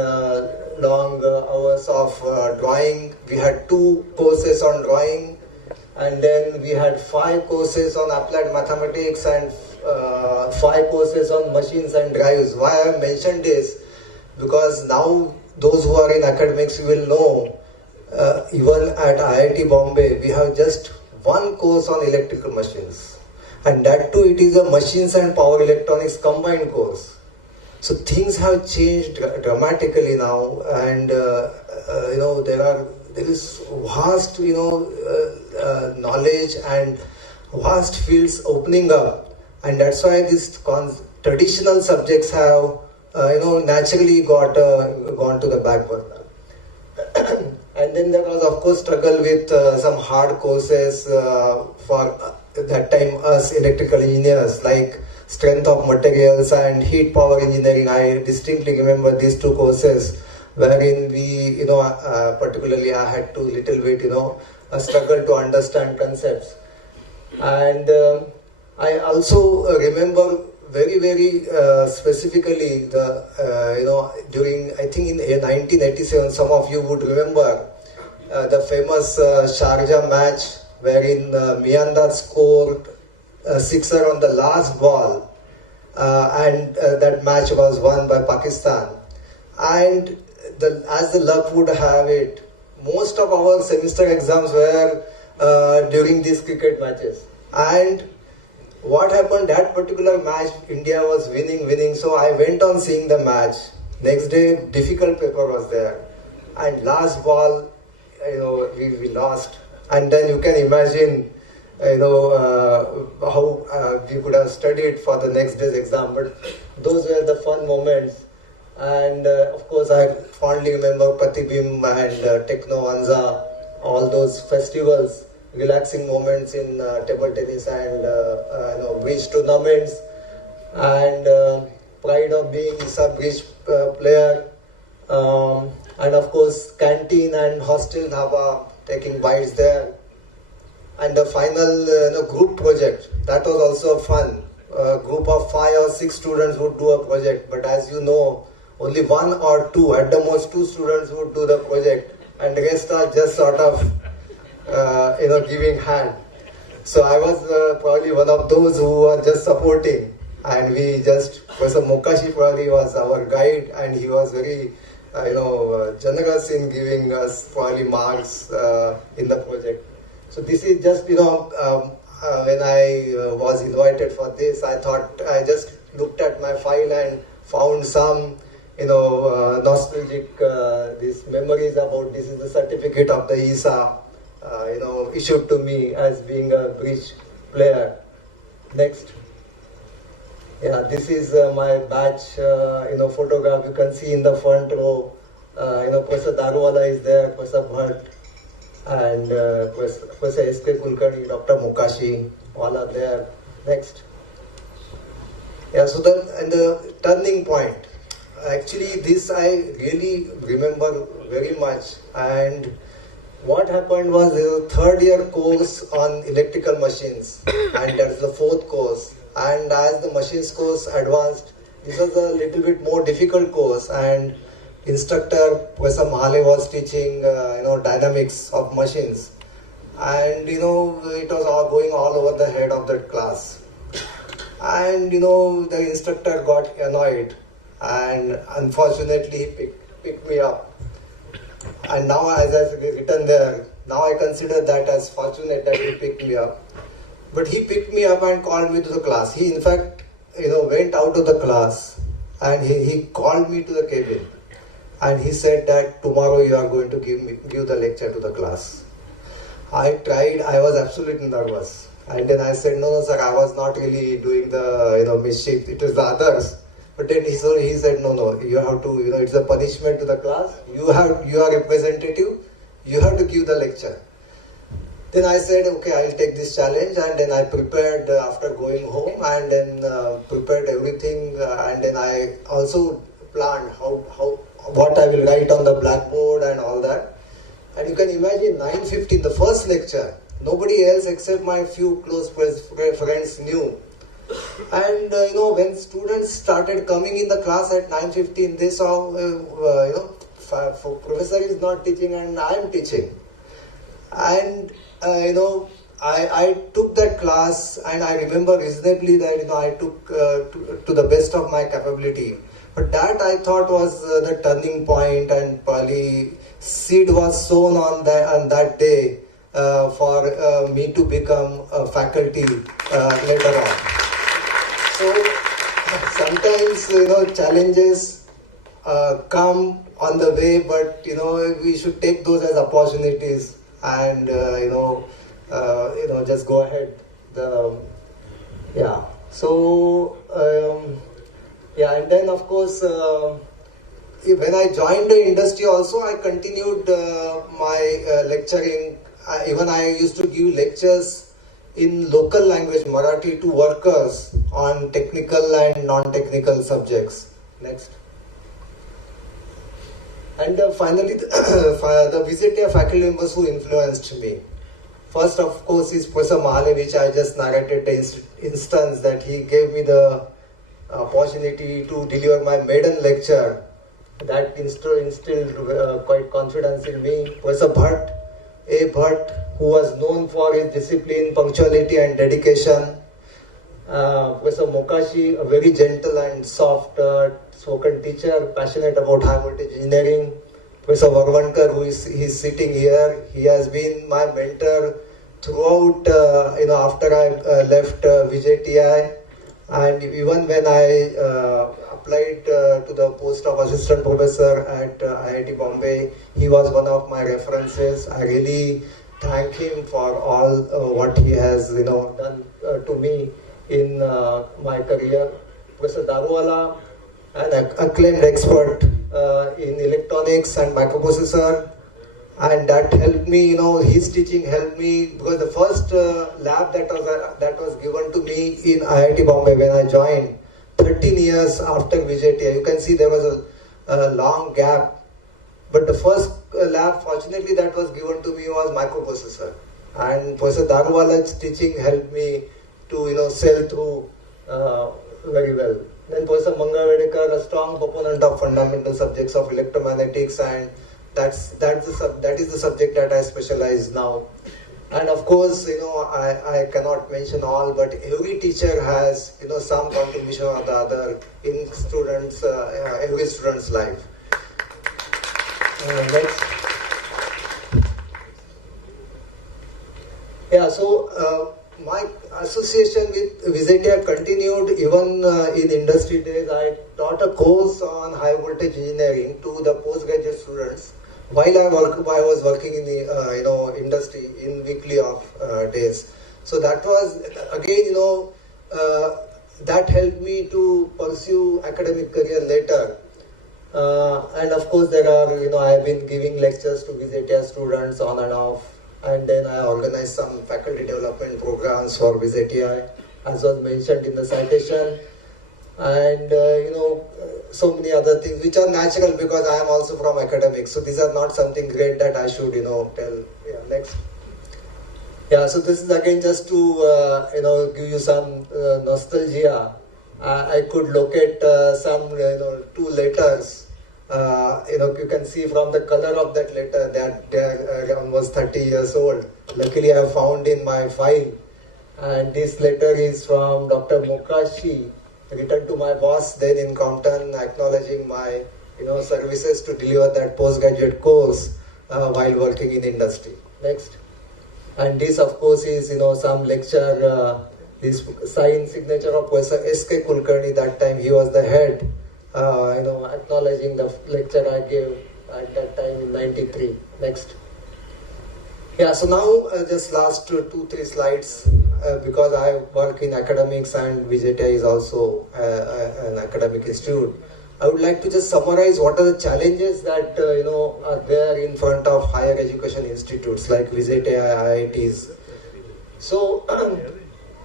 long hours of drawing. We had 2 courses on drawing. And then we had 5 courses on applied mathematics and 5 courses on machines and drives. Why I have mentioned this? Because now those who are in academics will know, even at IIT Bombay, we have just 1 course on electrical machines. And that too, it is a machines and power electronics combined course. So things have changed dramatically now, and you know, there is vast, you know, knowledge and vast fields opening up, and that's why these traditional subjects have, you know, naturally gone to the back burner. And then there was, of course, struggle with some hard courses for that time us electrical engineers, like strength of materials and heat power engineering. I distinctly remember these 2 courses, wherein we, you know, particularly I had to little bit, you know, struggle to understand concepts. And I also remember very, very specifically the, you know, during, I think in 1987, some of you would remember the famous Sharjah match, wherein Miyandar scored a 6er on the last ball, and that match was won by Pakistan. And as the luck would have it, most of our semester exams were during these cricket matches. And what happened, that particular match, India was winning. So I went on seeing the match. Next day, difficult paper was there. And last ball, you know, we lost. And then you can imagine, you know, how we could have studied for the next day's exam. But those were the fun moments. And of course, I fondly remember Pratibim and Techno Anza, all those festivals, relaxing moments in table tennis and you know, bridge tournaments, and pride of being a bridge player, and of course, canteen and hostel dhaba, taking bites there, and the final you know, group project, that was also fun. A group of 5 or 6 students would do a project, but as you know, only 1 or 2, at the most 2 students would do the project, and the rest are just sort of, you know, giving hand. So I was probably one of those who were just supporting, and we just, Professor Mokashi probably was our guide, and he was very, you know, generous in giving us probably marks in the project. So this is just, you know, when I was invited for this, I thought, I just looked at my file and found some, you know, nostalgic these memories about this is the certificate of the ISA, you know, issued to me as being a bridge player. Next. Yeah, this is my batch, you know, photograph. You can see in the front row, you know, Professor Darwala is there, Professor Bhatt, and Professor S.K. Kulkarni, Dr. Mukashi, all are there. Next. Yeah, so the turning point. Actually, this I really remember very much. And what happened was there was a third-year course on electrical machines, and that's the fourth course. And as the machines course advanced, this was a little bit more difficult course, and instructor Professor Mahale was teaching dynamics of machines, and it was all going all over the head of that class. And the instructor got annoyed, and unfortunately he picked me up. And now, as I've written there, now I consider that as fortunate that he picked me up. But he picked me up and called me to the class. He in fact went out of the class, and he called me to the cabin, and he said that tomorrow you are going to give the lecture to the class. I tried. I was absolutely nervous, and then I said, no sir, I was not really doing the mischief. It was the others. But then he said, no, you have to, it's a punishment to the class. You are representative. You have to give the lecture. Then I said, okay, I'll take this challenge, and then I prepared after going home, and then prepared everything, and then I also planned what I will write on the blackboard and all that. And you can imagine 9:15, the first lecture, nobody else except my few close friends knew. And when students started coming in the class at 9:15, they saw, professor is not teaching and I am teaching. And I took that class, and I remember reasonably that I took to the best of my capability. But that I thought was the turning point, and probably seed was sown on that day for me to become a faculty later on. So sometimes challenges come on the way, but we should take those as opportunities and just go ahead. And then of course when I joined the industry also, I continued my lecturing. Even I used to give lectures in local language Marathi to workers on technical and non-technical subjects. Next. And finally, the VJTI faculty members who influenced me. First, of course, is Professor Mahale, which I just narrated the instance that he gave me the opportunity to deliver my maiden lecture. That instilled quite confidence in me. Professor Bhatt, who was known for his discipline, punctuality and dedication. Professor Mukashi, a very gentle and soft spoken teacher, passionate about high voltage engineering. Professor Varvankar, who is sitting here, he has been my mentor throughout, after I left VJTI, and even when I applied to the post of assistant professor at IIT Bombay, he was one of my references. I really thank him for all what he has done to me in my career. Professor Daruwala, an acclaimed expert in electronics and microprocessor, and that helped me. His teaching helped me, because the first lab that was given to me in IIT Bombay when I joined, 13 years after VJTI, you can see there was a long gap. But the first lab, fortunately, that was given to me was microprocessor, and Professor Daruwala's teaching helped me to sail through very well. Then Professor Mangavedekar, a strong proponent of fundamental subjects of electromagnetics, and that is the subject that I specialize now. And of course, I cannot mention all, but every teacher has some contribution or the other in every student's life. Next. So my association with VJTI continued even in industry days. I taught a course on high voltage engineering to the postgraduate students while I was working in the industry in weekly off days. So that was again that helped me to pursue academic career later. And of course there are, I have been giving lectures to VJTI students on and off, and then I organized some faculty development programs for VJTI, as was mentioned in the citation, and so many other things which are natural because I am also from academics, so these are not something great that I should tell. Yeah, next. Yeah, so this is again just to give you some nostalgia. I could locate some 2 letters. You can see from the color of that letter that they are almost 30 years old. Luckily, I have found in my file, and this letter is from Dr. Mokashi, written to my boss then in Compton, acknowledging my services to deliver that postgraduate course while working in industry. Next. And this, of course, is some lecture. This sign signature of Professor S.K. Kulkarni. That time he was the head. Acknowledging the lecture I gave at that time in '93. Next. Yeah. So now just last 2-3 slides because I work in academics and VJTI is also an academic institute. I would like to just summarize what are the challenges that are there in front of higher education institutes like VJTI, IITs. So,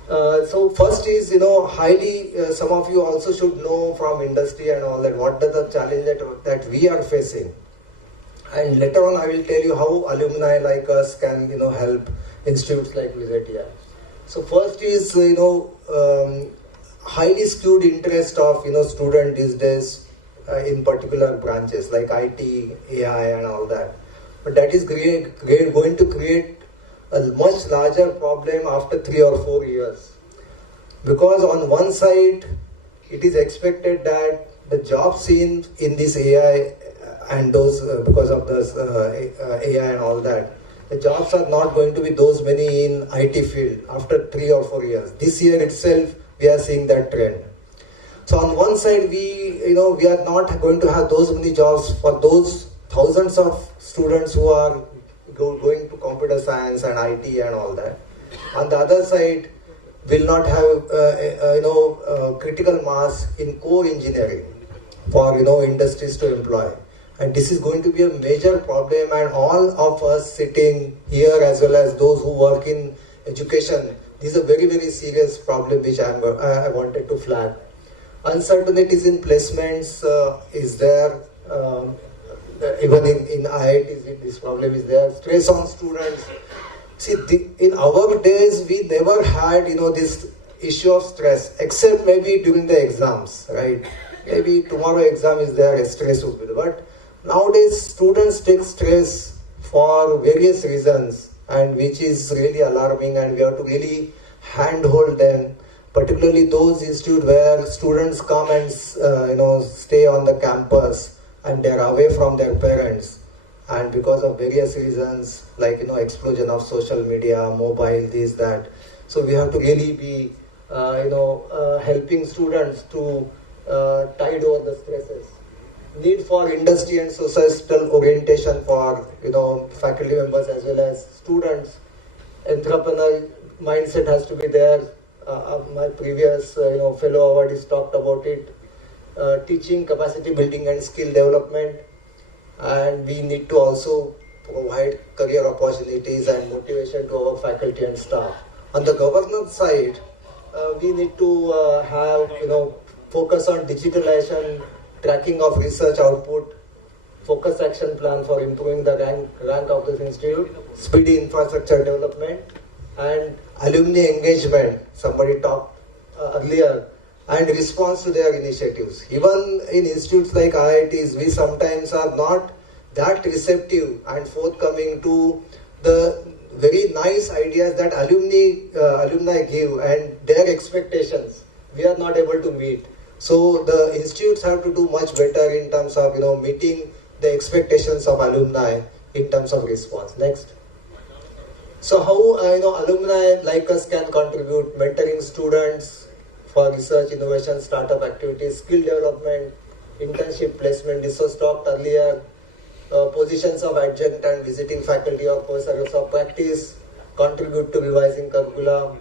so first is highly. Some of you also should know from industry and all that what are the challenges that we are facing. And later on, I will tell you how alumni like us can help institutes like VJTI. So first is highly skewed interest of student these days. In particular branches like IT, AI and all that. But that is going to create a much larger problem after 3 or 4 years. Because on one side, it is expected that the jobs in this AI and those, because of this AI and all that, the jobs are not going to be those many in IT field after 3 or 4 years. This year itself, we are seeing that trend. So on one side, we are not going to have those many jobs for those thousands of students who are going to computer science and IT and all that. On the other side, will not have critical mass in core engineering for industries to employ. And this is going to be a major problem, and all of us sitting here as well as those who work in education, this is a very, very serious problem which I wanted to flag. Uncertainties in placements is there. Even in IITs, this problem is there. Stress on students. See, in our days, we never had this issue of stress, except maybe during the exams, right? Maybe tomorrow exam is there, stress would be there. But nowadays, students take stress for various reasons, and which is really alarming, and we have to really handhold them. Particularly those institutes where students come and stay on the campus and they are away from their parents, and because of various reasons like explosion of social media, mobile, this, that. So we have to really be helping students to tide over the stresses. Need for industry and societal orientation for faculty members as well as students. Entrepreneurial mindset has to be there. My previous fellow awardees talked about it. Teaching, capacity building and skill development, and we need to also provide career opportunities and motivation to our faculty and staff. On the governance side, we need to have focus on digitalization, tracking of research output, focus action plan for improving the rank of this institute, speedy infrastructure development, and alumni engagement, somebody talked earlier, and response to their initiatives. Even in institutes like IITs, we sometimes are not that receptive and forthcoming to the very nice ideas that alumni give and their expectations. We are not able to meet. So the institutes have to do much better in terms of meeting the expectations of alumni in terms of response. Next. So how alumni like us can contribute, mentoring students for research, innovation, startup activities, skill development, internship placement. This was talked earlier. Positions of adjunct and visiting faculty or professors of practice, contribute to revising curricula.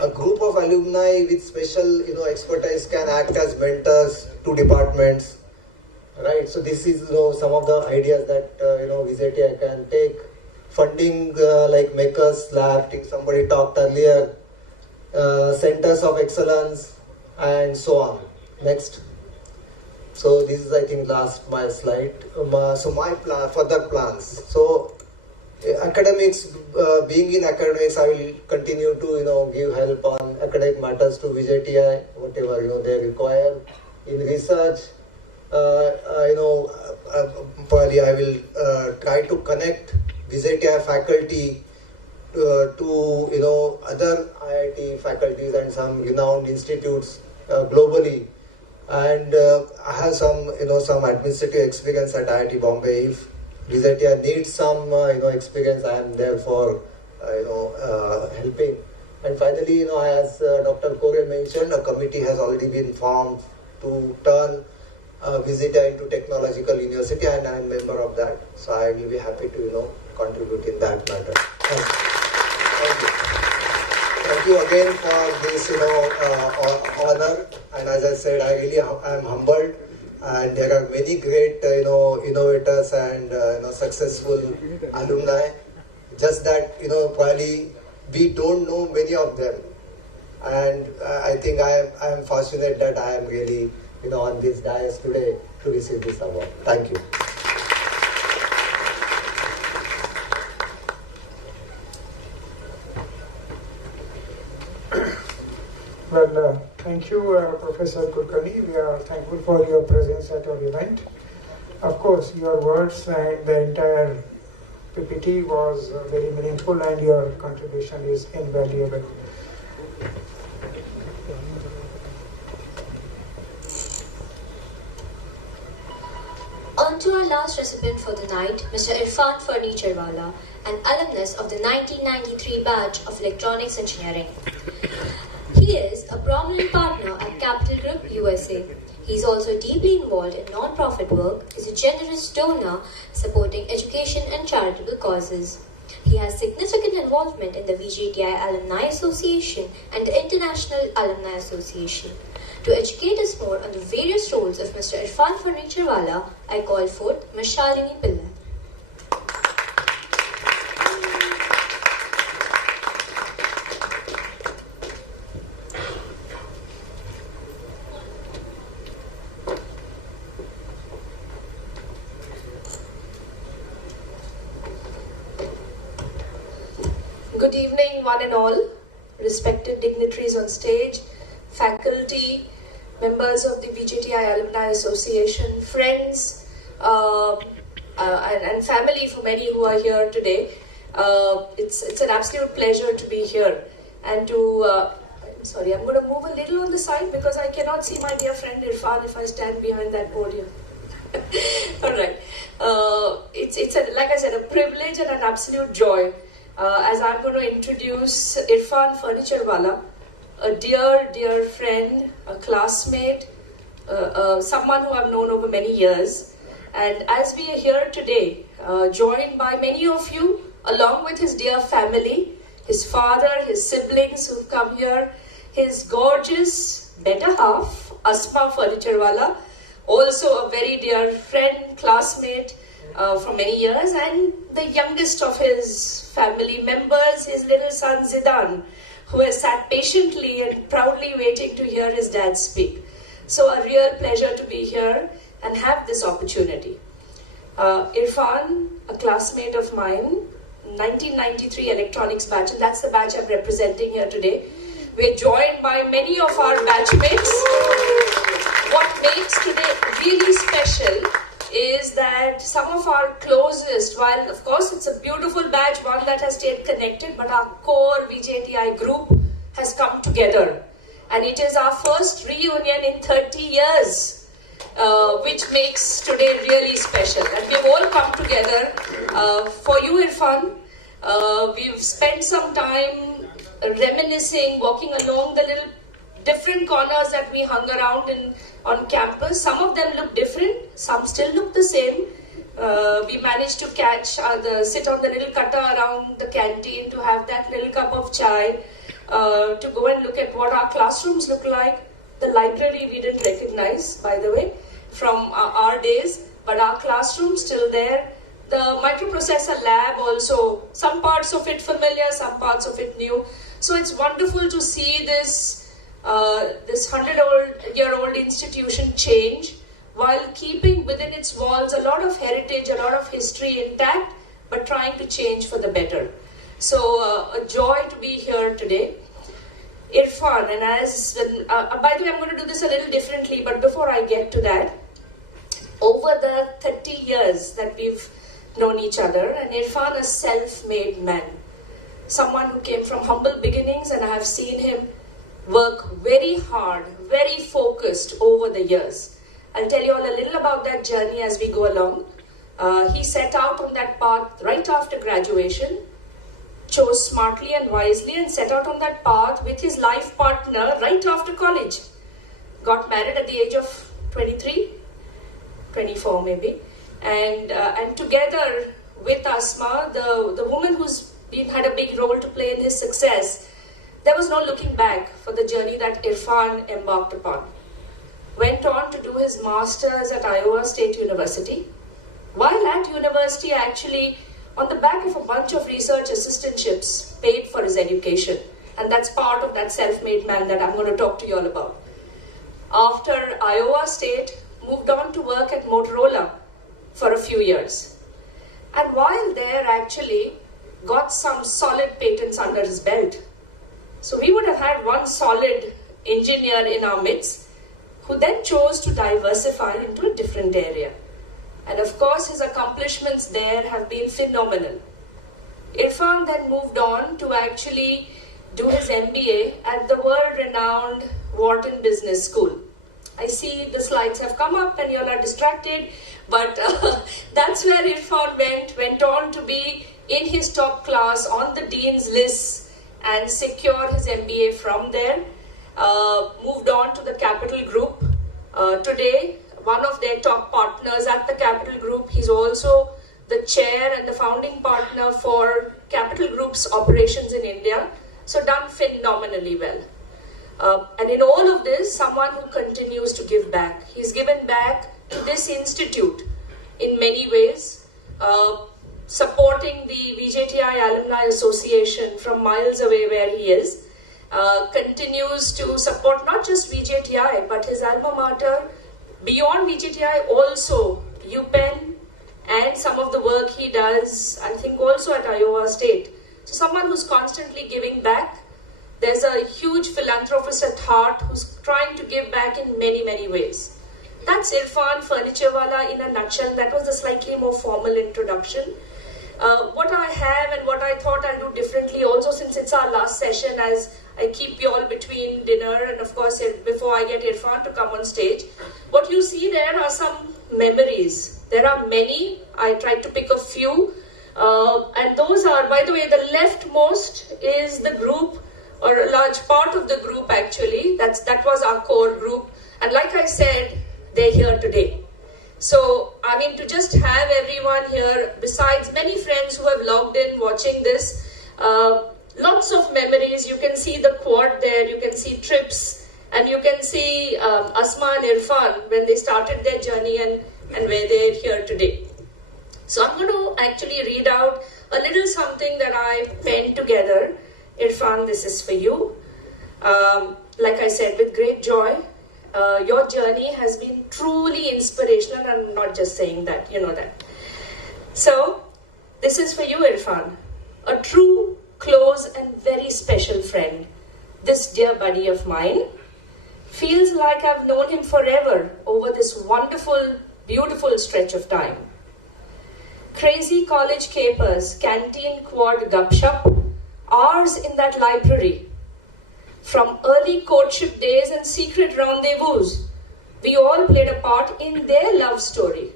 A group of alumni with special expertise can act as mentors to departments. right? So this is some of the ideas that VJTI can take. Funding like Makers Lab, I think somebody talked earlier, centers of excellence, and so on. Next. So this is, I think, my slide. So my further plans. So academics, being in academics, I will continue to give help on academic matters to VJTI, whatever they require. In research, probably I will try to connect VJTI faculty to other IIT faculties and some renowned institutes globally. And I have some administrative experience at IIT Bombay. If VJTI needs some experience, I am there for helping. And finally, as Dr. Kore mentioned, a committee has already been formed to turn VJTI into technological university, and I am a member of that. So I will be happy to contribute in that matter. Thank you. Thank you again for this honor. And as I said, I really am humbled. And there are many great innovators and successful alumni. Just that probably we don't know many of them. And I think I am fortunate that I am really on this dais today to receive this award. Thank you. Well, thank you, Professor Kulkarni. We are thankful for your presence at our event. Of course, your words and the entire PPT was very meaningful, and your contribution is invaluable. On to our last recipient for the night, Mr. Irfan Furniturewala, an alumnus of the 1993 batch of Electronics Engineering. He is a prominent partner at Capital Group USA. He is also deeply involved in non-profit work, is a generous donor supporting education and charitable causes. He has significant involvement in the VJTI Alumni Association and the International Alumni Association. To educate us more on the various roles of Mr. Irfan Furniturewala, I call forth Ms. Shalini Pillai. Good evening, one and all, respected dignitaries on stage, faculty, members of the VJTI Alumni Association, friends, and family for many who are here today. It's an absolute pleasure to be here and to, I'm going to move a little on the side because I cannot see my dear friend Irfan if I stand behind that podium. All right. It's like I said, a privilege and an absolute joy as I'm going to introduce Irfan Furniturewala, a dear friend, a classmate, someone who I've known over many years. And as we are here today, joined by many of you, along with his dear family, his father, his siblings who've come here, his gorgeous better half, Asma Furniturewala, also a very dear friend, classmate for many years, and the youngest of his family members, his little son Zidane, who has sat patiently and proudly waiting to hear his dad speak. So a real pleasure to be here and have this opportunity. Irfan, a classmate of mine, 1993 electronics batch, and that's the batch I'm representing here today. We're joined by many of our batchmates. What makes today really special is that some of our closest, while of course it's a beautiful batch, one that has stayed connected, but our core VJTI group has come together. And it is our first reunion in 30 years, which makes today really special. And we've all come together. For you, Irfan, we've spent some time reminiscing, walking along the little different corners that we hung around on campus. Some of them look different, some still look the same. We managed to sit on the little kutta around the canteen to have that little cup of chai, to go and look at what our classrooms look like. The library we didn't recognize, by the way. from our days, but our classroom still there. The microprocessor lab also, some parts of it familiar, some parts of it new. So it's wonderful to see this 100-year-old institution change while keeping within its walls a lot of heritage, a lot of history intact, but trying to change for the better. So a joy to be here today. Irfan, and by the way, I'm going to do this a little differently, but before I get to that, over the 30 years that we've known each other, and Irfan is a self-made man. Someone who came from humble beginnings, and I have seen him work very hard, very focused over the years. I'll tell you all a little about that journey as we go along. He set out on that path right after graduation, chose smartly and wisely, and set out on that path with his life partner right after college. Got married at the age of 23, 24 maybe, and together with Asma, the woman who's had a big role to play in his success, there was no looking back for the journey that Irfan embarked upon. Went on to do his master's at Iowa State University. While at university, actually, on the back of a bunch of research assistantships, paid for his education. And that's part of that self-made man that I'm going to talk to you all about. After Iowa State, moved on to work at Motorola for a few years. And while there, actually, got some solid patents under his belt. So we would have had one solid engineer in our midst, who then chose to diversify into a different area. And of course, his accomplishments there have been phenomenal. Irfan then moved on to actually do his MBA at the world-renowned Wharton Business School. I see the slides have come up and you all are distracted, but that's where Irfan went on to be in his top class on the dean's list and secure his MBA from there. Moved on to the Capital Group. Today, one of their top partners at the Capital Group. He's also the chair and the founding partner for Capital Group's operations in India. So done phenomenally well. And in all of this, someone who continues to give back. He's given back to this institute in many ways, supporting the VJTI Alumni Association from miles away where he is. Continues to support not just VJTI, but his alma mater, beyond VJTI also, UPenn, and some of the work he does, I think also at Iowa State. So someone who's constantly giving back. There's a huge philanthropist at heart who's trying to give back in many, many ways. That's Irfan Furniturewaala in a nutshell. That was a slightly more formal introduction. What I have and what I thought I'll do differently also, since it's our last session, as I keep you all between dinner and of course before I get Irfan to come on stage. What you see there are some memories. There are many. I tried to pick a few. And those are, by the way, the leftmost is the group, or a large part of the group actually. That was our core group. And like I said, they're here today. So, I mean, to just have everyone here, besides many friends who have logged in watching this, lots of memories. You can see the quad there, you can see trips, and you can see Asma and Irfan when they started their journey and where they're here today. So I'm going to actually read out a little something that I penned together. Irfan, this is for you. Like I said, with great joy. Your journey has been truly inspirational, and I'm not just saying that, you know that. So, this is for you, Irfan. A true, close and very special friend. This dear buddy of mine feels like I've known him forever over this wonderful, beautiful stretch of time. Crazy college capers, canteen quad gupshup, hours in that library. From early courtship days and secret rendezvous, we all played a part in their love story.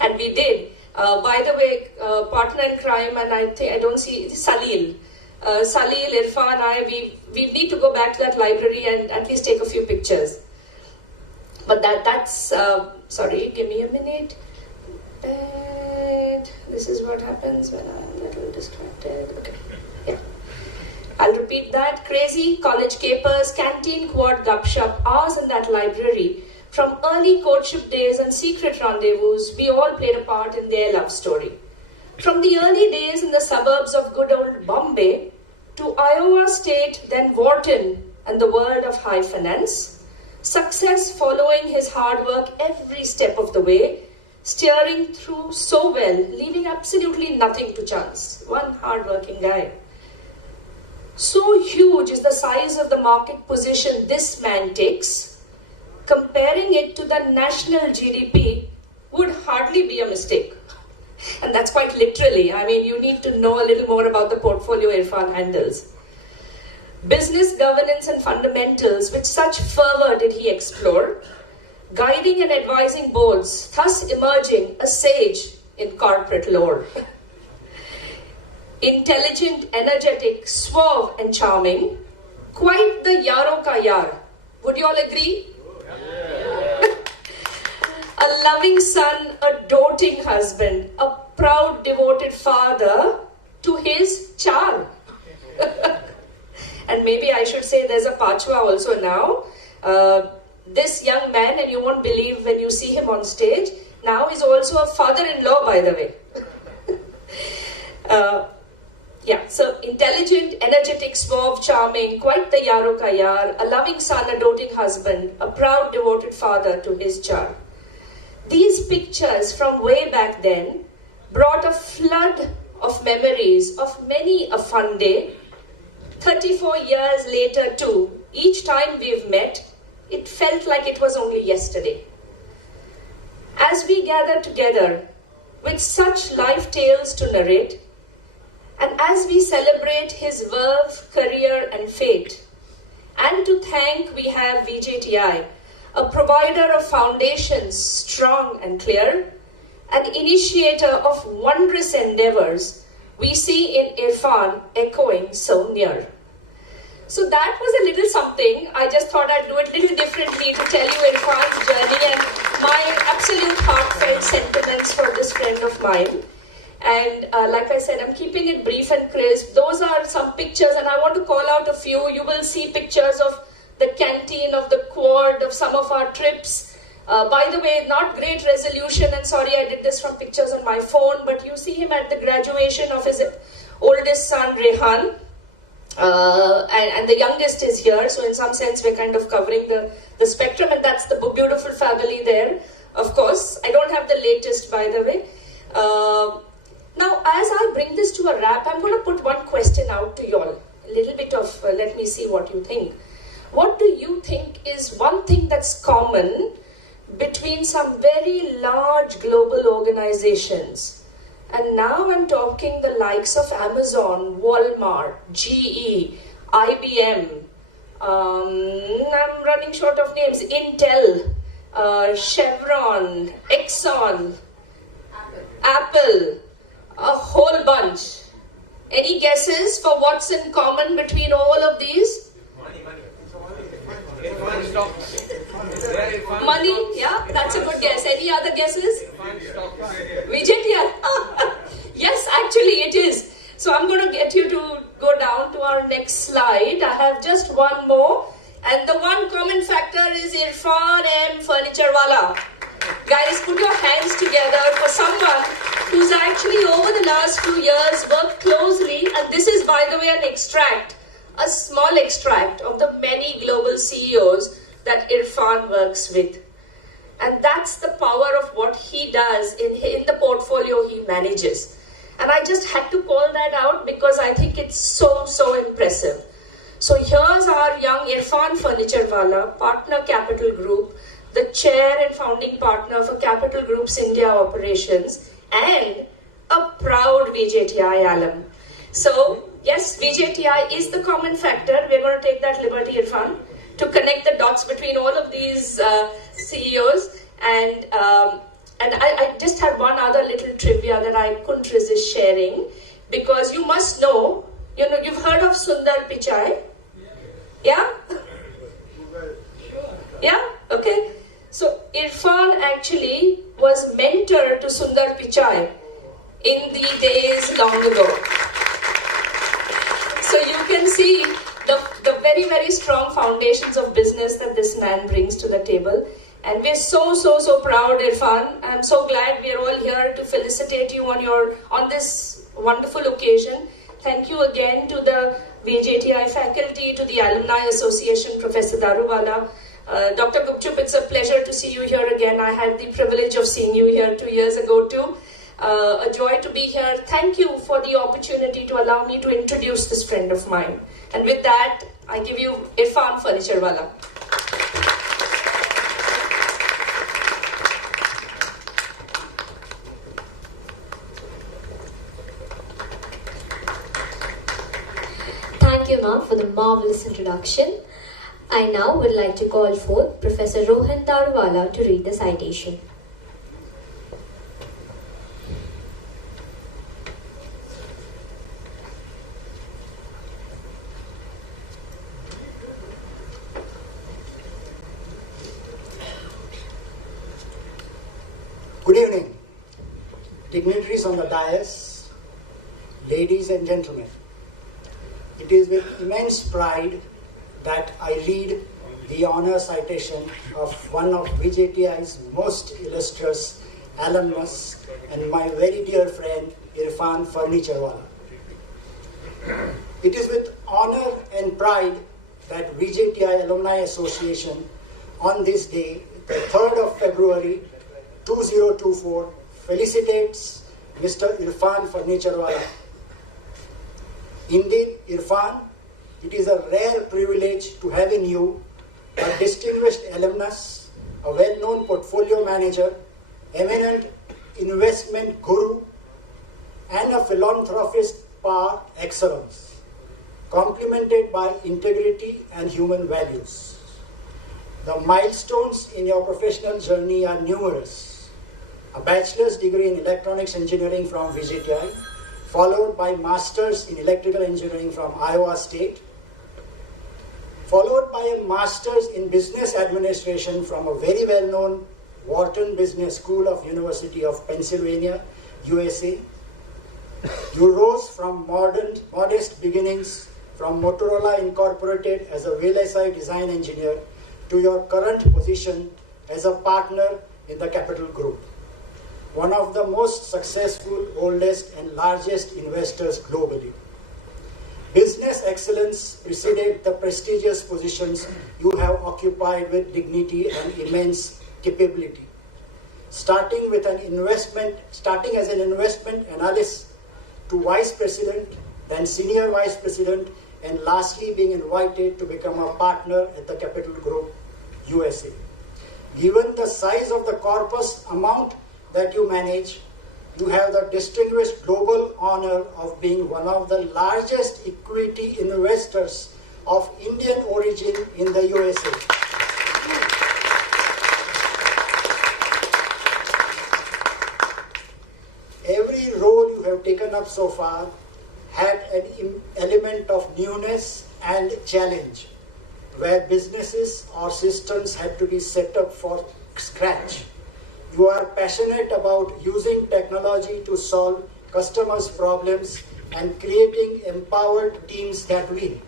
And we did. By the way, partner in crime, and I don't see, Salil. Salil, Irfan, we need to go back to that library and at least take a few pictures. But that's, sorry, give me a minute. And this is what happens when I'm a little distracted. Okay, yeah. I'll repeat that. Crazy college capers, canteen quad gupshup, hours in that library. From early courtship days and secret rendezvous, we all played a part in their love story. From the early days in the suburbs of good old Bombay to Iowa State, then Wharton, and the world of high finance, success following his hard work every step of the way, steering through so well, leaving absolutely nothing to chance. One hard-working guy. So huge is the size of the market position this man takes, comparing it to the national GDP would hardly be a mistake. And that's quite literally. I mean, you need to know a little more about the portfolio Irfan handles. Business governance and fundamentals, with such fervor did he explore, guiding and advising boards, thus emerging a sage in corporate lore. Intelligent, energetic, suave and charming, quite the yaro ka yar. Would you all agree? Yeah. A loving son, a doting husband, a proud, devoted father to his char. And maybe I should say there's a Pachwa also now. This young man, and you won't believe when you see him on stage, now is also a father-in-law, by the way. So intelligent, energetic, suave, charming, quite the yaro ka yar, a loving son, a doting husband, a proud, devoted father to his char. These pictures from way back then brought a flood of memories of many a fun day. 34 years later too, each time we've met, it felt like it was only yesterday. As we gather together with such life tales to narrate, and as we celebrate his verve, career and fate, and to thank we have VJTI, a provider of foundations strong and clear, an initiator of wondrous endeavors, we see in Irfan echoing so near. So that was a little something. I just thought I'd do it a little differently to tell you Irfan's journey and my absolute heartfelt sentiments for this friend of mine. And like I said, I'm keeping it brief and crisp. Those are some pictures, and I want to call out a few. You will see pictures of the canteen, of the quad, of some of our trips. By the way, not great resolution, and sorry I did this from pictures on my phone, but you see him at the graduation of his oldest son, Rehan. And the youngest is here, so in some sense we're kind of covering the spectrum, and that's the beautiful family there, of course. I don't have the latest, by the way. Now, as I bring this to a wrap, I'm going to put one question out to y'all. A little bit of, let me see what you think. What do you think is one thing that's common between some very large global organizations? And now I'm talking the likes of Amazon, Walmart, GE, IBM, I'm running short of names, Intel, Chevron, Exxon, Apple, a whole bunch. Any guesses for what's in common between all of these? Money, yeah, that's a good guess. Any other guesses? VJTI? Yes, actually it is. So I'm going to get you to go down to our next slide. I have just one more. And the one common factor is Irfan M. Furniture Wala. Guys, put your hands together for someone who's actually over the last few years worked closely, and this is, by the way, an extract, a small extract of the many global CEOs that Irfan works with. And that's the power of what he does in the portfolio he manages. And I just had to call that out because I think it's so impressive. So here's our young Irfan Furniture Wala, Partner Capital Group, the chair and founding partner for Capital Group's India operations, and a proud VJTI alum. So yes, VJTI is the common factor. We're going to take that liberty, Irfan, to connect the dots between all of these CEOs. And I just had one other little trivia that I couldn't resist sharing, because you must know, you've heard of Sundar Pichai? Yeah? Yeah? Okay. So Irfan actually was mentor to Sundar Pichai in the days long ago. So you can see the very strong foundations of business that this man brings to the table. And we're so proud, Irfan. I'm so glad we're all here to felicitate you on this wonderful occasion. Thank you again to the VJTI faculty, to the Alumni Association, Professor Daruwala. Dr. Gupchup, it's a pleasure to see you here again. I had the privilege of seeing you here 2 years ago too. A joy to be here. Thank you for the opportunity to allow me to introduce this friend of mine. And with that, I give you Irfan Furniturewala. Thank you, ma'am, for the marvelous introduction. I now would like to call forth Professor Rohan Daruwala to read the citation. Good evening, dignitaries on the dais, ladies and gentlemen. It is with immense pride that I read the honor citation of one of VJTI's most illustrious alumnus and my very dear friend Irfan Furniturewala. It is with honor and pride that VJTI Alumni Association on this day, the 3rd of February 2024, felicitates Mr. Irfan Furniturewala. Indeed, Irfan, it is a rare privilege to have in you a distinguished alumnus, a well-known portfolio manager, eminent investment guru, and a philanthropist par excellence, complemented by integrity and human values. The milestones in your professional journey are numerous. A bachelor's degree in electronics engineering from VJTI, followed by master's in electrical engineering from Iowa State, followed by a master's in business administration from a very well-known Wharton Business School of University of Pennsylvania, USA. You rose from modest beginnings from Motorola Incorporated as a VLSI design engineer to your current position as a partner in the Capital Group, one of the most successful, oldest, and largest investors globally. Business excellence preceded the prestigious positions you have occupied with dignity and immense capability. Starting as an investment analyst to vice president, then senior vice president, and lastly being invited to become a partner at the Capital Group, USA. Given the size of the corpus amount that you manage, you have the distinguished global honor of being one of the largest equity investors of Indian origin in the USA. Every role you have taken up so far had an element of newness and challenge, where businesses or systems had to be set up for scratch. You are passionate about using technology to solve customers' problems and creating empowered teams that win.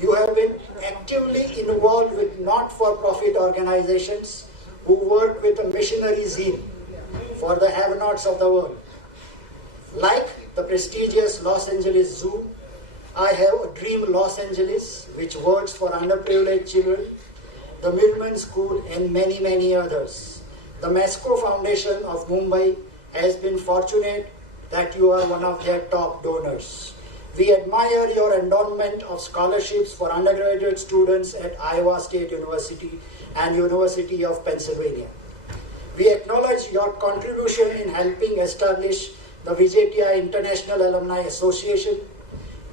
You have been actively involved with not-for-profit organizations who work with a missionary zeal for the have-nots of the world. Like the prestigious Los Angeles Zoo, I have a Dream Los Angeles, which works for underprivileged children, the Millman School, and many, many others. The Masco Foundation of Mumbai has been fortunate that you are one of their top donors. We admire your endowment of scholarships for undergraduate students at Iowa State University and University of Pennsylvania. We acknowledge your contribution in helping establish the VJTI International Alumni Association.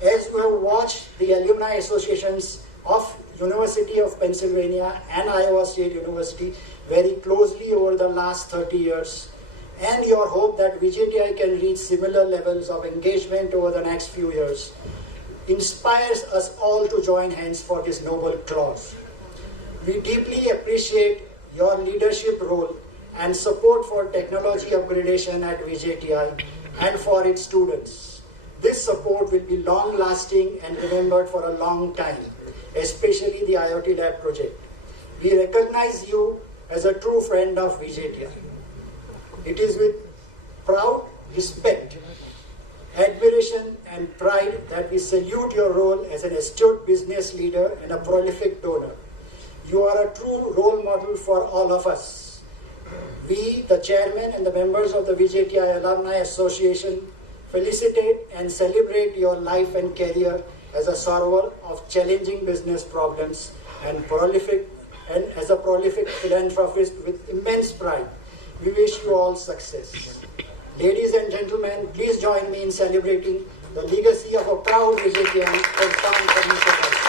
As you have watched the alumni associations of University of Pennsylvania and Iowa State University very closely over the last 30 years, and your hope that VJTI can reach similar levels of engagement over the next few years, inspires us all to join hands for this noble cause. We deeply appreciate your leadership role and support for technology upgradation at VJTI and for its students. This support will be long-lasting and remembered for a long time, especially the IoT Lab project. We recognize you as a true friend of VJTI. It is with proud respect, admiration and pride that we salute your role as an astute business leader and a prolific donor. You are a true role model for all of us. We, the chairman and the members of the VJTI Alumni Association, felicitate and celebrate your life and career as a solver of challenging business problems and as a prolific philanthropist with immense pride. We wish you all success. Ladies and gentlemen, please join me in celebrating the legacy of a proud VJTian Irfan Farnichar.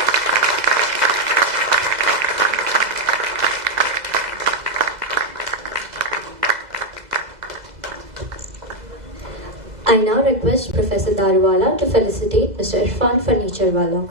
I now request Professor Daruwala to felicitate Mr. Irfan Farnichar.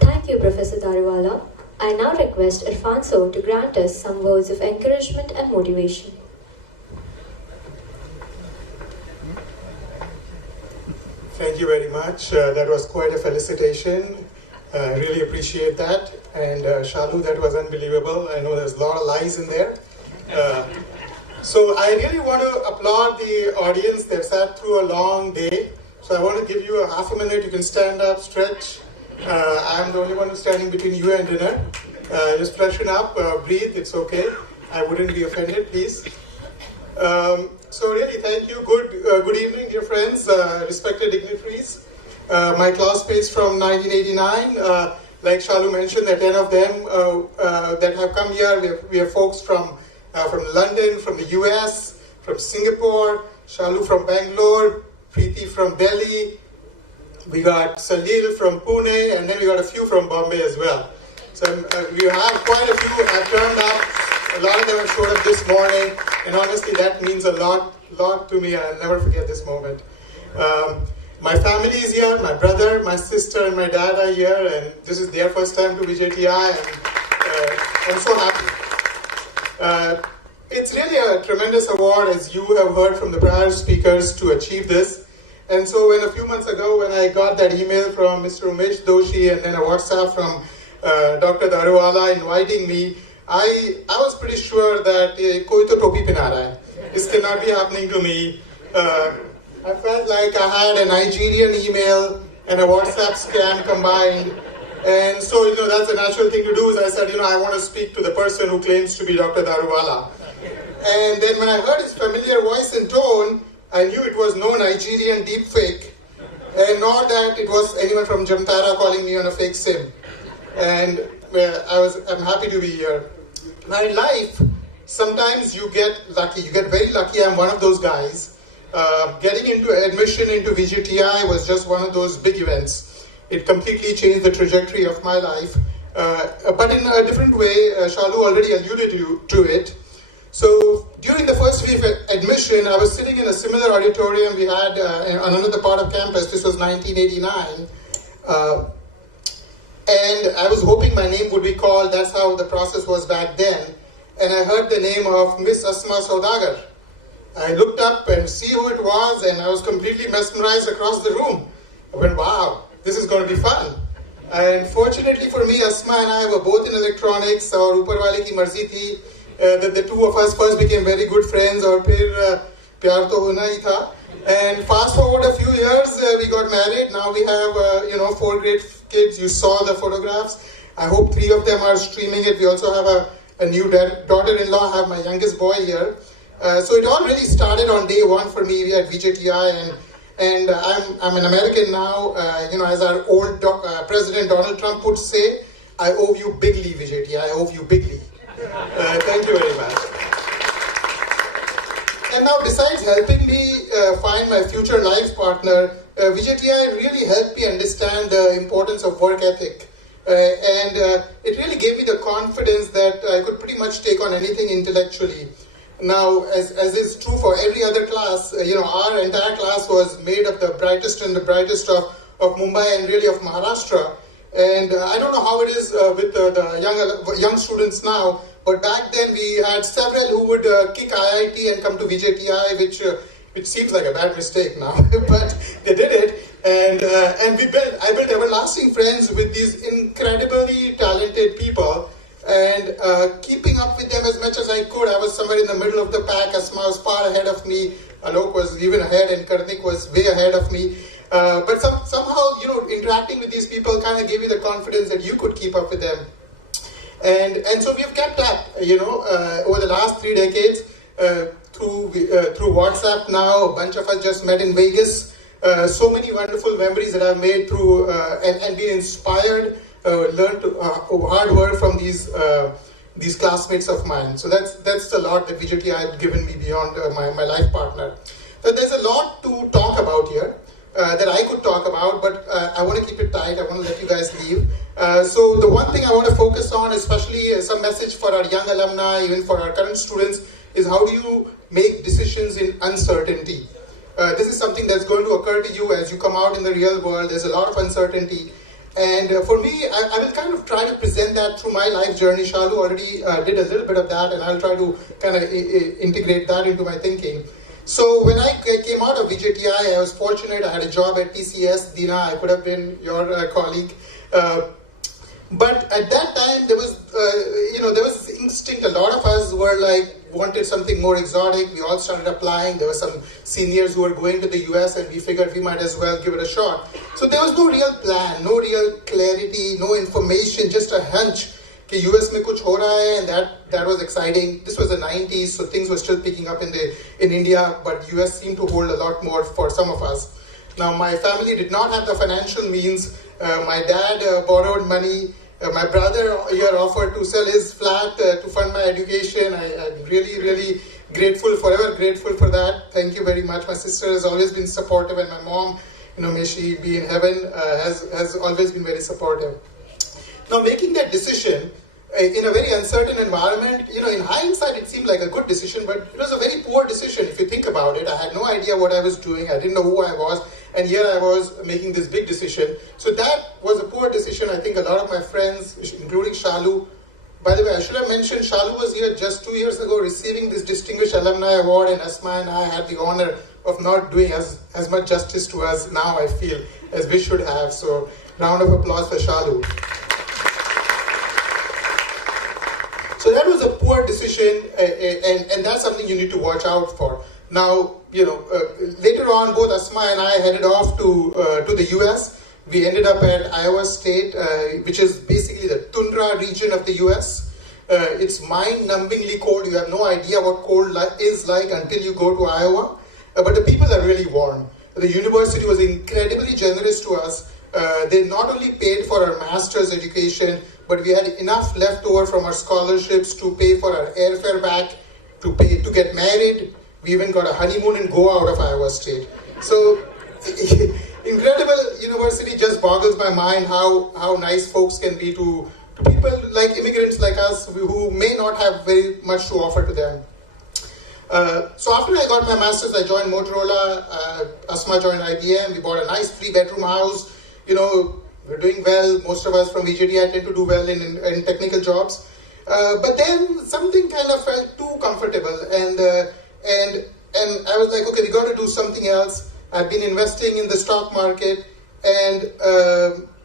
Thank you, Professor Daruwala. I now request Irfan to grant us some words of encouragement and motivation. Thank you very much. That was quite a felicitation. I really appreciate that. And Shalu, that was unbelievable. I know there's a lot of lies in there. So I really want to applaud the audience. They've sat through a long day. So I want to give you a half a minute. You can stand up, stretch. I'm the only one who's standing between you and dinner. Just freshen up, breathe, it's okay. I wouldn't be offended, please. So really, thank you. Good evening, dear friends, respected dignitaries. My classmates from 1989, like Shalu mentioned, there are 10 of them that have come here. We have folks from London, from the US, from Singapore, Shalu from Bangalore, Preeti from Delhi. We got Salil from Pune, and then we got a few from Bombay as well. So we have quite a few have turned up. A lot of them have showed up this morning, and honestly, that means a lot to me. I'll never forget this moment. My family is here. My brother, my sister, and my dad are here, and this is their first time to VJTI, and I'm so happy. It's really a tremendous award, as you have heard from the prior speakers, to achieve this. And so when a few months ago, when I got that email from Mr. Umesh Doshi and then a WhatsApp from Dr. Daruwala inviting me, I was pretty sure that koi to topi pina raha hai. This cannot be happening to me. I felt like I had a Nigerian email and a WhatsApp scam combined. And so, that's a natural thing to do. Is I said, I want to speak to the person who claims to be Dr. Daruwala. And then when I heard his familiar voice and tone, I knew it was no Nigerian deepfake, and nor that it was anyone from Jamtara calling me on a fake SIM. And I'm happy to be here. Now in life, sometimes you get lucky. You get very lucky. I'm one of those guys. Getting into admission into VJTI was just one of those big events. It completely changed the trajectory of my life. But in a different way, Shalu already alluded to it. So during the first week of admission, I was sitting in a similar auditorium we had on another part of campus. This was 1989. And I was hoping my name would be called. That's how the process was back then. And I heard the name of Miss Asma Saudagar. I looked up and see who it was, and I was completely mesmerized across the room. I went, wow, this is going to be fun. And fortunately for me, Asma and I were both in electronics, और ऊपर वाले की मर्जी थी that the two of us first became very good friends, और फिर प्यार तो होना ही था. And fast forward a few years, we got married. Now we have 4 great kids. You saw the photographs. I hope 3 of them are streaming it. We also have a new daughter-in-law. I have my youngest boy here. So it all really started on day 1 for me at VJTI, and I'm an American now. As our old President Donald Trump would say, I owe you bigly, VJTI. I owe you bigly. Thank you very much. And now, besides helping me find my future life partner, VJTI really helped me understand the importance of work ethic. And it really gave me the confidence that I could pretty much take on anything intellectually. Now, as is true for every other class, our entire class was made of the brightest and the brightest of Mumbai and really of Maharashtra. And I don't know how it is with the young students now, but back then we had several who would kick IIT and come to VJTI, which seems like a bad mistake now, but they did it. And I built everlasting friends with these incredibly talented people, and keeping up with them as much as I could. I was somewhere in the middle of the pack. Asma was far ahead of me. Alok was even ahead, and Karthik was way ahead of me. But somehow, interacting with these people kind of gave you the confidence that you could keep up with them. And so we've kept up, over the last 3 decades, through WhatsApp now. A bunch of us just met in Vegas. So many wonderful memories that I've made through and been inspired, learned hard work from these classmates of mine. So that's a lot that VJTI had given me beyond my life partner. But there's a lot to talk about here. That I could talk about, but I want to keep it tight. I want to let you guys leave. So the one thing I want to focus on, especially some message for our young alumni, even for our current students, is how do you make decisions in uncertainty? This is something that's going to occur to you as you come out in the real world. There's a lot of uncertainty. And for me, I will kind of try to present that through my life journey. Shalu already did a little bit of that, and I'll try to kind of integrate that into my thinking. So when I came out of VJTI, I was fortunate. I had a job at TCS. Dina, I could have been your colleague. But at that time, there was this instinct. A lot of us were wanted something more exotic. We all started applying. There were some seniors who were going to the US, and we figured we might as well give it a shot. So there was no real plan, no real clarity, no information, just a hunch. कि US में कुछ हो रहा है, and that was exciting. This was the 90s, so things were still picking up in India, but US seemed to hold a lot more for some of us. Now, my family did not have the financial means. My dad borrowed money. My brother here offered to sell his flat to fund my education. I'm really, really grateful, forever grateful for that. Thank you very much. My sister has always been supportive, and my mom, may she be in heaven, has always been very supportive. Now, making that decision in a very uncertain environment, in hindsight, it seemed like a good decision, but it was a very poor decision if you think about it. I had no idea what I was doing. I didn't know who I was, and here I was making this big decision. So that was a poor decision. I think a lot of my friends, including Shalu, by the way, I should have mentioned Shalu was here just 2 years ago receiving this Distinguished Alumni Award, and Asma and I had the honor of not doing as much justice to us now, I feel, as we should have. So round of applause for Shalu. So that was a poor decision, and that's something you need to watch out for. Now, later on, both Asma and I headed off to the US. We ended up at Iowa State, which is basically the tundra region of the US. It's mind-numbingly cold. You have no idea what cold is like until you go to Iowa. But the people are really warm. The university was incredibly generous to us. They not only paid for our master's education, but we had enough left over from our scholarships to pay for our airfare back, to get married. We even got a honeymoon and go out of Iowa State. So, incredible university. Just boggles my mind how nice folks can be to people like immigrants like us who may not have very much to offer to them. So after I got my master's, I joined Motorola. Asma joined IBM. We bought a nice 3-bedroom house. We're doing well. Most of us from VJTI tend to do well in technical jobs. But then something kind of felt too comfortable, and I was like, okay, we got to do something else. I've been investing in the stock market, and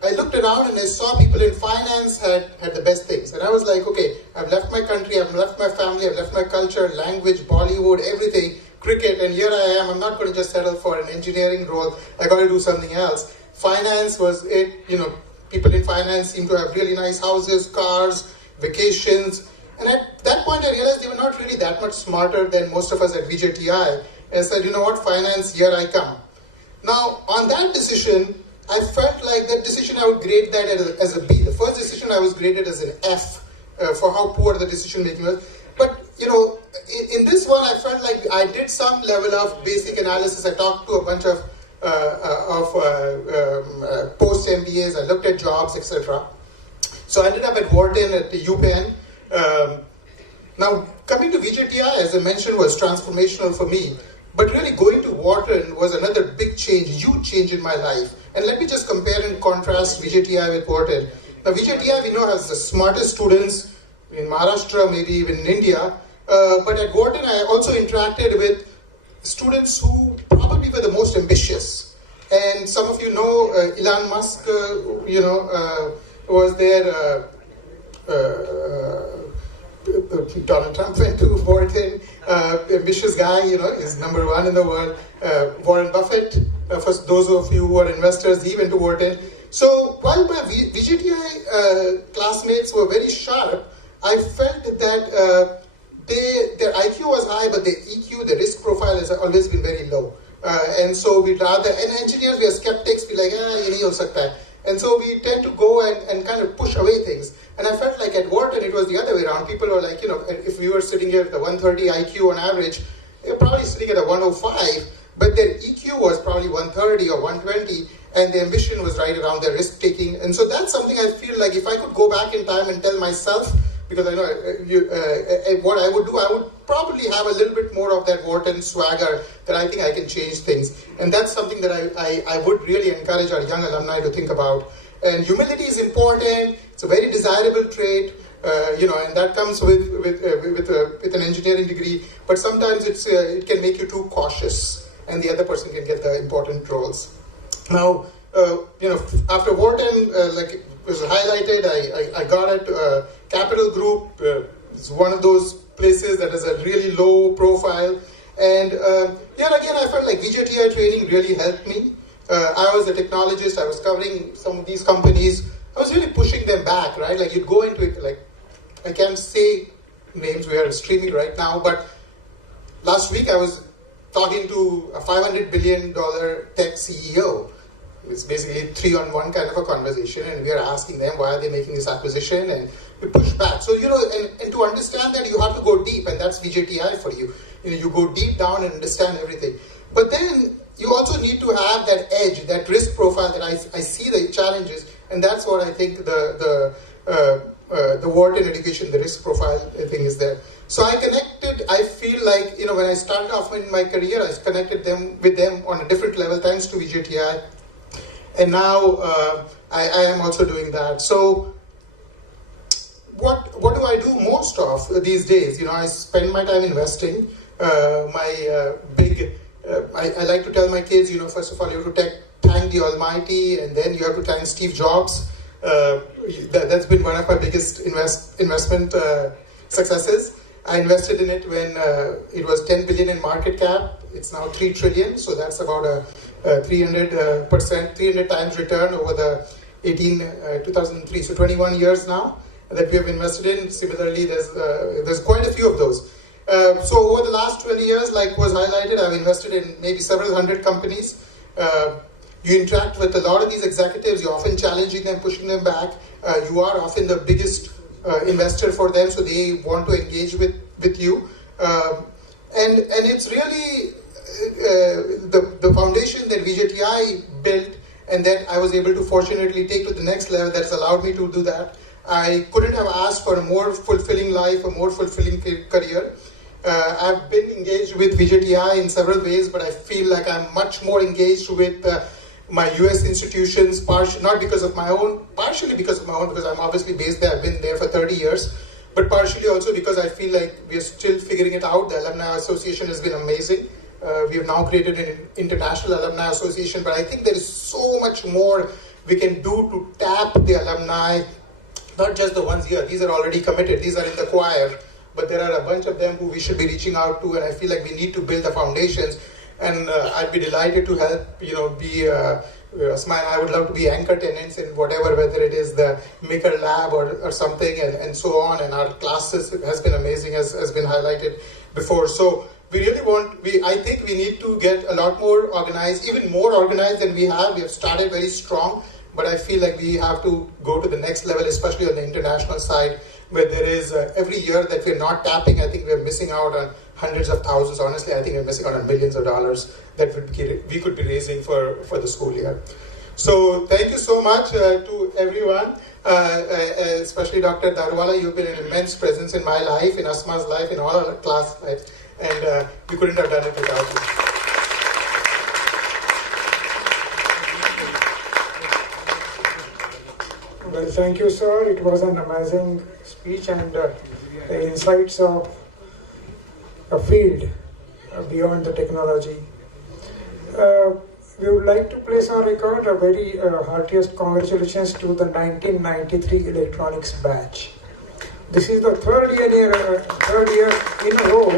I looked around and I saw people in finance had the best things. And I was like, okay, I've left my country, I've left my family, I've left my culture, language, Bollywood, everything, cricket, and here I am. I'm not going to just settle for an engineering role. I got to do something else. Finance was it, people in finance seem to have really nice houses, cars, vacations. And at that point, I realized they were not really that much smarter than most of us at VJTI. And I said, you know what, finance, here I come. Now, on that decision, I felt like that decision I would grade that as a B. The first decision I was graded as an F for how poor the decision making was. But, you know, in this one, I felt like I did some level of basic analysis. I talked to a bunch of post-MBAs. I looked at jobs, etc. So I ended up at Wharton at the UPenn. Now, coming to VJTI, as I mentioned, was transformational for me. But really going to Wharton was another big change, huge change in my life. And let me just compare and contrast VJTI with Wharton. Now, VJTI, we know, has the smartest students in Maharashtra, maybe even in India. But at Wharton, I also interacted with students who probably were the most ambitious. And some of you know Elon Musk, was there. Donald Trump went to Wharton, ambitious guy, is number one in the world. Warren Buffett, for those of you who are investors, he went to Wharton. So while my VJTI classmates were very sharp, I felt that their IQ was high, but their EQ, the risk profile, has always been very low. And so we'd rather, and engineers, we are skeptics, we like, ye nahi ho sakta hai. And so we tend to go and kind of push away things. And I felt like at Wharton, it was the other way around. People were like, if we were sitting here with a 130 IQ on average, they were probably sitting at a 105, but their EQ was probably 130 or 120, and the ambition was right around their risk-taking. And so that's something I feel like if I could go back in time and tell myself, because I know what I would do, I would probably have a little bit more of that Wharton swagger that I think I can change things. And that's something that I would really encourage our young alumni to think about. And humility is important. It's a very desirable trait, and that comes with an engineering degree. But sometimes it can make you too cautious, and the other person can get the important roles. Now, after Wharton, like it was highlighted, I got it. Capital Group, it's one of those places that has a really low profile. And here again, I felt like VJTI training really helped me. I was a technologist, I was covering some of these companies. I was really pushing them back, right? Like you'd go into it, like, I can't say names, we are streaming right now, but last week I was talking to a $500 billion tech CEO. It's basically 3-on-1 kind of a conversation, and we are asking them why are they making this acquisition, and we push back. So, and to understand that, you have to go deep, and that's VJTI for you. You go deep down and understand everything. But then you also need to have that edge, that risk profile that I see the challenges, and that's what I think the Wharton education, the risk profile thing is there. So I connected, I feel like, when I started off in my career, I connected with them on a different level thanks to VJTI. And now I am also doing that. So what do I do most of these days? I spend my time investing. I like to tell my kids, first of all, you have to thank the Almighty, and then you have to thank Steve Jobs. That's been one of my biggest investment successes. I invested in it when it was 10 billion in market cap. It's now 3 trillion, so that's about a 300 times return over the 2003. So 21 years now that we have invested in. Similarly, there's quite a few of those. So over the last 20 years, like was highlighted, I've invested in maybe several hundred companies. You interact with a lot of these executives. You're often challenging them, pushing them back. You are often the biggest investor for them, so they want to engage with you. And it's really the foundation that VJTI built, and that I was able to fortunately take to the next level that's allowed me to do that. I couldn't have asked for a more fulfilling life, a more fulfilling career. I've been engaged with VJTI in several ways, but I feel like I'm much more engaged with my US institutions, not because of my own, partially because of my own, because I'm obviously based there, I've been there for 30 years, but partially also because I feel like we're still figuring it out. The Alumni Association has been amazing. We have now created an international alumni association, but I think there is so much more we can do to tap the alumni, not just the ones here. These are already committed. These are in the choir, but there are a bunch of them who we should be reaching out to, and I feel like we need to build the foundations. And I'd be delighted to help, be Asma and I would love to be anchor tenants in whatever, whether it is the Maker Lab or something, and so on. And our classes has been amazing, has been highlighted before. So we really I think we need to get a lot more organized, even more organized than we have. We have started very strong, but I feel like we have to go to the next level, especially on the international side, where there is every year that we're not tapping. I think we're missing out on hundreds of thousands. Honestly, I think we're missing out on millions of dollars that we could be raising for the school year. So thank you so much to everyone, especially Dr. Darwala. You've been an immense presence in my life, in Asma's life, in all our class life, and we couldn't have done it without you. Well, thank you, sir. It was an amazing speech, and the insights of a field beyond the technology. We would like to place on record a very heartiest congratulations to the 1993 electronics batch. This is the third year in a row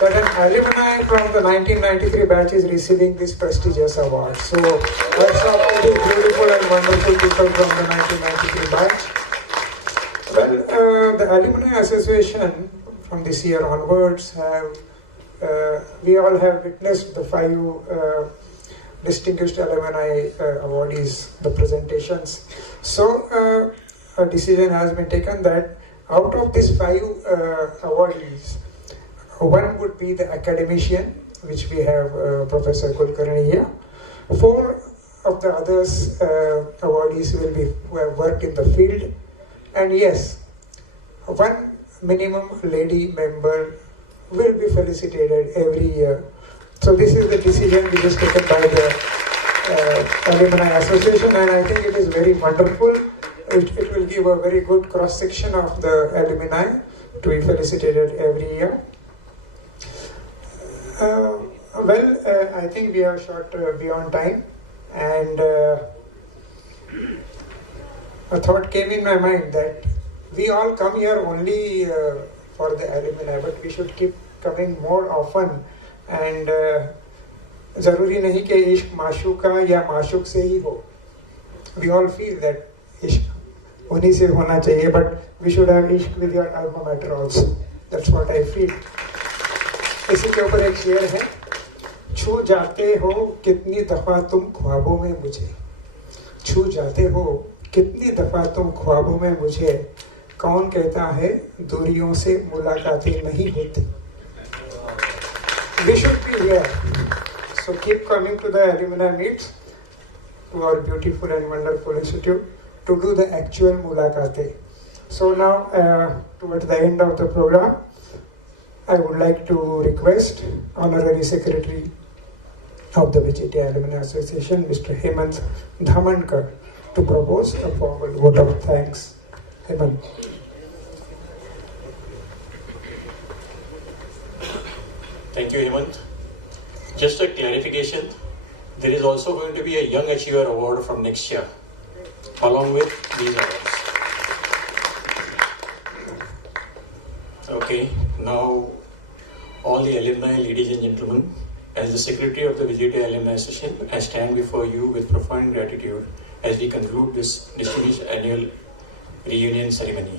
that an alumni from the 1993 batch is receiving this prestigious award. So that's all these beautiful and wonderful people from the 1993 batch. Well, the Alumni Association from this year onwards we all have witnessed the 5 distinguished alumni awardees, the presentations. So a decision has been taken that out of these 5 awardees, one would be the academician, which we have Professor Kulkarni here. 4 of the others awardees who have worked in the field. And yes, 1 minimum lady member will be felicitated every year. So this is the decision which is taken by the Alumni Association, and I think it is very wonderful. It will give a very good cross-section of the alumni to be felicitated every year. I think we are short beyond time, and a thought came in my mind that we all come here only for the alumni, but we should keep coming more often. And ज़रूरी नहीं कि इश्क माशूक का या माशूक से ही हो. We all feel that इश्क उन्हीं से होना चाहिए, but we should have इश्क with your alma mater also. That's what I feel. इसी के ऊपर एक शेर है, छू जाते हो कितनी दफा तुम ख्वाबों में मुझे, छू जाते हो कितनी दफा तुम ख्वाबों में मुझे, कौन कहता है दूरियों से मुलाकातें नहीं होती. We should be here. So keep coming to the alumni meets, to our beautiful and wonderful institute, to do the actual mulakate. So now, towards the end of the program, I would like to request Honorary Secretary of the VJTI Alumni Association, Mr. Hemant Dhamankar, to propose a formal vote of thanks. Hemant. Thank you, Hemant. Just a clarification, there is also going to be a Young Achiever Award from next year, along with these awards. Okay, now all the alumni, ladies and gentlemen, as the Secretary of the VJTI Alumni Association, I stand before you with profound gratitude as we conclude this distinguished annual reunion ceremony.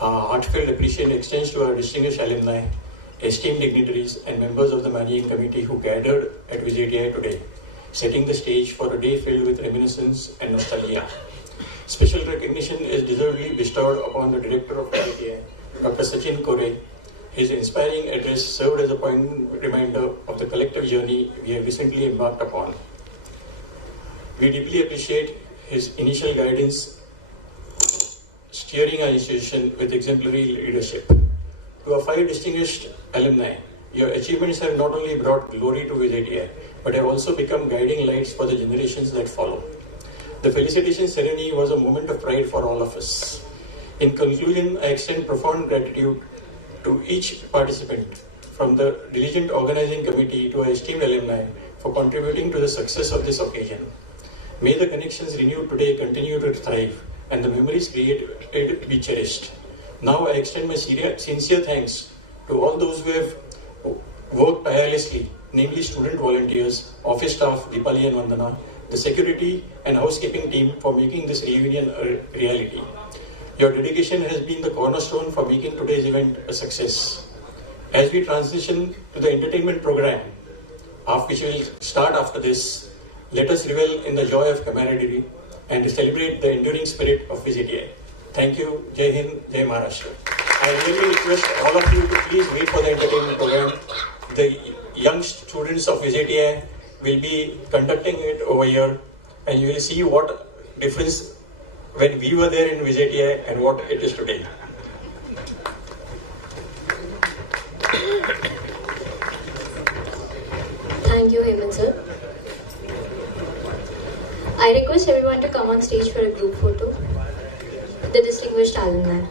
Our heartfelt appreciation extends to our distinguished alumni, esteemed dignitaries and members of the managing committee who gathered at VJTI today, setting the stage for a day filled with reminiscence and nostalgia. Special recognition is deservedly bestowed upon the Director of VJTI, Dr. Sachin Kore. His inspiring address served as a poignant reminder of the collective journey we have recently embarked upon. We deeply appreciate his initial guidance, steering our institution with exemplary leadership. To our 5 distinguished alumni, your achievements have not only brought glory to VJTI, but have also become guiding lights for the generations that follow. The felicitation ceremony was a moment of pride for all of us. In conclusion, I extend profound gratitude to each participant, from the diligent organizing committee to our esteemed alumni, for contributing to the success of this occasion. May the connections renewed today continue to thrive and the memories created be cherished. Now I extend my sincere thanks to all those who have worked tirelessly, namely student volunteers, office staff Deepali and Vandana, the security and housekeeping team for making this reunion a reality. Your dedication has been the cornerstone for making today's event a success. As we transition to the entertainment program, which will start after this, let us revel in the joy of camaraderie and celebrate the enduring spirit of VJTI. Thank you. Jai Hind, Jai Maharashtra. I really request all of you to please wait for the entertainment program. The young students of VJTI will be conducting it over here, and you will see what difference when we were there in VJTI and what it is today. Thank you, Hemant sir. I request everyone to come on stage for a group photo with the distinguished alumni.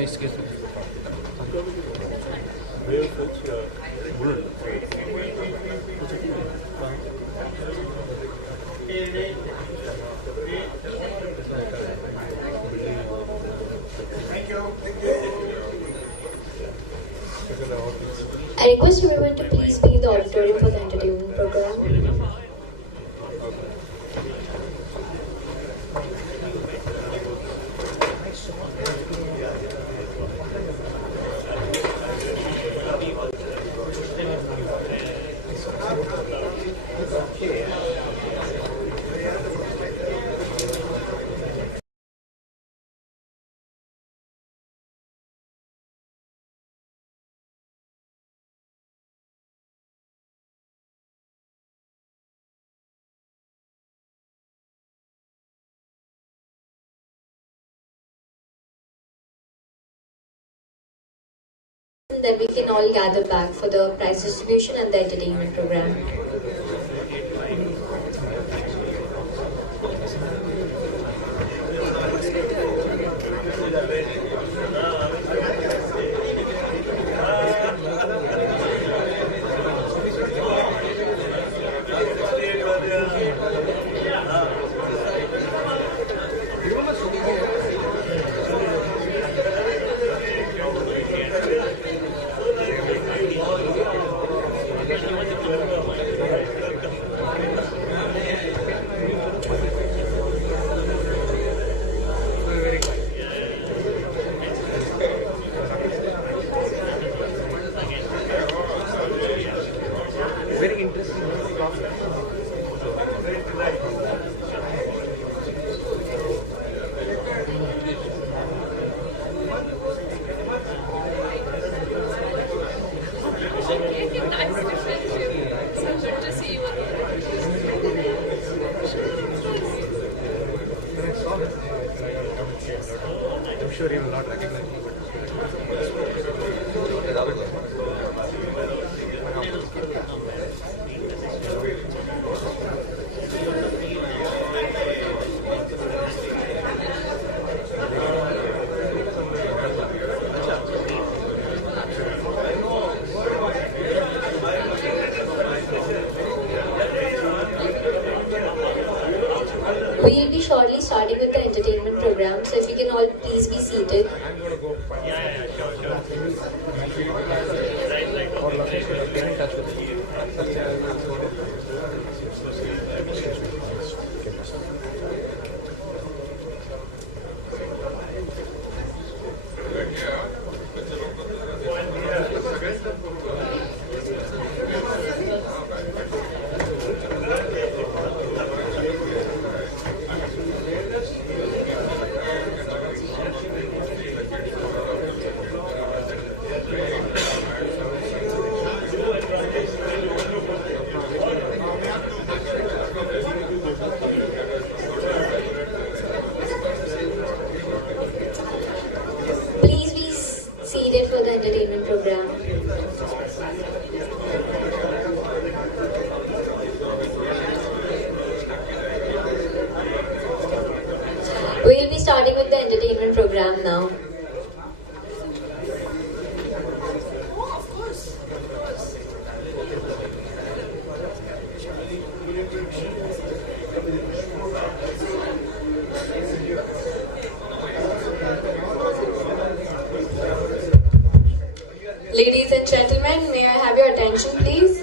Excuse me. I request everyone to please be in the auditorium for the entertainment program. Then we can all gather back for the prize distribution and the entertainment program. I'm sure he will not recognize me. We will be shortly starting with the entertainment program, so if you can all please be seated. I'm going to go. Yeah, sure. Or get in touch with you. Please be seated for the entertainment program. We'll be starting with the entertainment program now. Ladies and gentlemen, may I have your attention please?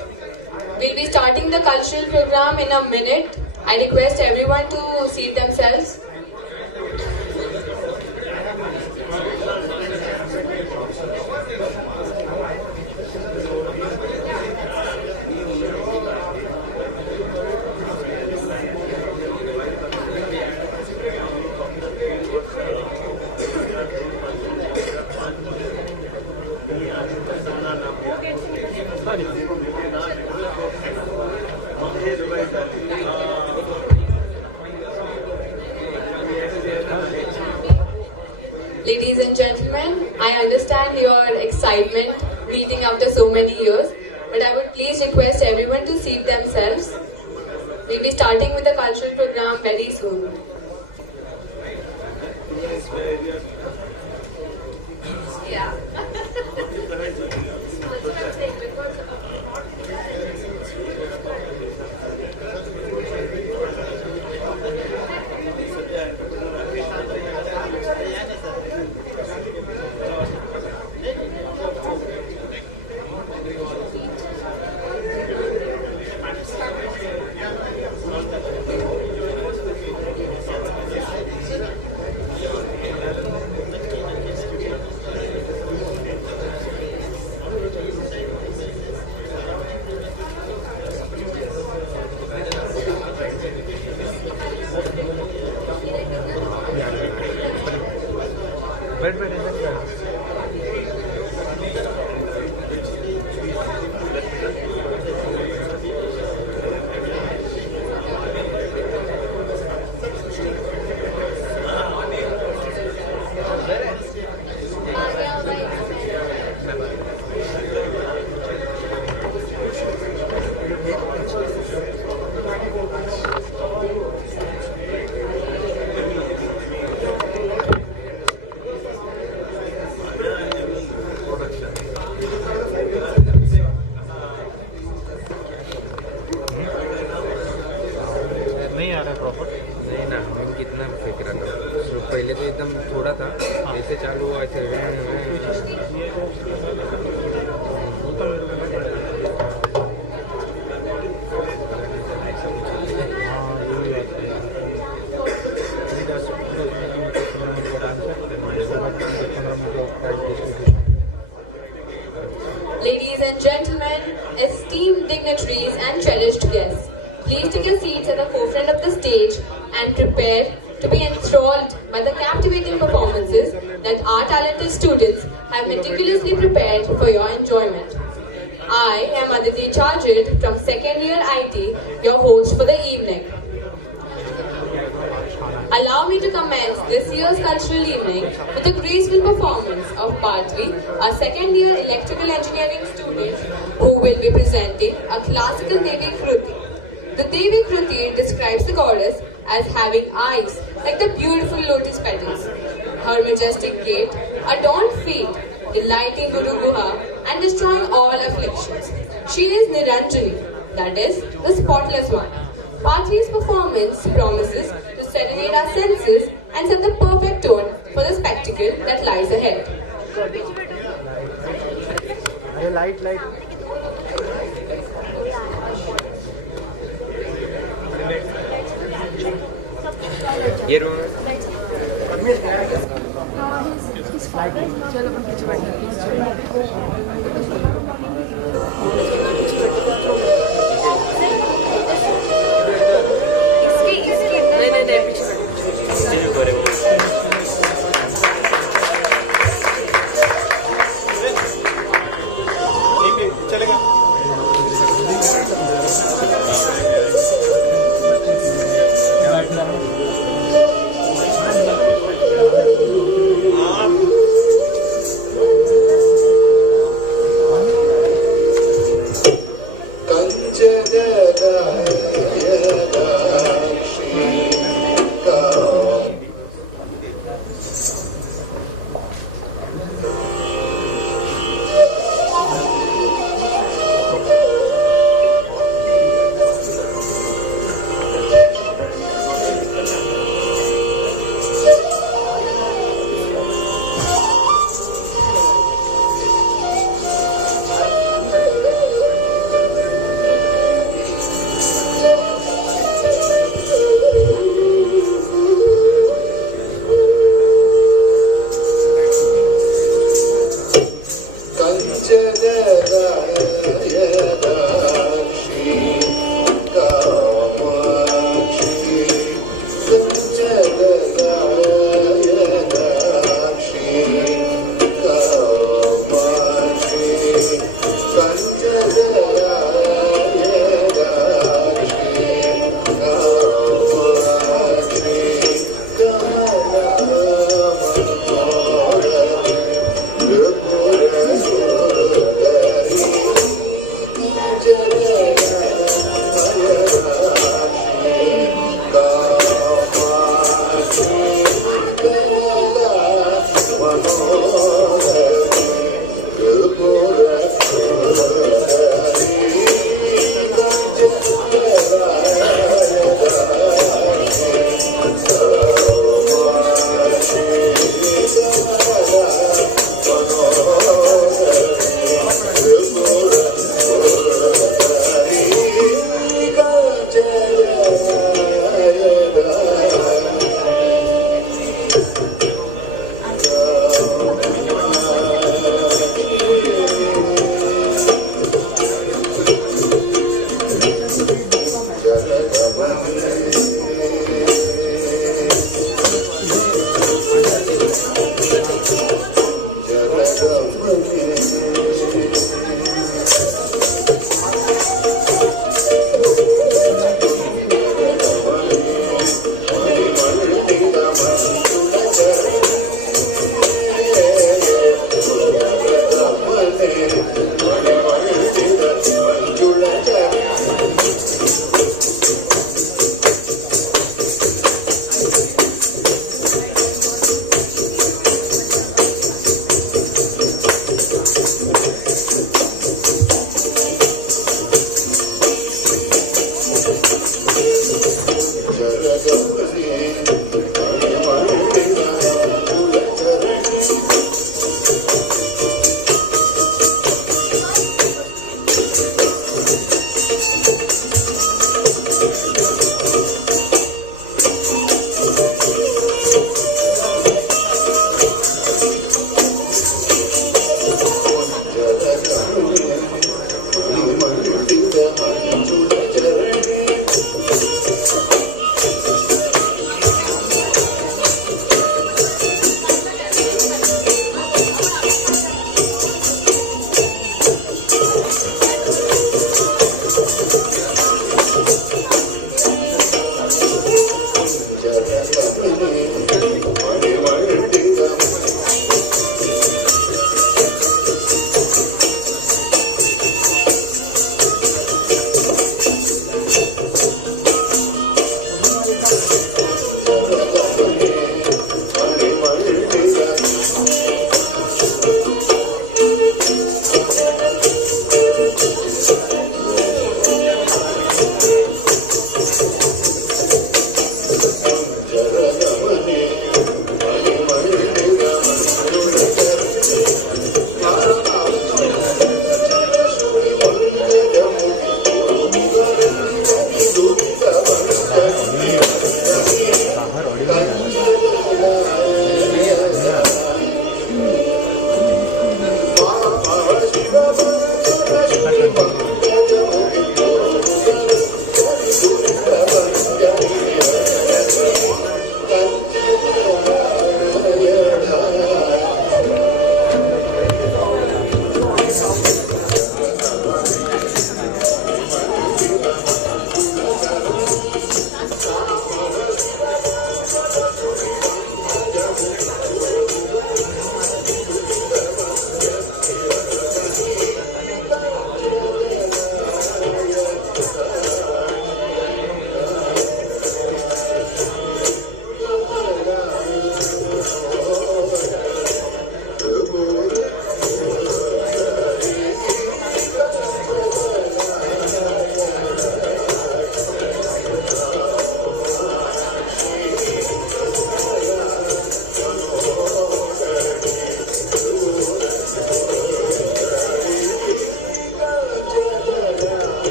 We'll be starting the cultural program in a minute. I request everyone to seat themselves. Ladies and gentlemen, I understand your excitement meeting after so many years, but I would please request everyone to seat themselves. We'll be starting with the cultural program very soon. Yeah. Ladies and gentlemen, esteemed dignitaries and cherished guests, please take your seats at the forefront of the stage and prepare to be enthralled by the captivating performances that our talented students have meticulously prepared for your enjoyment. I am Aditi Charjit from second year IT, your host for the evening. Allow me to commence this year's cultural evening with a graceful performance of Partvi, a second year electrical engineering student who will be presenting a classical Devi Kruti. The Devi Kruti describes the goddess as having eyes like the beautiful lotus petals. Her majestic gait, adorned feet, delighting Guru Guha and destroying all afflictions. She is Niranjani, that is, the spotless one. Parthi's performance promises to serenade our senses and set the perfect tone for the spectacle that lies ahead. Light. ये room में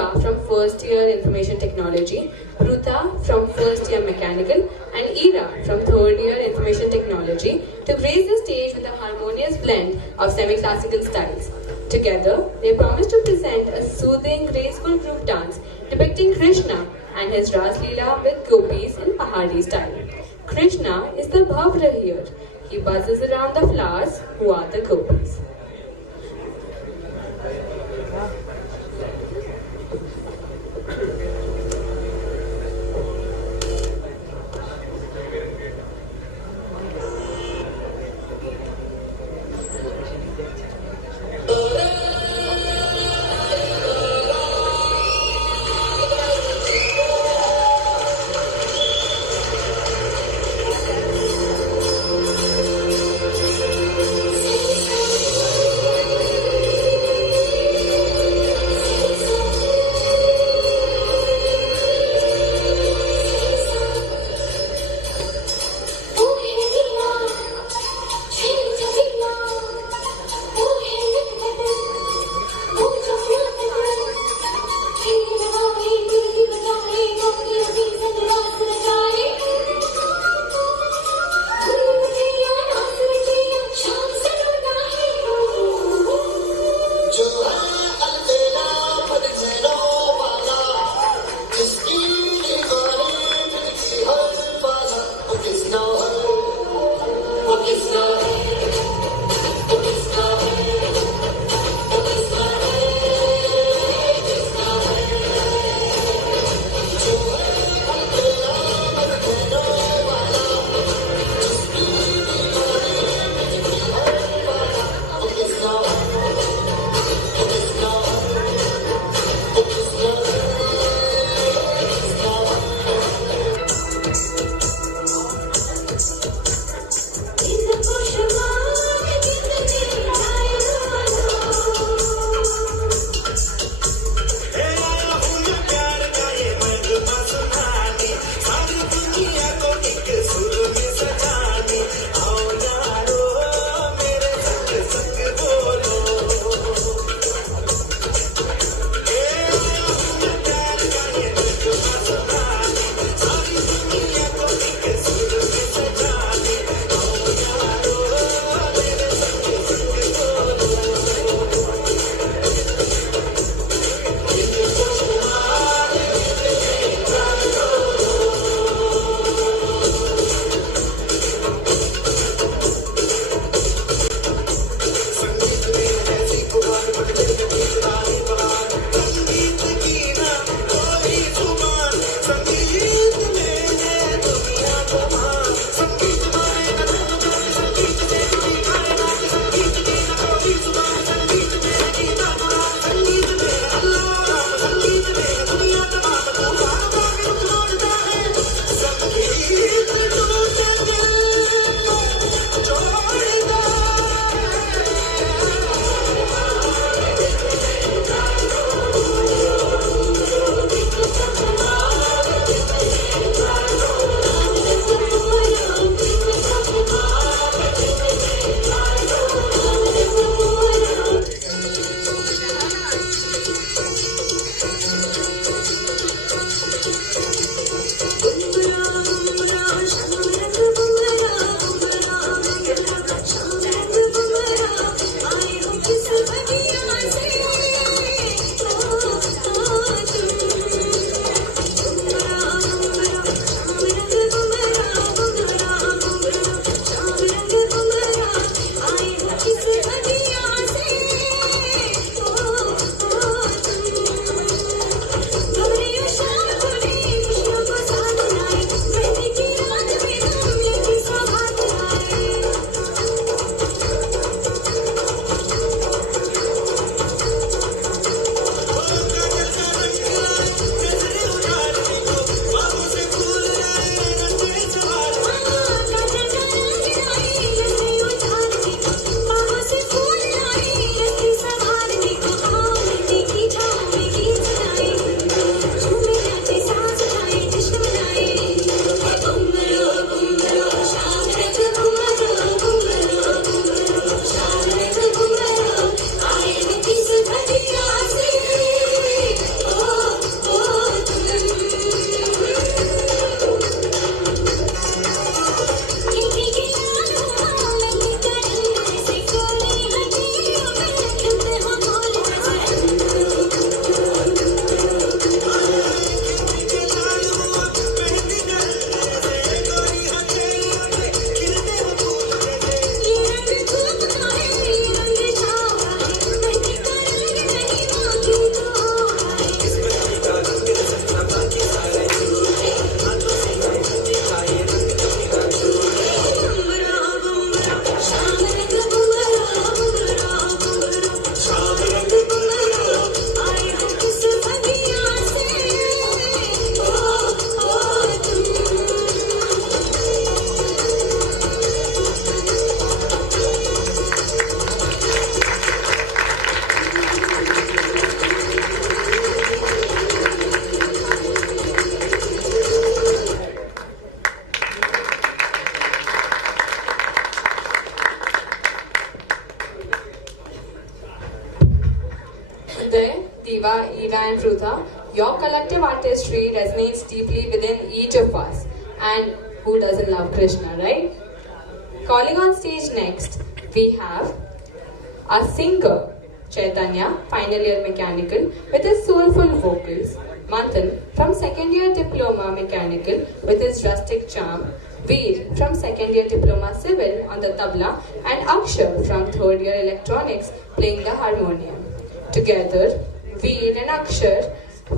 Shiva from first year Information Technology, Ruta from first year Mechanical, and Ira from third year Information Technology to grace the stage with a harmonious blend of semi-classical styles. Together, they promise to present a soothing, graceful group dance depicting Krishna and his Ras Leela with gopis in Pahadi style. Krishna is the Bhavra here. He buzzes around the flowers who are the gopis. and Frutha, your collective artistry resonates deeply within each of us. And who doesn't love Krishna, right? Calling on stage next, we have a singer, Chaitanya, final year mechanical, with his soulful vocals. Manthan from second year diploma mechanical with his rustic charm. Veer from second year diploma civil on the tabla, and Akshar from third year electronics playing the harmonium. Together, Veer and Akshar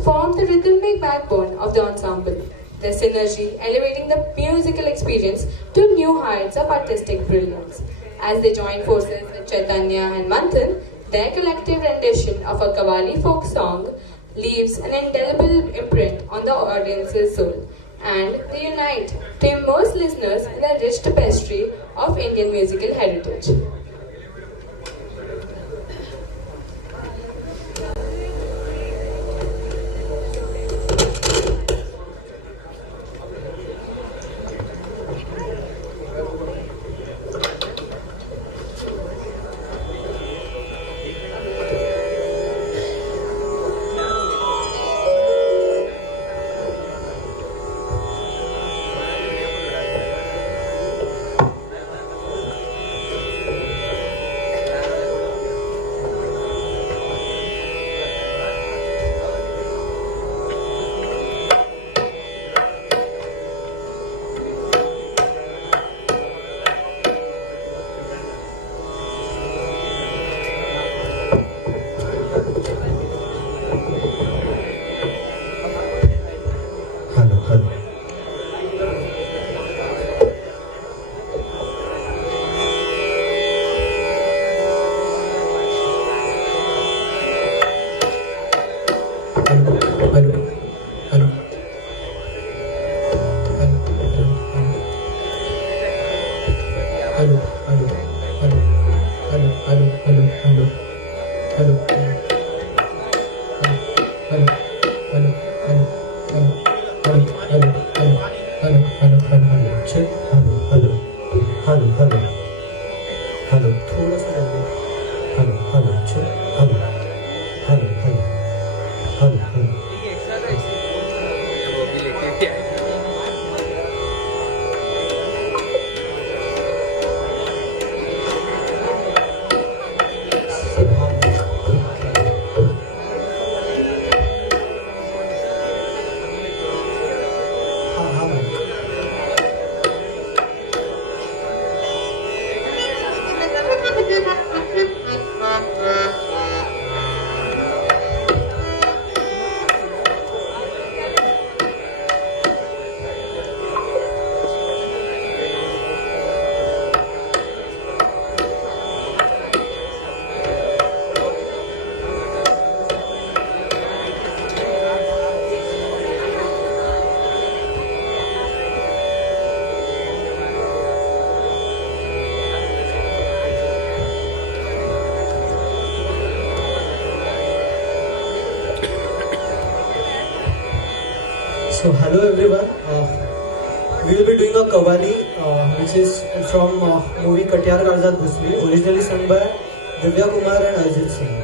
form the rhythmic backbone of the ensemble. Their synergy elevating the musical experience to new heights of artistic brilliance. As they join forces with Chaitanya and Manthan, their collective rendition of a Qawwali folk song leaves an indelible imprint on the audience's soul, and they unite to immerse listeners in a rich tapestry of Indian musical heritage. So hello everyone, we will be doing a Qawwali which is from movie Katyar Karzat Ghusli, originally sung by Divya Kumar and Arjit Singh.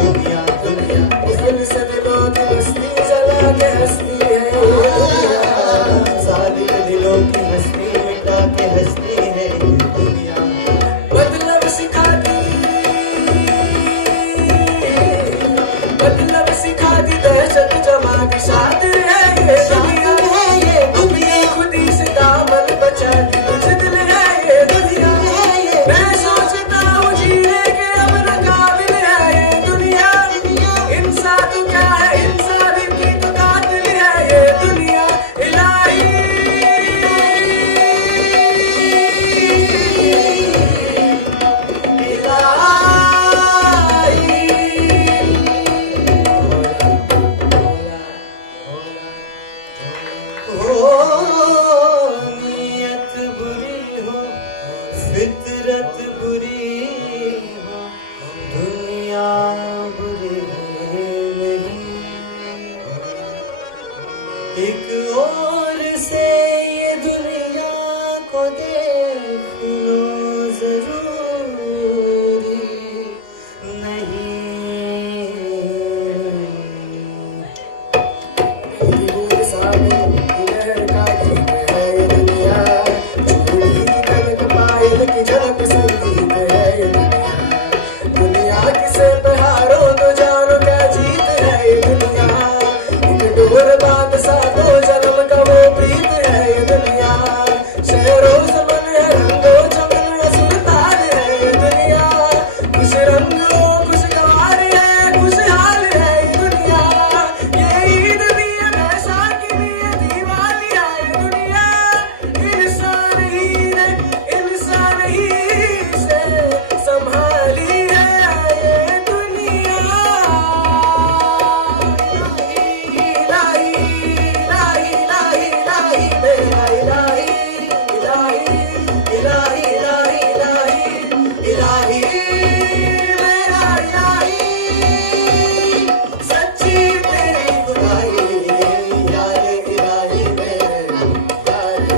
दुनिया दुनिया इस दिल से दिलों की बस्ती जला के हंसती है ये दुनिया सारी दिलों की हंसती मिटा के हंसती है ये दुनिया मतलब सिखाती दहशत जमा की शातिर है ये दुनिया खुदी से दामन बचाती तुझे दिल है ये दुनिया मैं सोचता हूँ जीने के अब न काबिल है ये दुनिया इंसान तो क्या है इंसान की तो कातिल है ये दुनिया इलाही फितरत बुरी हो दुनिया बुरी नहीं एक और से ये दुनिया को देख लो जरूरी नहीं सामने का गीत है ये दुनिया की झलक संगीत है ये दुनिया किसे बहारो तो जानो क्या जीत है ये दुनिया एक डोर बात सा दो जन्म का वो प्रीत है ये दुनिया शहरों समन है रंगो चमन है सुल्तान है ये दुनिया कुछ रंगो कुछ गवार है कुछ हाल है ये दुनिया ये ईद भी है बैसाखी भी है दिवाली है ये दुनिया इंसान ही है इंसान ही से संभाली है ये दुनिया इलाही इलाही इलाही इलाही मेरा इलाही इलाही इलाही इलाही इलाही इलाही मेरा इलाही सच्ची तेरी खुदाई यार इलाही मेरे यार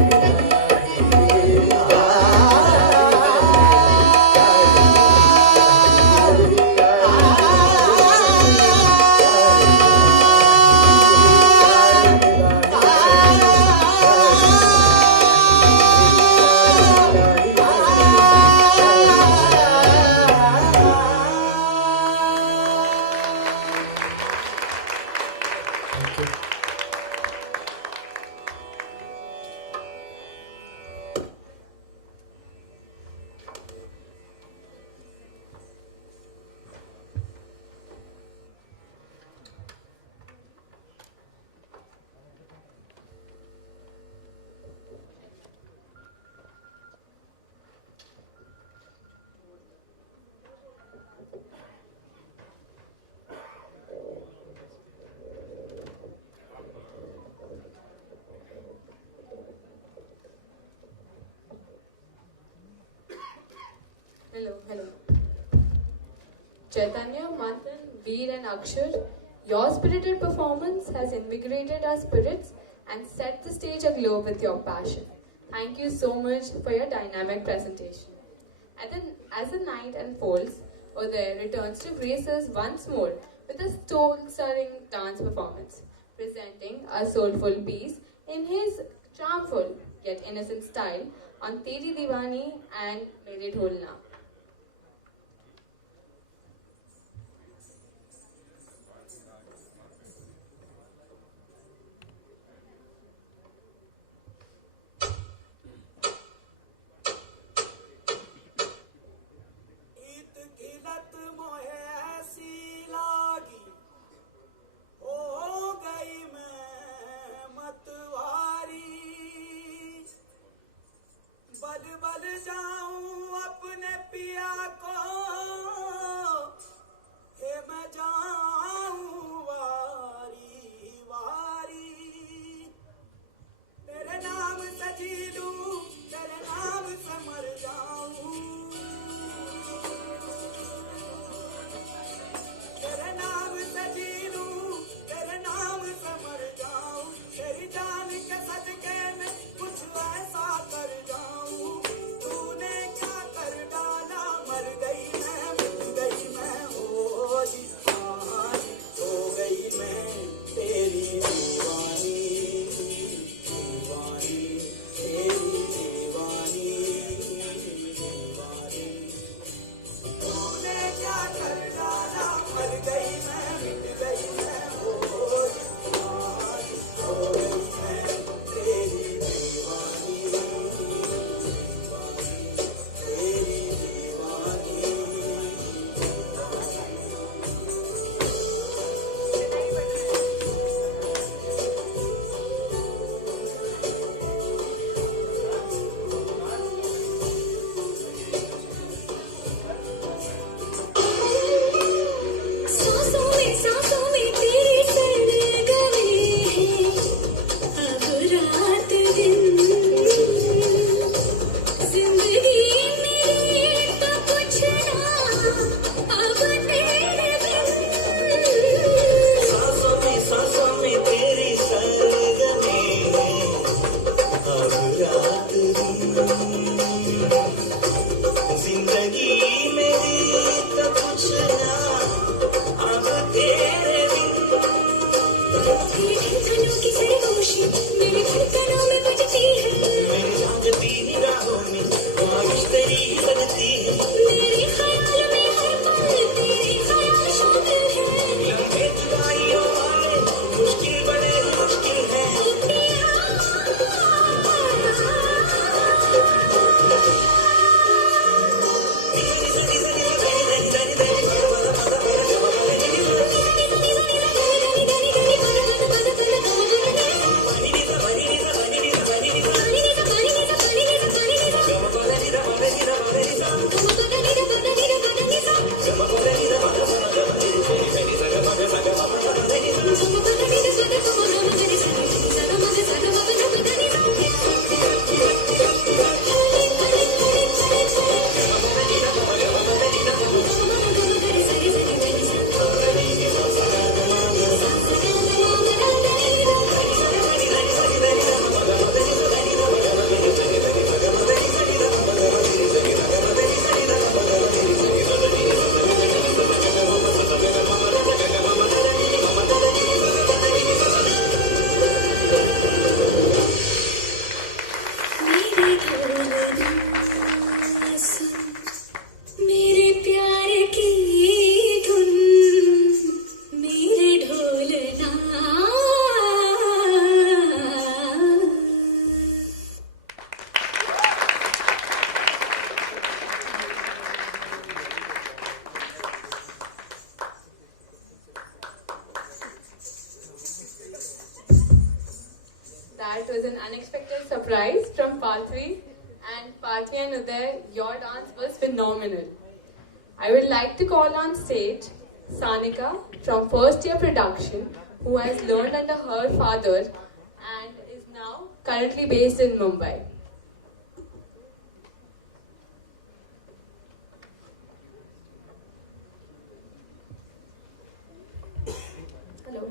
Hello. Chaitanya, Manthan, Veer and Akshar, your spirited performance has invigorated our spirits and set the stage aglow with your passion. Thank you so much for your dynamic presentation. As the night unfolds, Uday returns to grace us once more with a soul-stirring dance performance, presenting a soulful piece in his charmful yet innocent style on Teri Diwani and Mere Dholna. बल जाऊं अपने that was an unexpected surprise from Pathvi, and Pathvi and Uday, your dance was phenomenal. I would like to call on stage Sanika from first year production, who has learned under her father and is now currently based in Mumbai. Hello.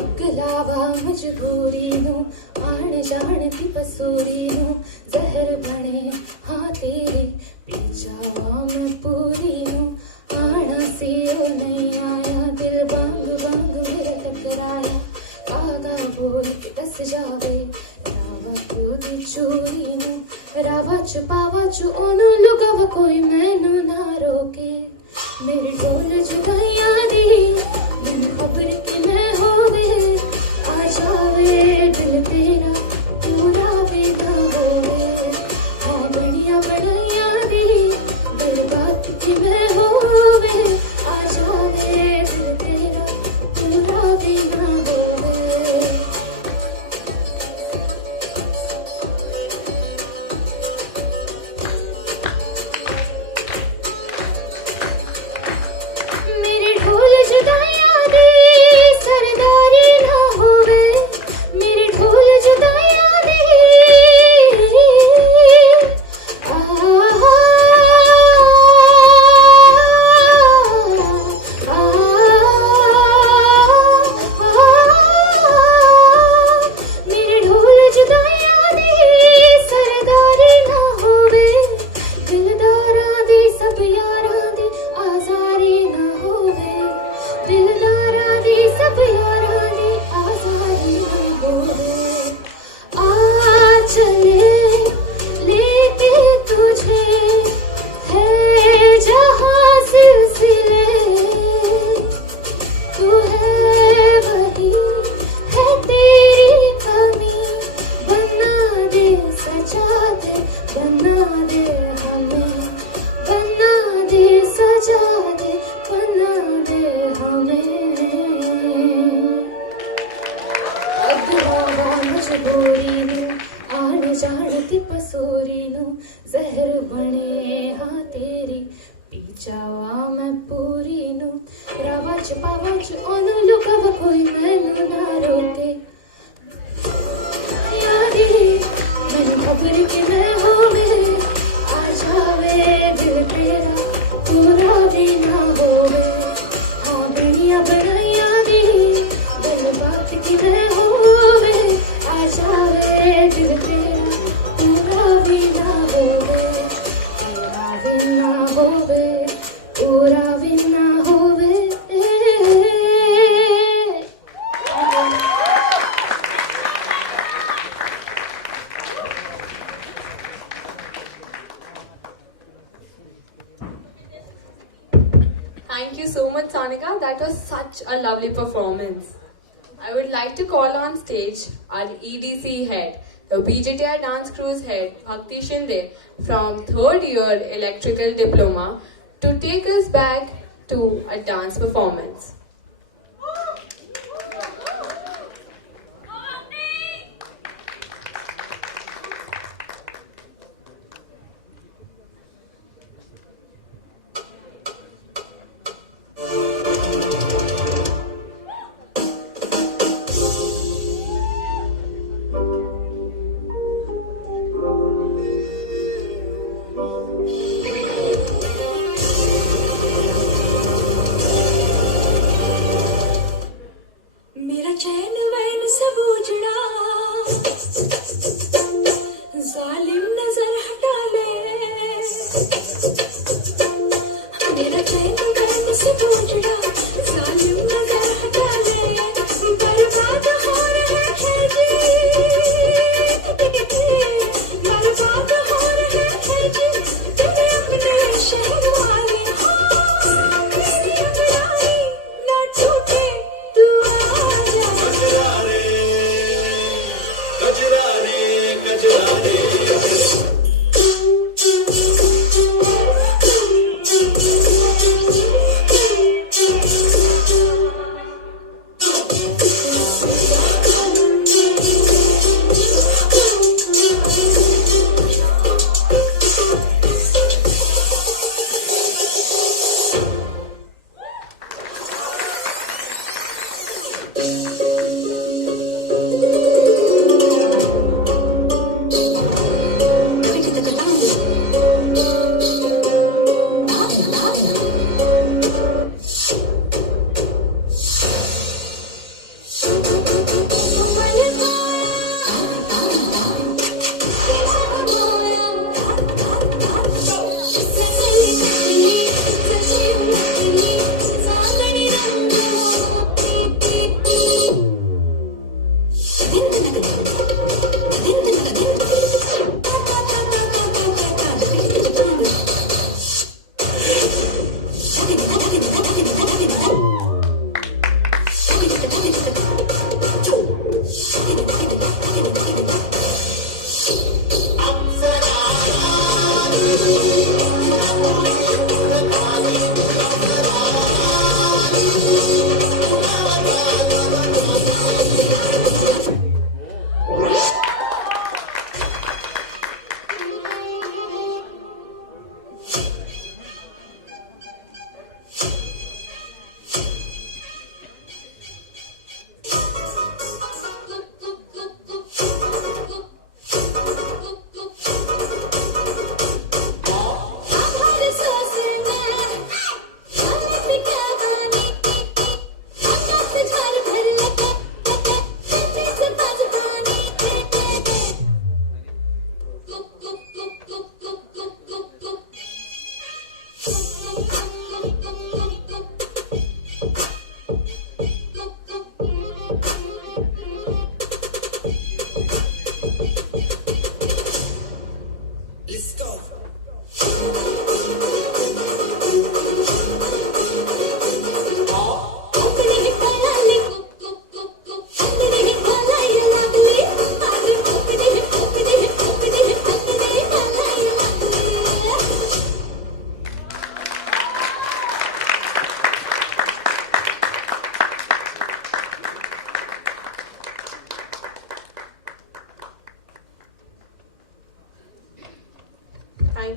अगलावा मजबूरी नू आण जाण दी पसूरी नू जहर बने हाँ तेरी पीछावा मैं पूरी नू आना सी ओ नहीं आया दिल बांग बांग मेरे टकराया कागा बोल के दस जावे रावा क्यों दी चोरी नू रावा छुपावा चु ओनू लुगावा कोई मैनू ना रोके मेरी ढोल जुदाइयां दी बिन खबर के मैं होवे आ जावे दिल तेरा पूरा वे ना होवे हाँ बढ़िया बढ़ाइयां दी दिल बात की मैं होवे आ जावे दिल तेरा पूरा वे ना होवे मेरे मजबूरी नू आण जाण दी पसूरी नू जहर बने हाँ तेरी पी जावा मैं पूरी नू रावा च पावा च ओनू लुकावा कोई मैनू ना रोके यारी मैनू खबर कि मैं होवे आ जावे दिल तेरा पूरा भी ना होवे हाँ दुनिया बनाया दी दिल बात की मैं होवे आ जावे दिल तेरा पूरा भी ना होवे पूरा भी ना होवे पूरा भी ना होवे Thank you so much, Sonika. That was such a lovely performance. I would like to call on stage our EDC head, the VJTI Dance Crew's head, Bhakti Shinde, from 3rd year Electrical Diploma, to take us back to a dance performance. मेरा चैन van सब उजड़ा जालिम नजर हटा ले मेरा चैन van सब उजड़ा जालिम नजर हटा ले बर्बाद हो रहे हैं जी बर्बाद हो रहे हैं जी तेरे अपने शहर वाले मेरी अंगड़ाई ना टूटे तू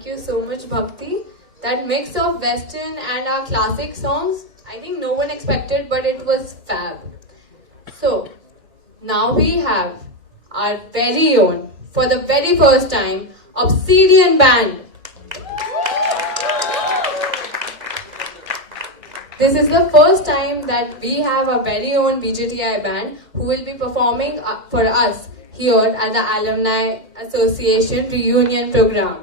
Thank you so much, Bhakti. That mix of Western and our classic songs, I think no one expected, but it was fab. So, now we have our very own, for the very first time, Obsidian Band. This is the first time that we have a very own VJTI band who will be performing for us here at the Alumni Association Reunion program.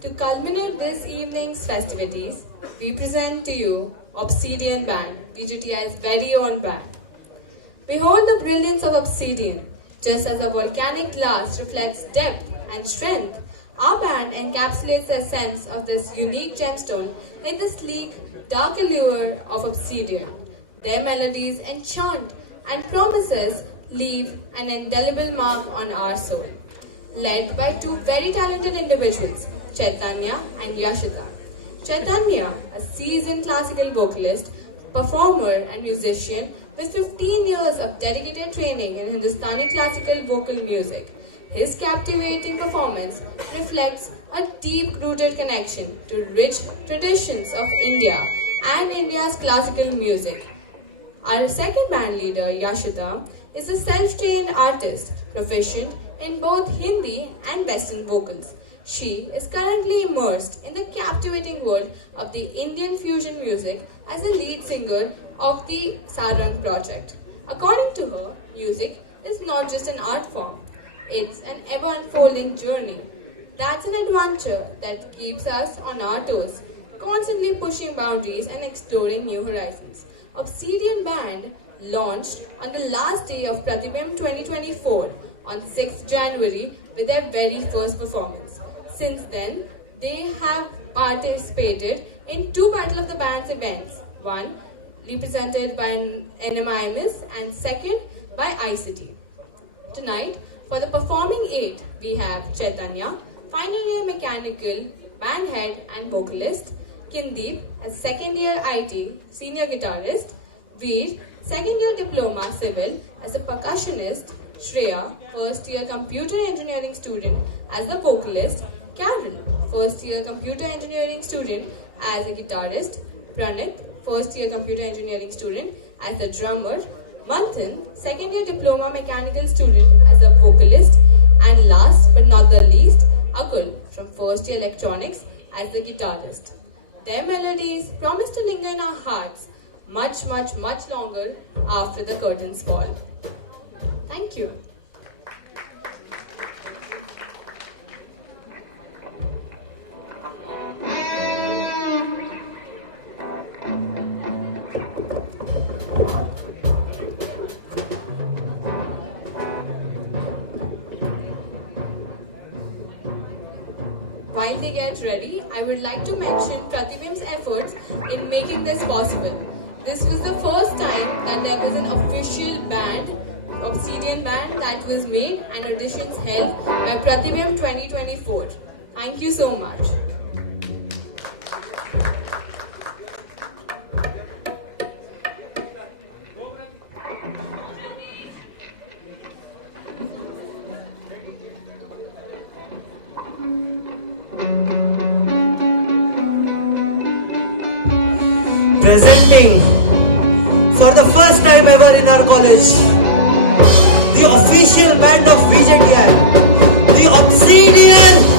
To culminate this evening's festivities, we present to you Obsidian Band, VJTI's very own band. Behold the brilliance of obsidian. Just as a volcanic glass reflects depth and strength, our band encapsulates the essence of this unique gemstone in the sleek, dark allure of obsidian. Their melodies enchant and promises leave an indelible mark on our soul. Led by two very talented individuals, Chaitanya and Yashita. Chaitanya, a seasoned classical vocalist, performer and musician with 15 years of dedicated training in Hindustani classical vocal music. His captivating performance reflects a deep-rooted connection to rich traditions of India and India's classical music. Our second band leader, Yashita, is a self-trained artist, proficient in both Hindi and Western vocals. She is currently immersed in the captivating world of the Indian fusion music as a lead singer of the Sarang project. According to her, music is not just an art form, it's an ever-unfolding journey. That's an adventure that keeps us on our toes, constantly pushing boundaries and exploring new horizons. Obsidian Band launched on the last day of Pratibim 2024 on 6th January with their very first performance. Since then, they have participated in two Battle of the Bands events, one represented by NMIMS and second by ICT. Tonight, for the performing eight, we have Chaitanya, final year mechanical, band head and vocalist, Kindeep, a second year IT, senior guitarist, Veer, second year diploma civil as a percussionist, Shreya, first year computer engineering student as the vocalist, Carol, first year computer engineering student as a guitarist, Pranit, first year computer engineering student as the drummer, Manthan, second year diploma mechanical student as a vocalist, and last but not the least, Akul from first year electronics as the guitarist. Their melodies promise to linger in our hearts much longer after the curtains fall. Thank you. While they get ready, I would like to mention Pratibim's efforts in making this possible. This was the first time that there was an official band, Obsidian Band, that was made and auditions held by Pratibim 2024. Thank you so much. Presenting for the first time ever in our college, the official band of VJTI, the Obsidian.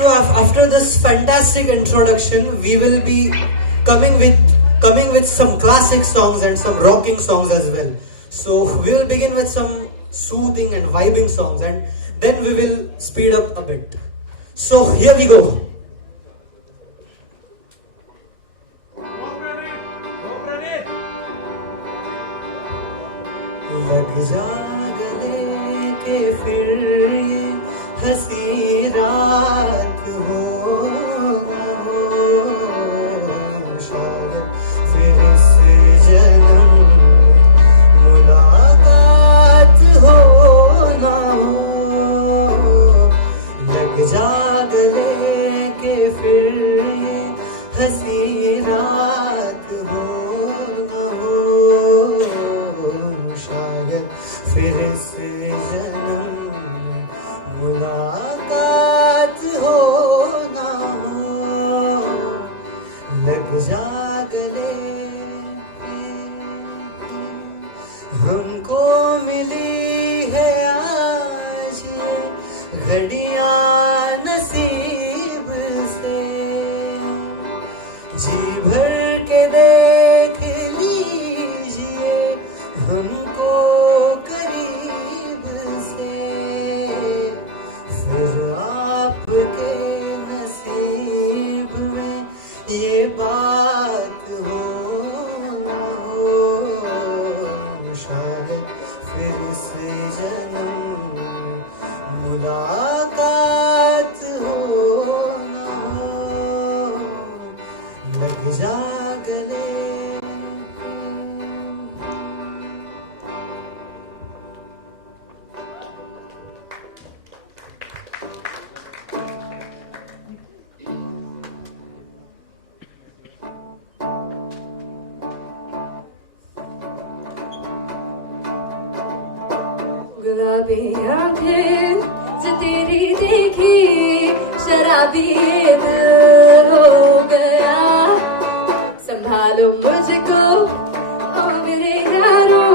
So after this fantastic introduction, we will be coming with some classic songs and some rocking songs as well. So we will begin with some soothing and vibing songs, and then we will speed up a bit. So here we go. लग जा गले के फिर ये हंसी रात हो शायद फिर इस जन्म मुलाकात हो ना हो लग जा गले के फिर ये हंसी रात हो ना हो शायद फिर इस जन्म मुलाकात हो ना हो लग जा गले हमको मिली है आज ये घड़ियां नसीब से जी भर के देख लीजिए हमको करीब से फिर आपके नसीब में ये बात हो ना हो शायद फिर इस जन्म मुलाकात हो ना हो लग जा गले गुलाबी आंखें जो तेरी देखी शराबी ये दिल हो गया संभालो मुझको ओ मेरे यारों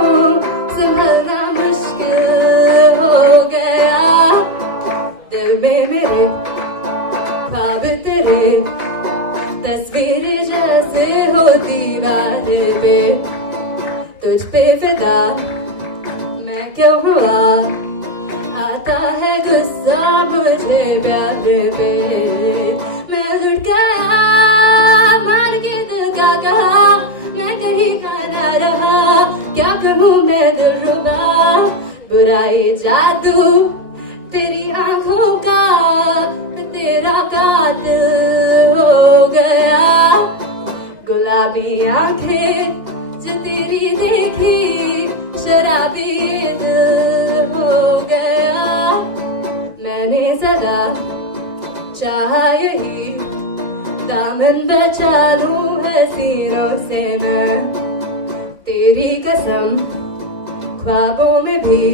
संभालना मुश्किल हो गया दिल में मेरे ख्वाब तेरे तस्वीर जैसे हो दीवार पे तुझ पे फिदा क्यों हुआ आता है गुस्सा मुझे प्यार पे मैं लुट गया मार के दिल का कहा मैं कहीं का ना रहा क्या कहूँ मैं दिलरुबा बुराई जादू तेरी आंखों का तेरा कातिल हो गया गुलाबी आंखें जो तेरी देखी शराबी दिल हो गया मैंने सदा चाहा यही दामन बचा लूं हसीनों से मैं तेरी कसम ख्वाबों में भी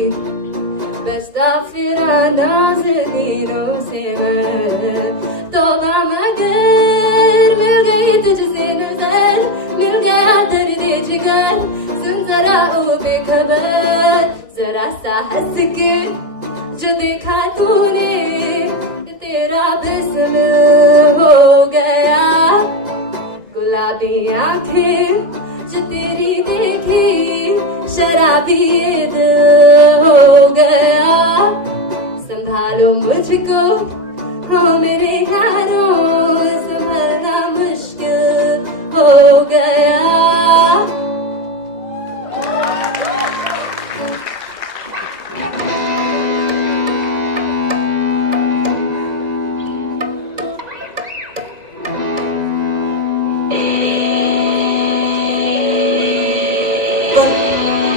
बसता फिरा नाज़नीनों से मैं तौबा मगर मिल गई तुझसे नजर मिल गया दर्द जिगर सुन जरा ओ बेखबर जरा सा हंस के जो देखा तूने तेरा बिस्म हो गया गुलाबी आंखें जो तेरी देखी शराबी ये दिल हो गया संभालो मुझको हो मेरे यारों संभालना मुश्किल हो गया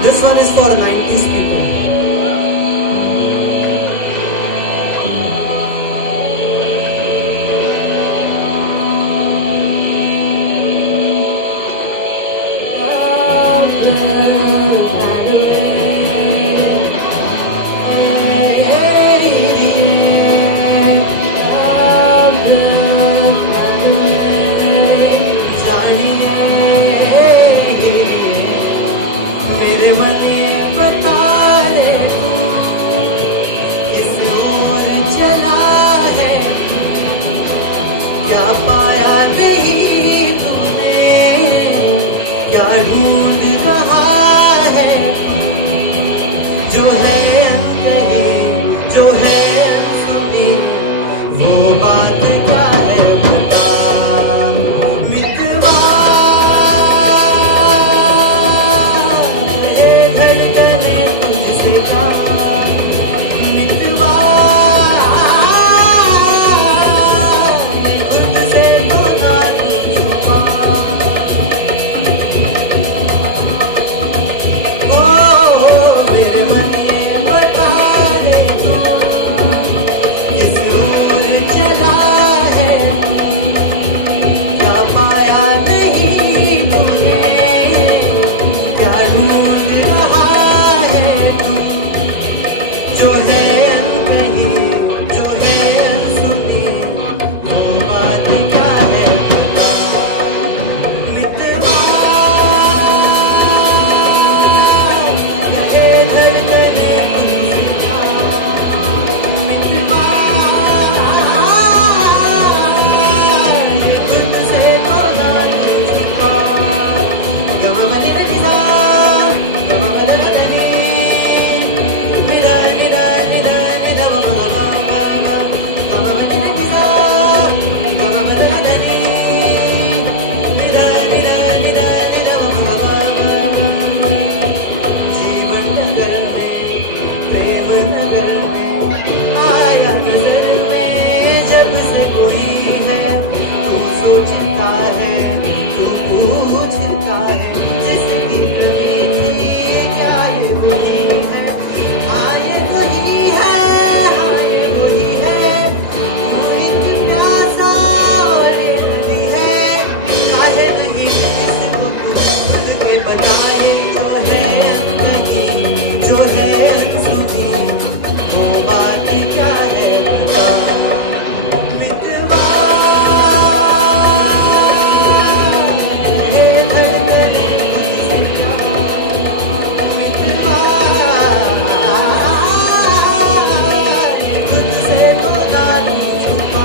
This one is for 90s people. मेरे मन ये बता दे किस ओर चला है क्या पाया नहीं तूने, क्या ढूंढ रहा है जो है अनकही, जो है अनसुनी, वो बात क्या है बता मितवा, रहे धड़कने तुझसे का मितवा, मैं खुद से तो ना छुपा, ओ मेरे मन ये बता दे तू किस ओर चला है तू, क्या पाया नहीं तूने, क्या ढूंढ रहा है तू जो है अनकही, जो है अनसुनी, वो बात क्या है बता मितवा, रहे धड़कने तुझसे मितवा, ये खुद से तो ना छुपा, गम बने रखा, गम बने रखनी, निरा निरा निरा निरा गम बने रखा, गम बने रखनी, निरा निरा निरा निरा जीवन नगर में, प्रेम नगर में, आया नजर में जब से कोई है, तू सोचता है, तू पूछता है, जिसकी कमी थी क्या ये वही है, हाँ ये वही है, हाँ ये वही है, तू एक प्यासा और ये नदी है, काहे नहीं इसको तू खुद के बताए, जो है अनकही, जो है अनसुनी, वो बात क्या है बता मितवा, रहे धड़कने तुझसे क्या मितवा, ये खुद से तो ना छुपा।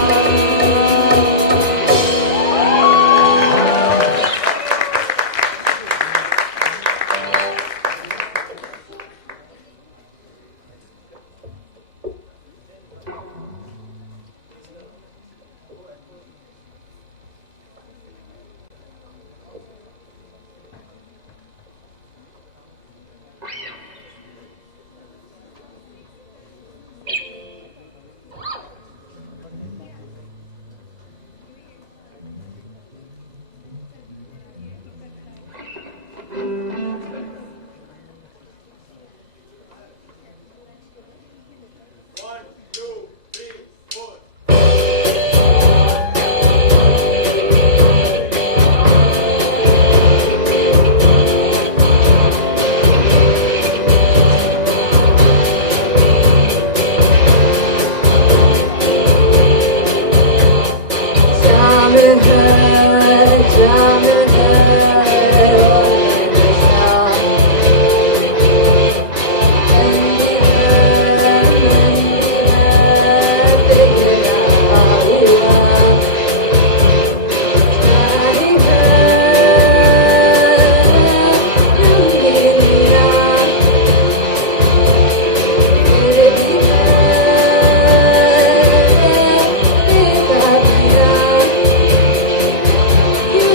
You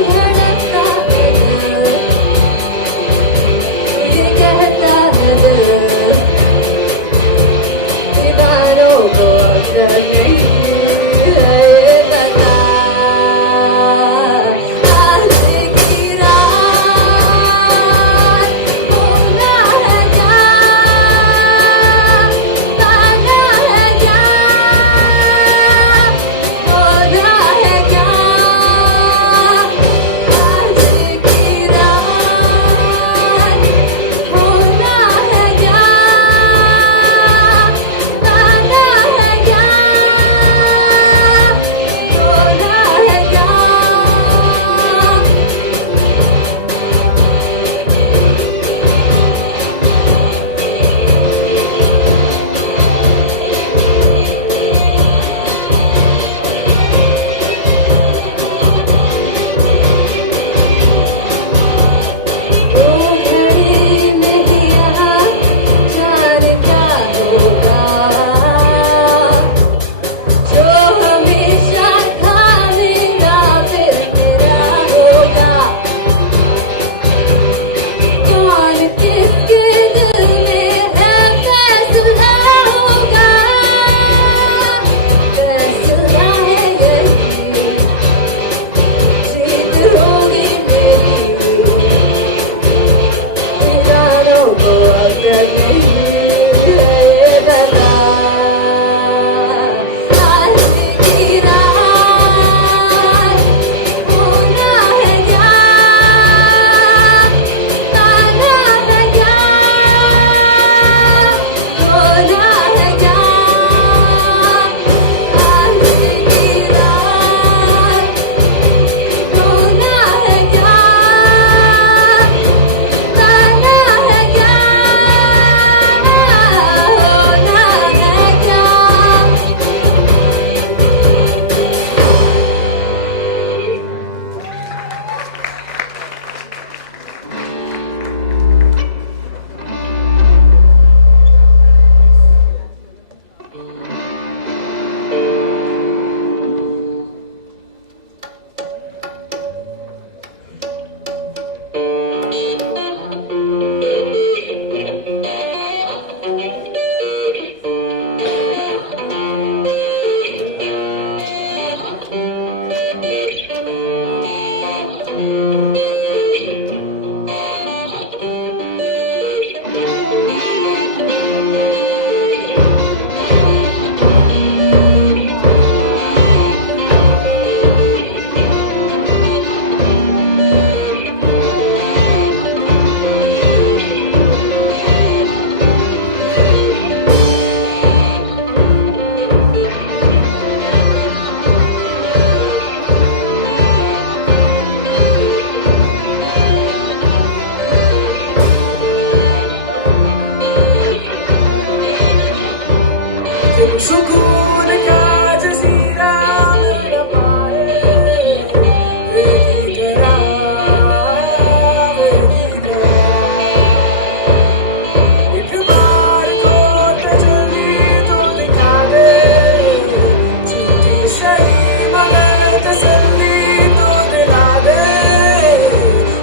तसल्ली तू दिला दे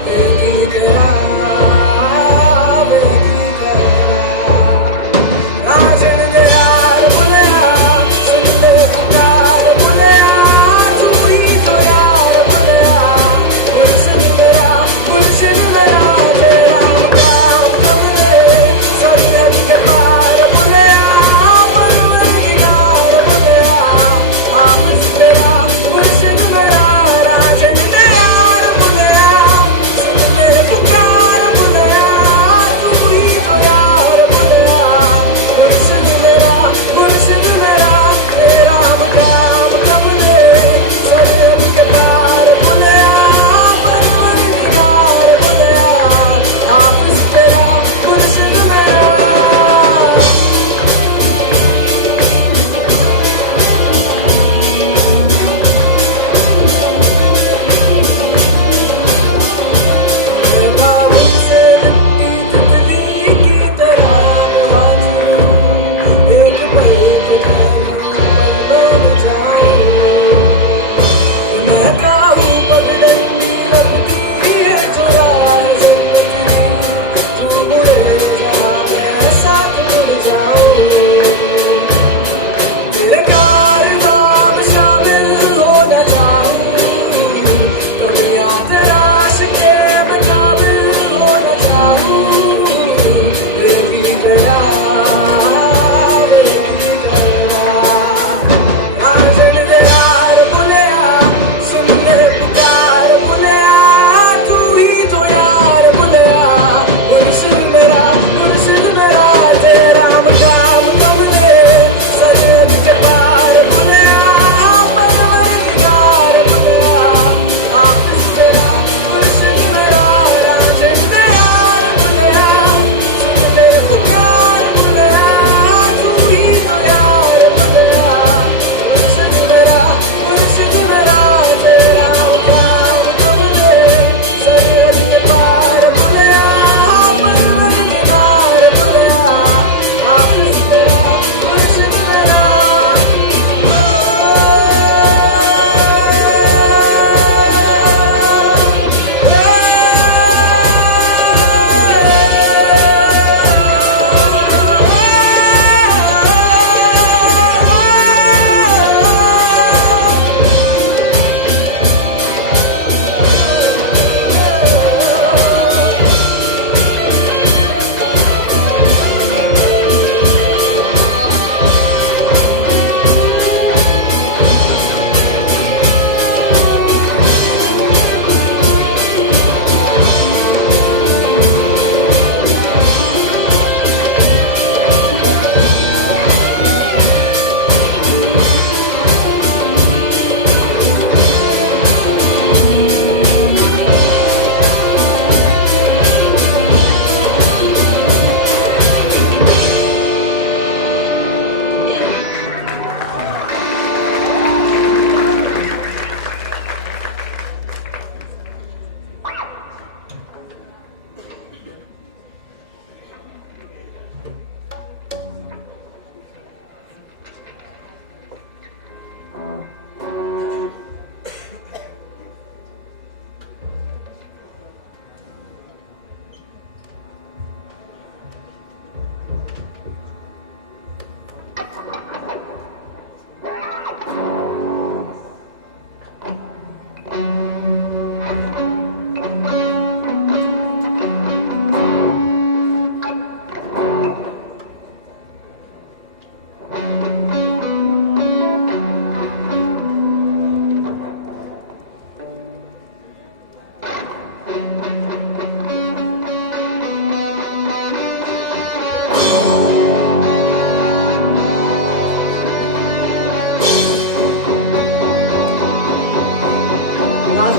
बेगी करा राजन दे यार बुलया सुन ले पुकार बुलया तू ही तो यार बुलया मुर्शिद मेरा तेरा मुकाम कमरे सरयद के पार बुलया परवरदिगार बुलया हाफिज तेरा मुर्शिद मेरा राजन दे यार बुलया सुन ले पुकार बुलया तू ही तो यार बुलया मुर्शिद मेरा तेरा मुकाम कमरे सरयद के पार बुलया परवरदिगार बुलया हाफिज तेरा मुर्शिद मेरा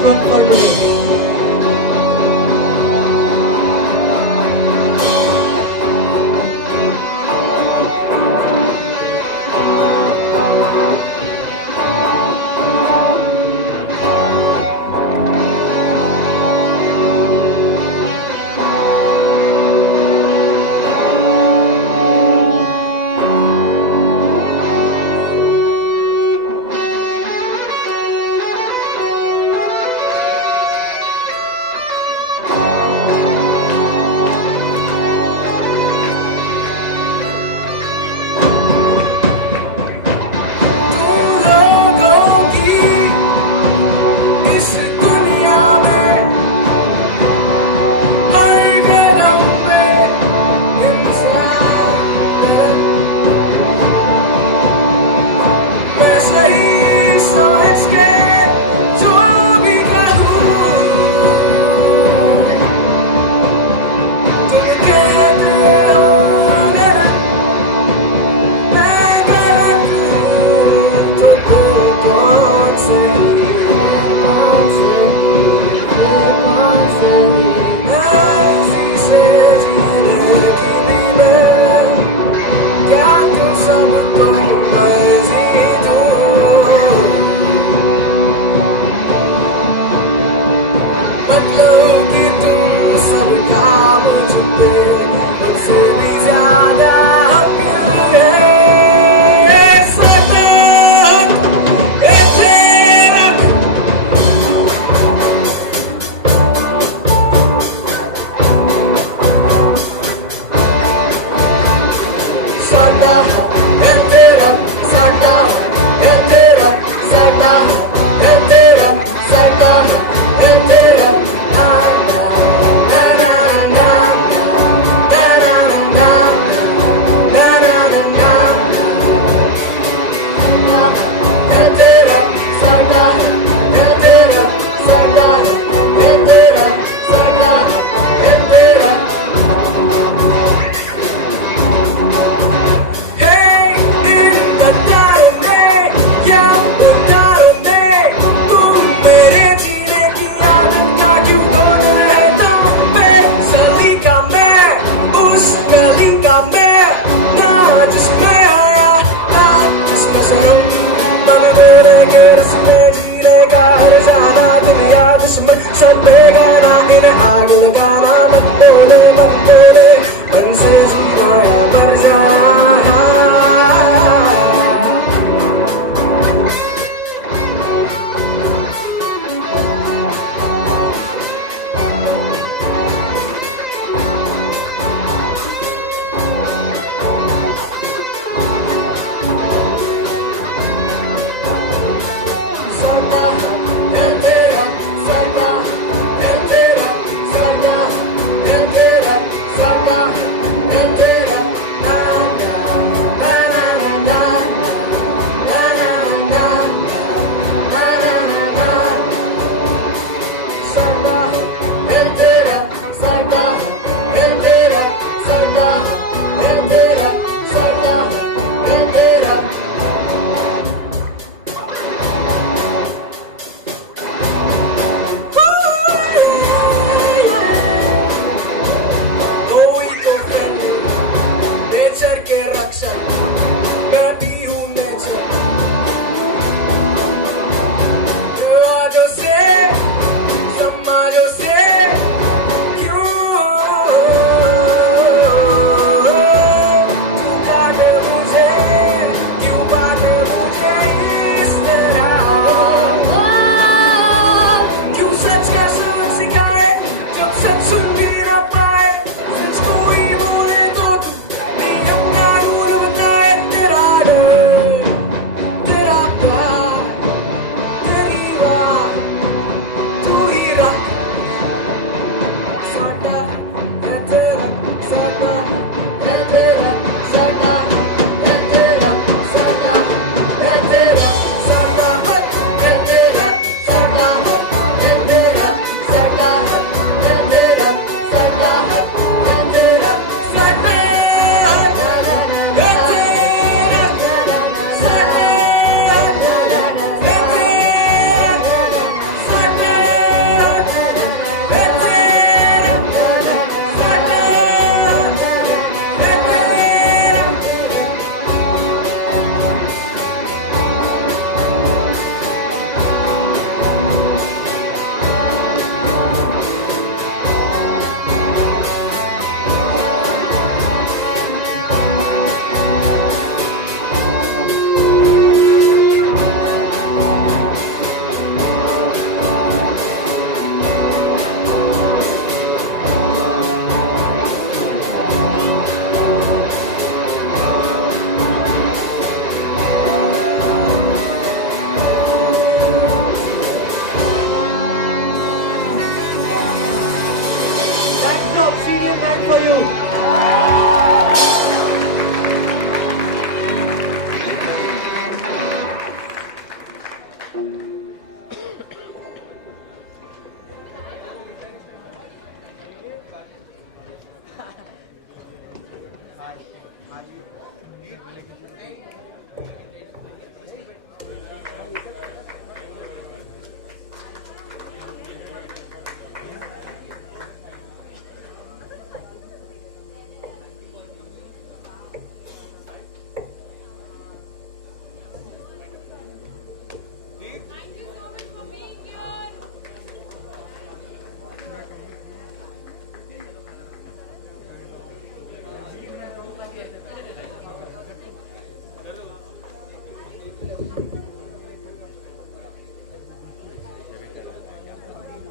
one for today. मतलब कि तुम सबका मुझ पे मुझसे भी ज्यादा हक है। सदा ए तेरा सदा है तेरा सदा है तेरा सदा है तेरा सदा है तेरा सब बेगाना इन्हें आग लगाना मत बोले मन से जीना मर जाना। सदा है तेरा सदा है तेरा